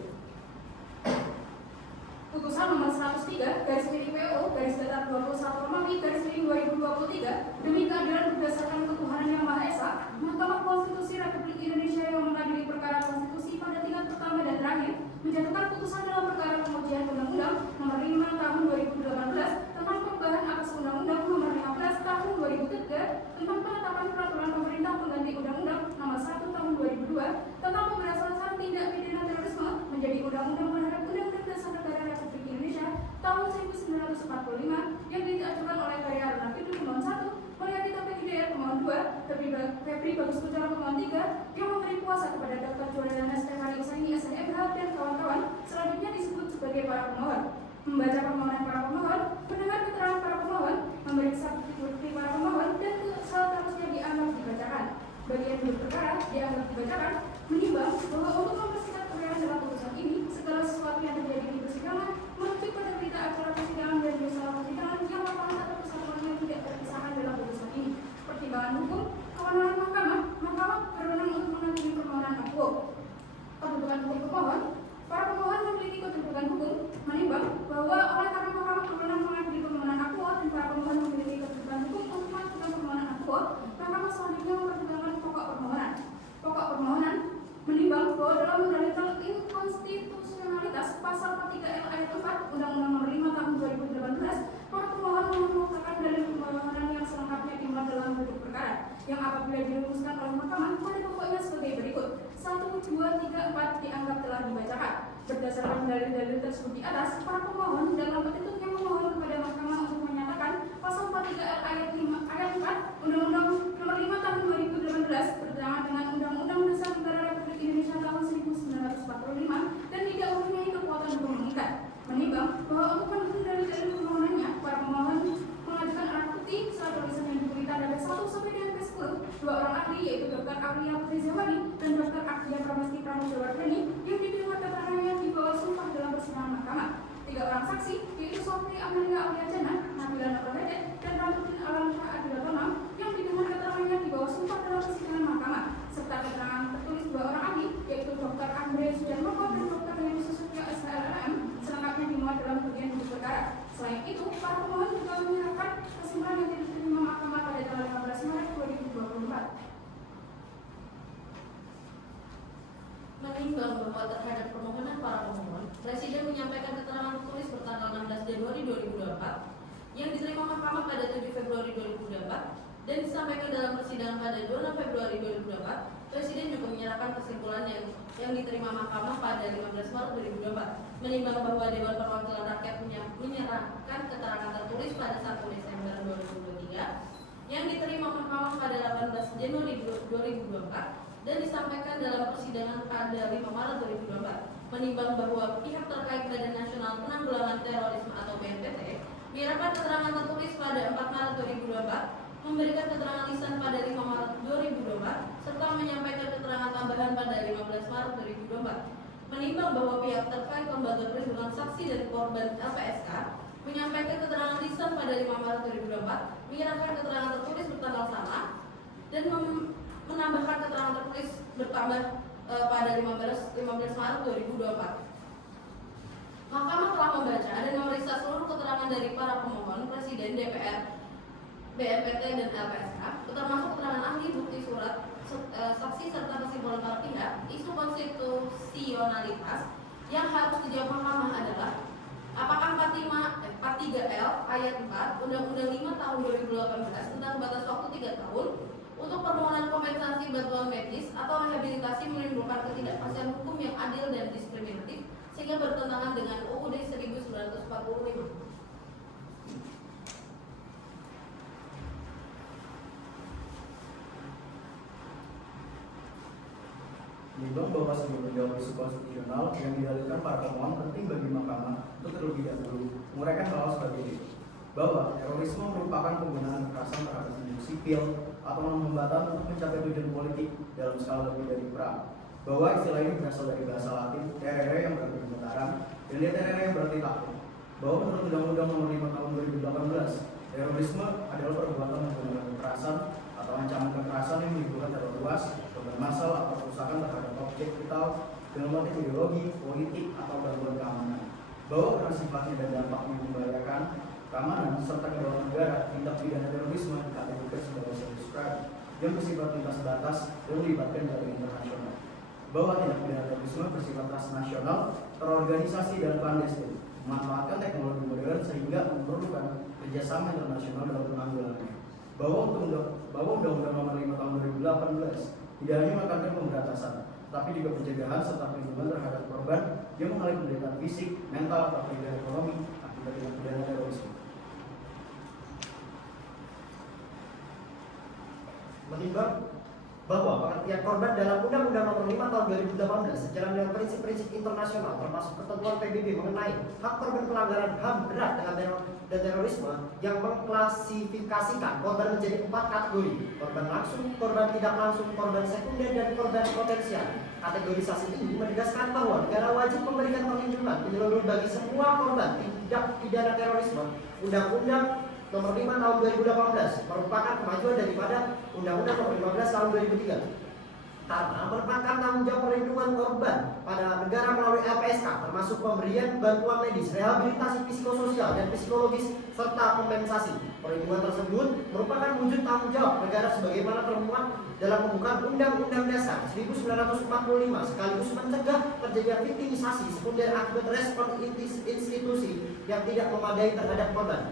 Putusan nomor 103/PO garis datar 21 Romawi garis miring 2023 demi keadilan berdasarkan ketuhanan yang Maha Esa, Mahkamah Konstitusi Republik Indonesia yang mengadili perkara konstitusi pada tingkat pertama dan terakhir menjatuhkan putusan dalam perkara pengujian Undang-Undang Nomor 5 Tahun 2018 tentang perubahan atas Undang-Undang Nomor 15 Tahun 2003 tentang penetapan peraturan pemerintah pengganti Undang-Undang Nomor 1 Tahun 2002 tentang pemberantasan tindak pidana terorisme menjadi Undang-Undang terhadap Undang-Undang Dasar Negara Republik Indonesia tahun 1945 yang diajukan oleh Karya Renakit pemohon 1, Mulyadi Taufik Hidayat pemohon 2, Febri Bagus Putra pemohon 3 yang memberi kuasa kepada Dr. Juliana Stefani Usaini SMH dan kawan-kawan selanjutnya disebut sebagai para pemohon. Membaca permohonan para pemohon, mendengar keterangan para pemohon, memeriksa bukti para pemohon dan seterusnya dianggap dibacakan. Bagian duduk perkara dianggap dibacakan, menimbang bahwa untuk mempersingkat perkara dalam putusan ini segala sesuatu yang terjadi di persidangan merujuk pada berita acara persidangan dan masalah persidangan yang lapangan atau kesalahannya tidak terpisahkan dalam putusan ini. Pertimbangan hukum, kewenangan Mahkamah berwenang untuk menangani permohonan akuo. Kedudukan hukum pemohon, para pemohon memiliki kedudukan hukum, menimbang bahwa oleh karena Mahkamah berwenang mengadili permohonan akuo dan para pemohon memiliki kedudukan hukum untuk mengajukan permohonan akuo, Mahkamah selanjutnya mempertimbangkan pokok permohonan. Pokok permohonan menimbang bahwa dalam mendalilkan inkonstitusionalitas pasal 43L ayat 4 Undang-Undang Nomor 5 Tahun 2018, para pemohon mengemukakan dalil permohonan yang selengkapnya dimuat dalam duduk perkara yang apabila dirumuskan oleh Mahkamah pada pokoknya sebagai berikut. 1, 2, 3, 4 dianggap telah dibacakan. Berdasarkan dalil-dalil tersebut di atas, para pemohon dalam petitumnya memohon kepada Mahkamah untuk menyatakan pasal 43L ayat 4 Undang-Undang Nomor 5 Tahun 2018 bertentangan dengan Undang-Undang Dasar Negara Republik Indonesia tahun 1945 dan tidak mempunyai kekuatan hukum mengikat. Menimbang bahwa untuk mendukung dalil-dalil permohonannya, para pemohon mengajukan alat bukti surat tulisan yang diberi tanda P1 sampai dengan P10, 2 orang ahli yaitu Dr. Aprilia Putri Zawadi dan Dr. Akhia Pramesti Pramudawardhani yang didengar keterangannya di bawah sumpah dalam persidangan Mahkamah. 3 orang saksi yaitu Sofri Amelia Auliajana, Nabila Naprohedet, dan Ramudin Alamsyah Adilatonang yang didengar keterangannya di bawah sumpah dalam persidangan Mahkamah, serta keterangan tertulis 2 orang ahli yaitu Dr. Andre Sudarmoko dan Dr. Heni Susutyo SLRM selengkapnya dimuat dalam bagian duduk perkara. Selain itu, para pemohon juga menyerahkan kesimpulan yang diterima Mahkamah pada tanggal 15 Maret 2024. Menimbang bahwa terhadap permohonan para pemohon, Presiden menyampaikan keterangan tertulis bertanggal 16 Januari 2024 yang diterima Mahkamah pada 7 Februari 2024 dan disampaikan dalam persidangan pada 2 Februari 2024. Presiden juga menyerahkan kesimpulan yang diterima Mahkamah pada 15 Maret 2024, menimbang bahwa Dewan Perwakilan Rakyat menyerahkan keterangan tertulis pada 1 Desember 2023 yang diterima Mahkamah pada 18 Januari 2024 dan disampaikan dalam persidangan pada 5 Maret 2024, menimbang bahwa pihak terkait Badan Nasional Penanggulangan Terorisme atau BNPT menyerahkan keterangan tertulis pada 4 Maret 2024, memberikan keterangan lisan pada 5 Maret 2024, serta menyampaikan keterangan tambahan pada 15 Maret 2024, menimbang bahwa pihak terkait Lembaga Perlindungan Saksi dan Korban LPSK menyampaikan keterangan lisan pada 5 Maret 2024, menyerahkan keterangan tertulis bertanggal sama dan menambahkan keterangan tertulis bertambah pada 15 Maret 2024. Mahkamah telah membaca dan memeriksa seluruh keterangan dari para pemohon, Presiden, DPR, BNPT, dan LPSK, termasuk keterangan ahli, bukti surat, saksi, serta kesimpulan para pihak. Isu konstitusionalitas yang harus dijawab Mahkamah adalah apakah 43L ayat 4 Undang-Undang 5 Tahun 2018 tentang batas waktu 3 tahun untuk permohonan kompensasi bantuan medis atau rehabilitasi menimbulkan ketidakpastian hukum yang adil dan diskriminatif sehingga bertentangan dengan UUD 1945. Menimbang bahwa sebuah penjawab isu konstitusional yang didalilkan para pemohon penting bagi mahkamah untuk terlebih dahulu menguraikan hal sebagai ini, bahwa terorisme merupakan penggunaan kekerasan terhadap individu sipil atau hambatan untuk mencapai tujuan politik dalam skala lebih dari perang, bahwa istilah ini berasal dari bahasa Latin terere yang berarti gemetaran dan deterere yang berarti takut, bahwa menurut Undang-Undang Nomor 5 Tahun 2018 terorisme adalah perbuatan menggunakan kekerasan atau ancaman kekerasan yang menimbulkan teror luas, korban massal atau kerusakan terhadap objek vital dengan motif ideologi, politik atau gangguan keamanan, bahwa karena sifatnya dan dampaknya membahayakan keamanan serta kedaulatan negara, tindak pidana terorisme dikategorikan sebagai serious crime yang bersifat lintas batas dan melibatkan jaringan internasional, bahwa tindak pidana terorisme bersifat transnasional, terorganisasi dan clandestin, memanfaatkan teknologi modern sehingga memerlukan kerjasama internasional dalam penanggulangannya, bahwa Undang-Undang Nomor 5 Tahun 2018 tidak hanya menekankan pemberantasan, tapi juga pencegahan serta perlindungan terhadap korban yang mengalami penderitaan fisik, mental atau kerugian ekonomi akibat tindak pidana terorisme. Menimbang bahwa pengertian korban dalam Undang-Undang Nomor 5 Tahun 2018 sejalan dengan prinsip-prinsip internasional termasuk ketentuan PBB mengenai hak korban pelanggaran HAM berat dengan terorisme yang mengklasifikasikan korban menjadi 4 kategori: korban langsung, korban tidak langsung, korban sekunder, dan korban potensial. Kategorisasi ini menegaskan bahwa negara wajib memberikan perlindungan menyeluruh bagi semua korban tindak pidana terorisme. Undang-Undang Nomor 5 Tahun 2018 merupakan kemajuan daripada Undang-Undang Nomor 15 Tahun 2003 karena merupakan tanggung jawab perlindungan korban pada negara melalui LPSK, termasuk pemberian bantuan medis, rehabilitasi psikososial dan psikologis serta kompensasi. Perlindungan tersebut merupakan wujud tanggung jawab negara sebagaimana termuat dalam pembukaan Undang-Undang Dasar 1945 sekaligus mencegah terjadinya viktimisasi sekunder akibat respon institusi yang tidak memadai terhadap korban.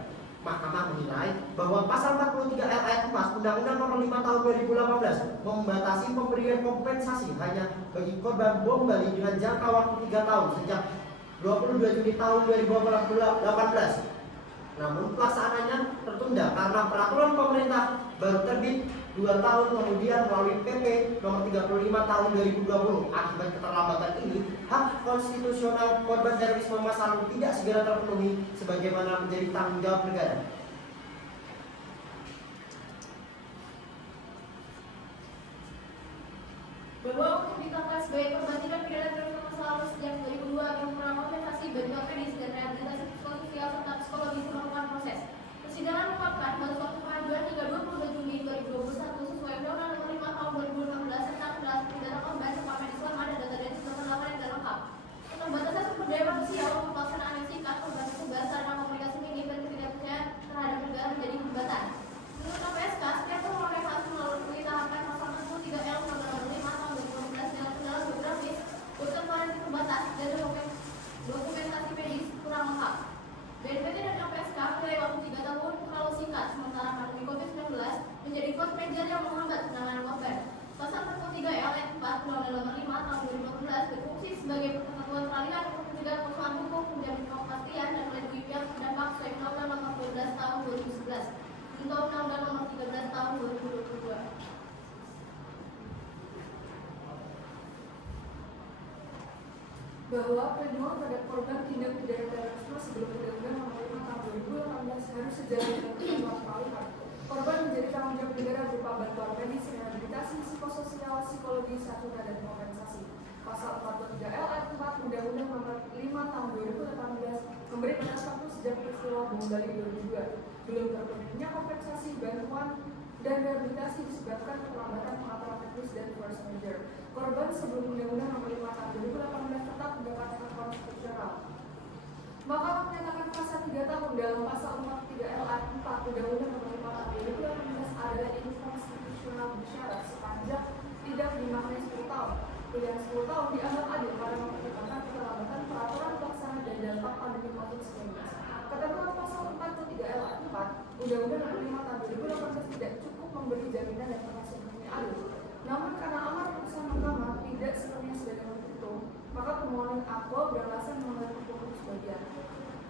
Mahkamah menilai bahwa pasal 43 L ayat 4 Undang-Undang Nomor 5 Tahun 2018 membatasi pemberian kompensasi hanya bagi korban bom Bali dengan jangka waktu 3 tahun sejak 22 Juni tahun 2018. Namun pelaksanaannya tertunda karena peraturan pemerintah baru terbit 2 tahun kemudian melalui PP Nomor 35 Tahun 2020. Akibat keterlambatan ini, hak konstitusional korban terorisme masa lalu tidak segera terpenuhi sebagaimana menjadi tanggung jawab negara. Bahwa untuk ditetapkan sebagai korban tindak pidana terorisme masa lalu sejak 2002 yang menerima kompensasi bantuan medis dan rehabilitasi psikososial serta psikologis melakukan proses. Persidangan mengungkapkan batas waktu pengajuan hingga 22 Juni 2021 sesuai Undang-Undang Nomor 5 Tahun 2016 tentang penjelasan pidana korban serta medis selama dan data dari sistem penelapan yang tidak lengkap. Keterbatasan sumber daya manusia untuk pelaksanaan yang singkat korban tugas sarana komunikasi minim dan ketidakpercayaan terhadap negara menjadi hambatan. Menurut KPSK, setiap permohonan harus melalui tahapan pasal 43 L Undang-Undang Nomor 5 Tahun 2016 dengan kendala geografis, kebutuhan terbatas dan dokumentasi medis kurang lengkap. BNPT dan KPSK menilai waktu 3 tahun terlalu singkat, sementara pandemi COVID-19 menjadi force majeure yang menghambat penanganan korban. Pasal 43 ayat 4 Undang-Undang Nomor 5 Tahun 2015 berfungsi sebagai ketentuan peralihan untuk mencegah persoalan hukum, menjamin kepastian dan melindungi pihak terdampak sesuai Undang-Undang Nomor 12 Tahun 2011 dan Undang-Undang Nomor 13 Tahun 2022. Bahwa perlindungan terhadap korban tindak pidana terorisme sebelum Undang-Undang Nomor 5 Tahun 2018 harus sejalan dengan ketentuan peralihan. Korban menjadi tanggung jawab negara berupa bantuan medis, rehabilitasi psikososial, psikologis, santunan dan kompensasi. Pasal 43 L ayat 4 Undang-Undang Nomor 5 Tahun 2018 memberi batas waktu sejak peristiwa bom Bali 2002. Belum terpenuhinya kompensasi, bantuan dan rehabilitasi disebabkan keterlambatan pengaturan teknis dan force majeure. Korban sebelum Undang-Undang Nomor 5 Tahun 2018 tetap mendapatkan hak konstitusional. Mahkamah menyatakan pasal 3 tahun dalam pasal 43 L ayat 4 Undang-Undang Nomor 5 Tahun 2018 adalah inkonstitusional bersyarat sepanjang tidak dimaknai 10 tahun. Pilihan 10 tahun dianggap adil karena mempertimbangkan keterlambatan peraturan pelaksana dan dampak pandemi COVID-19. Ketentuan pasal 43 L ayat 4 Undang-Undang Nomor 5 Tahun 2018 tidak cukup memberi jaminan dan penasihat hukumnya adil. Namun beralasan mengenai hukum sebagian.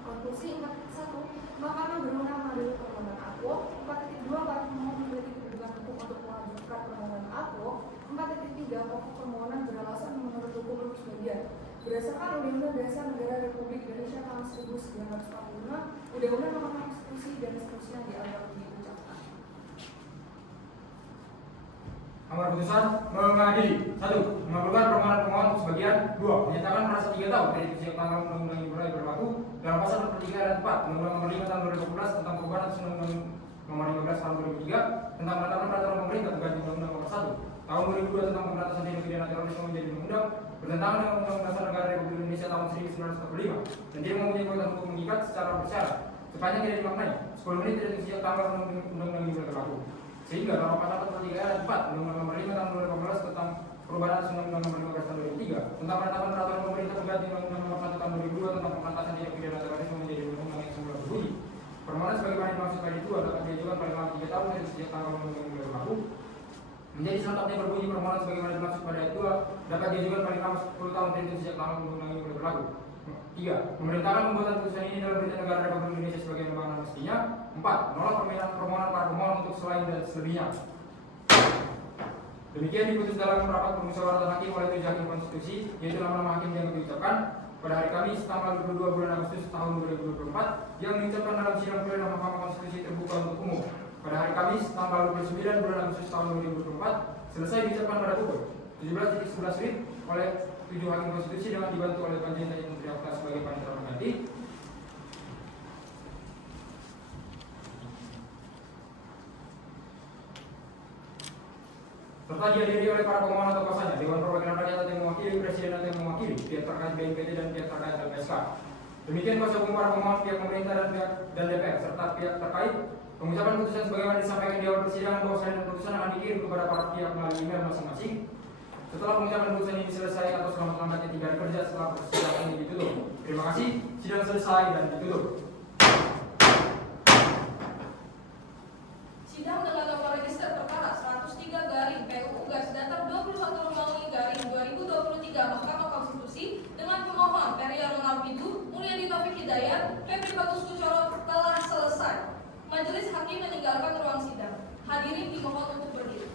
Konklusi 4.1, Mahkamah berwenang mengadili permohonan aquo. 4.2, para pemohon memiliki kedudukan hukum untuk mengajukan permohonan aquo. 4.3, pokok permohonan beralasan menurut hukum sebagian. Berdasarkan Undang-Undang Dasar Negara Republik Indonesia tahun 1945, Undang-Undang Mahkamah Konstitusi dan seterusnya dianggap diucapkan. Amar putusan mengadili 1. Mengabulkan permohonan pemohon untuk sebagian. 2. Menyatakan merasa 3 tahun dari sejak tanggal undang-undang yang mulai berlaku dalam pasal 3 dan 4 Undang-Undang Nomor 5 Tahun 2012 tentang perubahan atas Undang-Undang Nomor 15 Tahun 2003 tentang penetapan peraturan pemerintah pengganti Undang-Undang Nomor 1 Tahun 2002 tentang pemberantasan tindak pidana terorisme menjadi undang-undang bertentangan dengan Undang-Undang Dasar Negara Republik Indonesia tahun 1945 dan tidak mempunyai kekuatan hukum mengikat secara bersyarat sepanjang tidak dimaknai 10 menit dari sejak tanggal undang-undang yang berlaku. Sehingga dalam pasal 43 ayat 4 Undang-Undang Nomor 5 Tahun 2018 tentang perubahan atas Undang-Undang Nomor 15 Tahun 2003 tentang penetapan peraturan pemerintah pengganti Undang-Undang Nomor 1 Tahun 2002 tentang pemberantasan tindak pidana terorisme menjadi undang-undang yang semula berbunyi. Permohonan sebagaimana dimaksud pada itu dapat diajukan paling lama 3 tahun dari sejak tanggal undang-undang yang berlaku. Menjadi selengkapnya berbunyi permohonan sebagaimana dimaksud pada ayat 2 dapat diajukan paling lama 10 tahun dari sejak tanggal undang-undang yang berlaku. 3. Memerintahkan pembuatan putusan ini dalam berita negara Republik Indonesia sebagai lembaga mestinya. 4. Menolak permohonan para pemohon untuk selain dan selebihnya. Demikian diputus dalam rapat permusyawaratan hakim oleh 7 hakim konstitusi, yaitu nama-nama hakim yang diucapkan pada hari Kamis tanggal 22 bulan Agustus tahun 2024 yang diucapkan dalam sidang pleno Mahkamah Konstitusi terbuka untuk umum pada hari Kamis tanggal 29 bulan Agustus tahun 2024 selesai diucapkan pada pukul 17.11 WIB oleh 7 hakim konstitusi dengan dibantu oleh Panja Instansi Menteri Akta sebagai panitia pengganti. Serta dihadiri oleh para pemohon atau kuasanya, Dewan Perwakilan Rakyat atau yang mewakili, Presiden atau yang mewakili, pihak terkait BNPT dan pihak terkait LPSK. Demikian kuasa hukum para pemohon, pihak pemerintah dan DPR serta pihak terkait. Pengucapan putusan sebagaimana disampaikan di awal persidangan bahwa salinan putusan akan dikirim kepada para pihak melalui email masing-masing. Setelah pengucapan putusan ini selesai atau selambat-lambatnya 3 hari kerja setelah persidangan ini ditutup. Terima kasih, sidang selesai dan ditutup. Sidang dengan nomor register perkara 103-PUU-Datar 21 Mahkamah Konstitusi dengan pemohon Periano Narbidu, Mulyadi Taufik Hidayat, Febri Bagus Kucoro telah selesai. Majelis hakim meninggalkan ruang sidang. Hadirin dimohon untuk berdiri.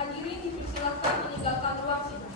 Hadirin dipersilakan meninggalkan ruang sidang.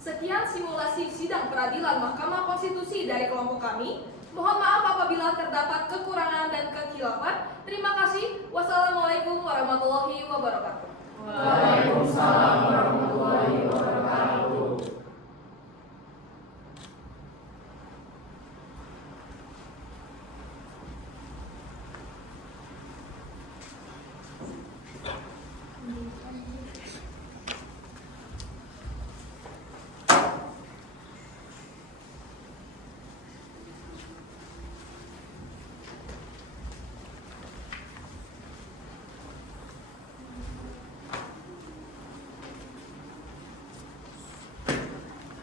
Sekian simulasi sidang peradilan Mahkamah Konstitusi dari kelompok kami. Mohon maaf apabila terdapat kekurangan dan kekhilafan. Terima kasih. Wassalamualaikum warahmatullahi wabarakatuh. Waalaikumsalam warahmatullahi wabarakatuh.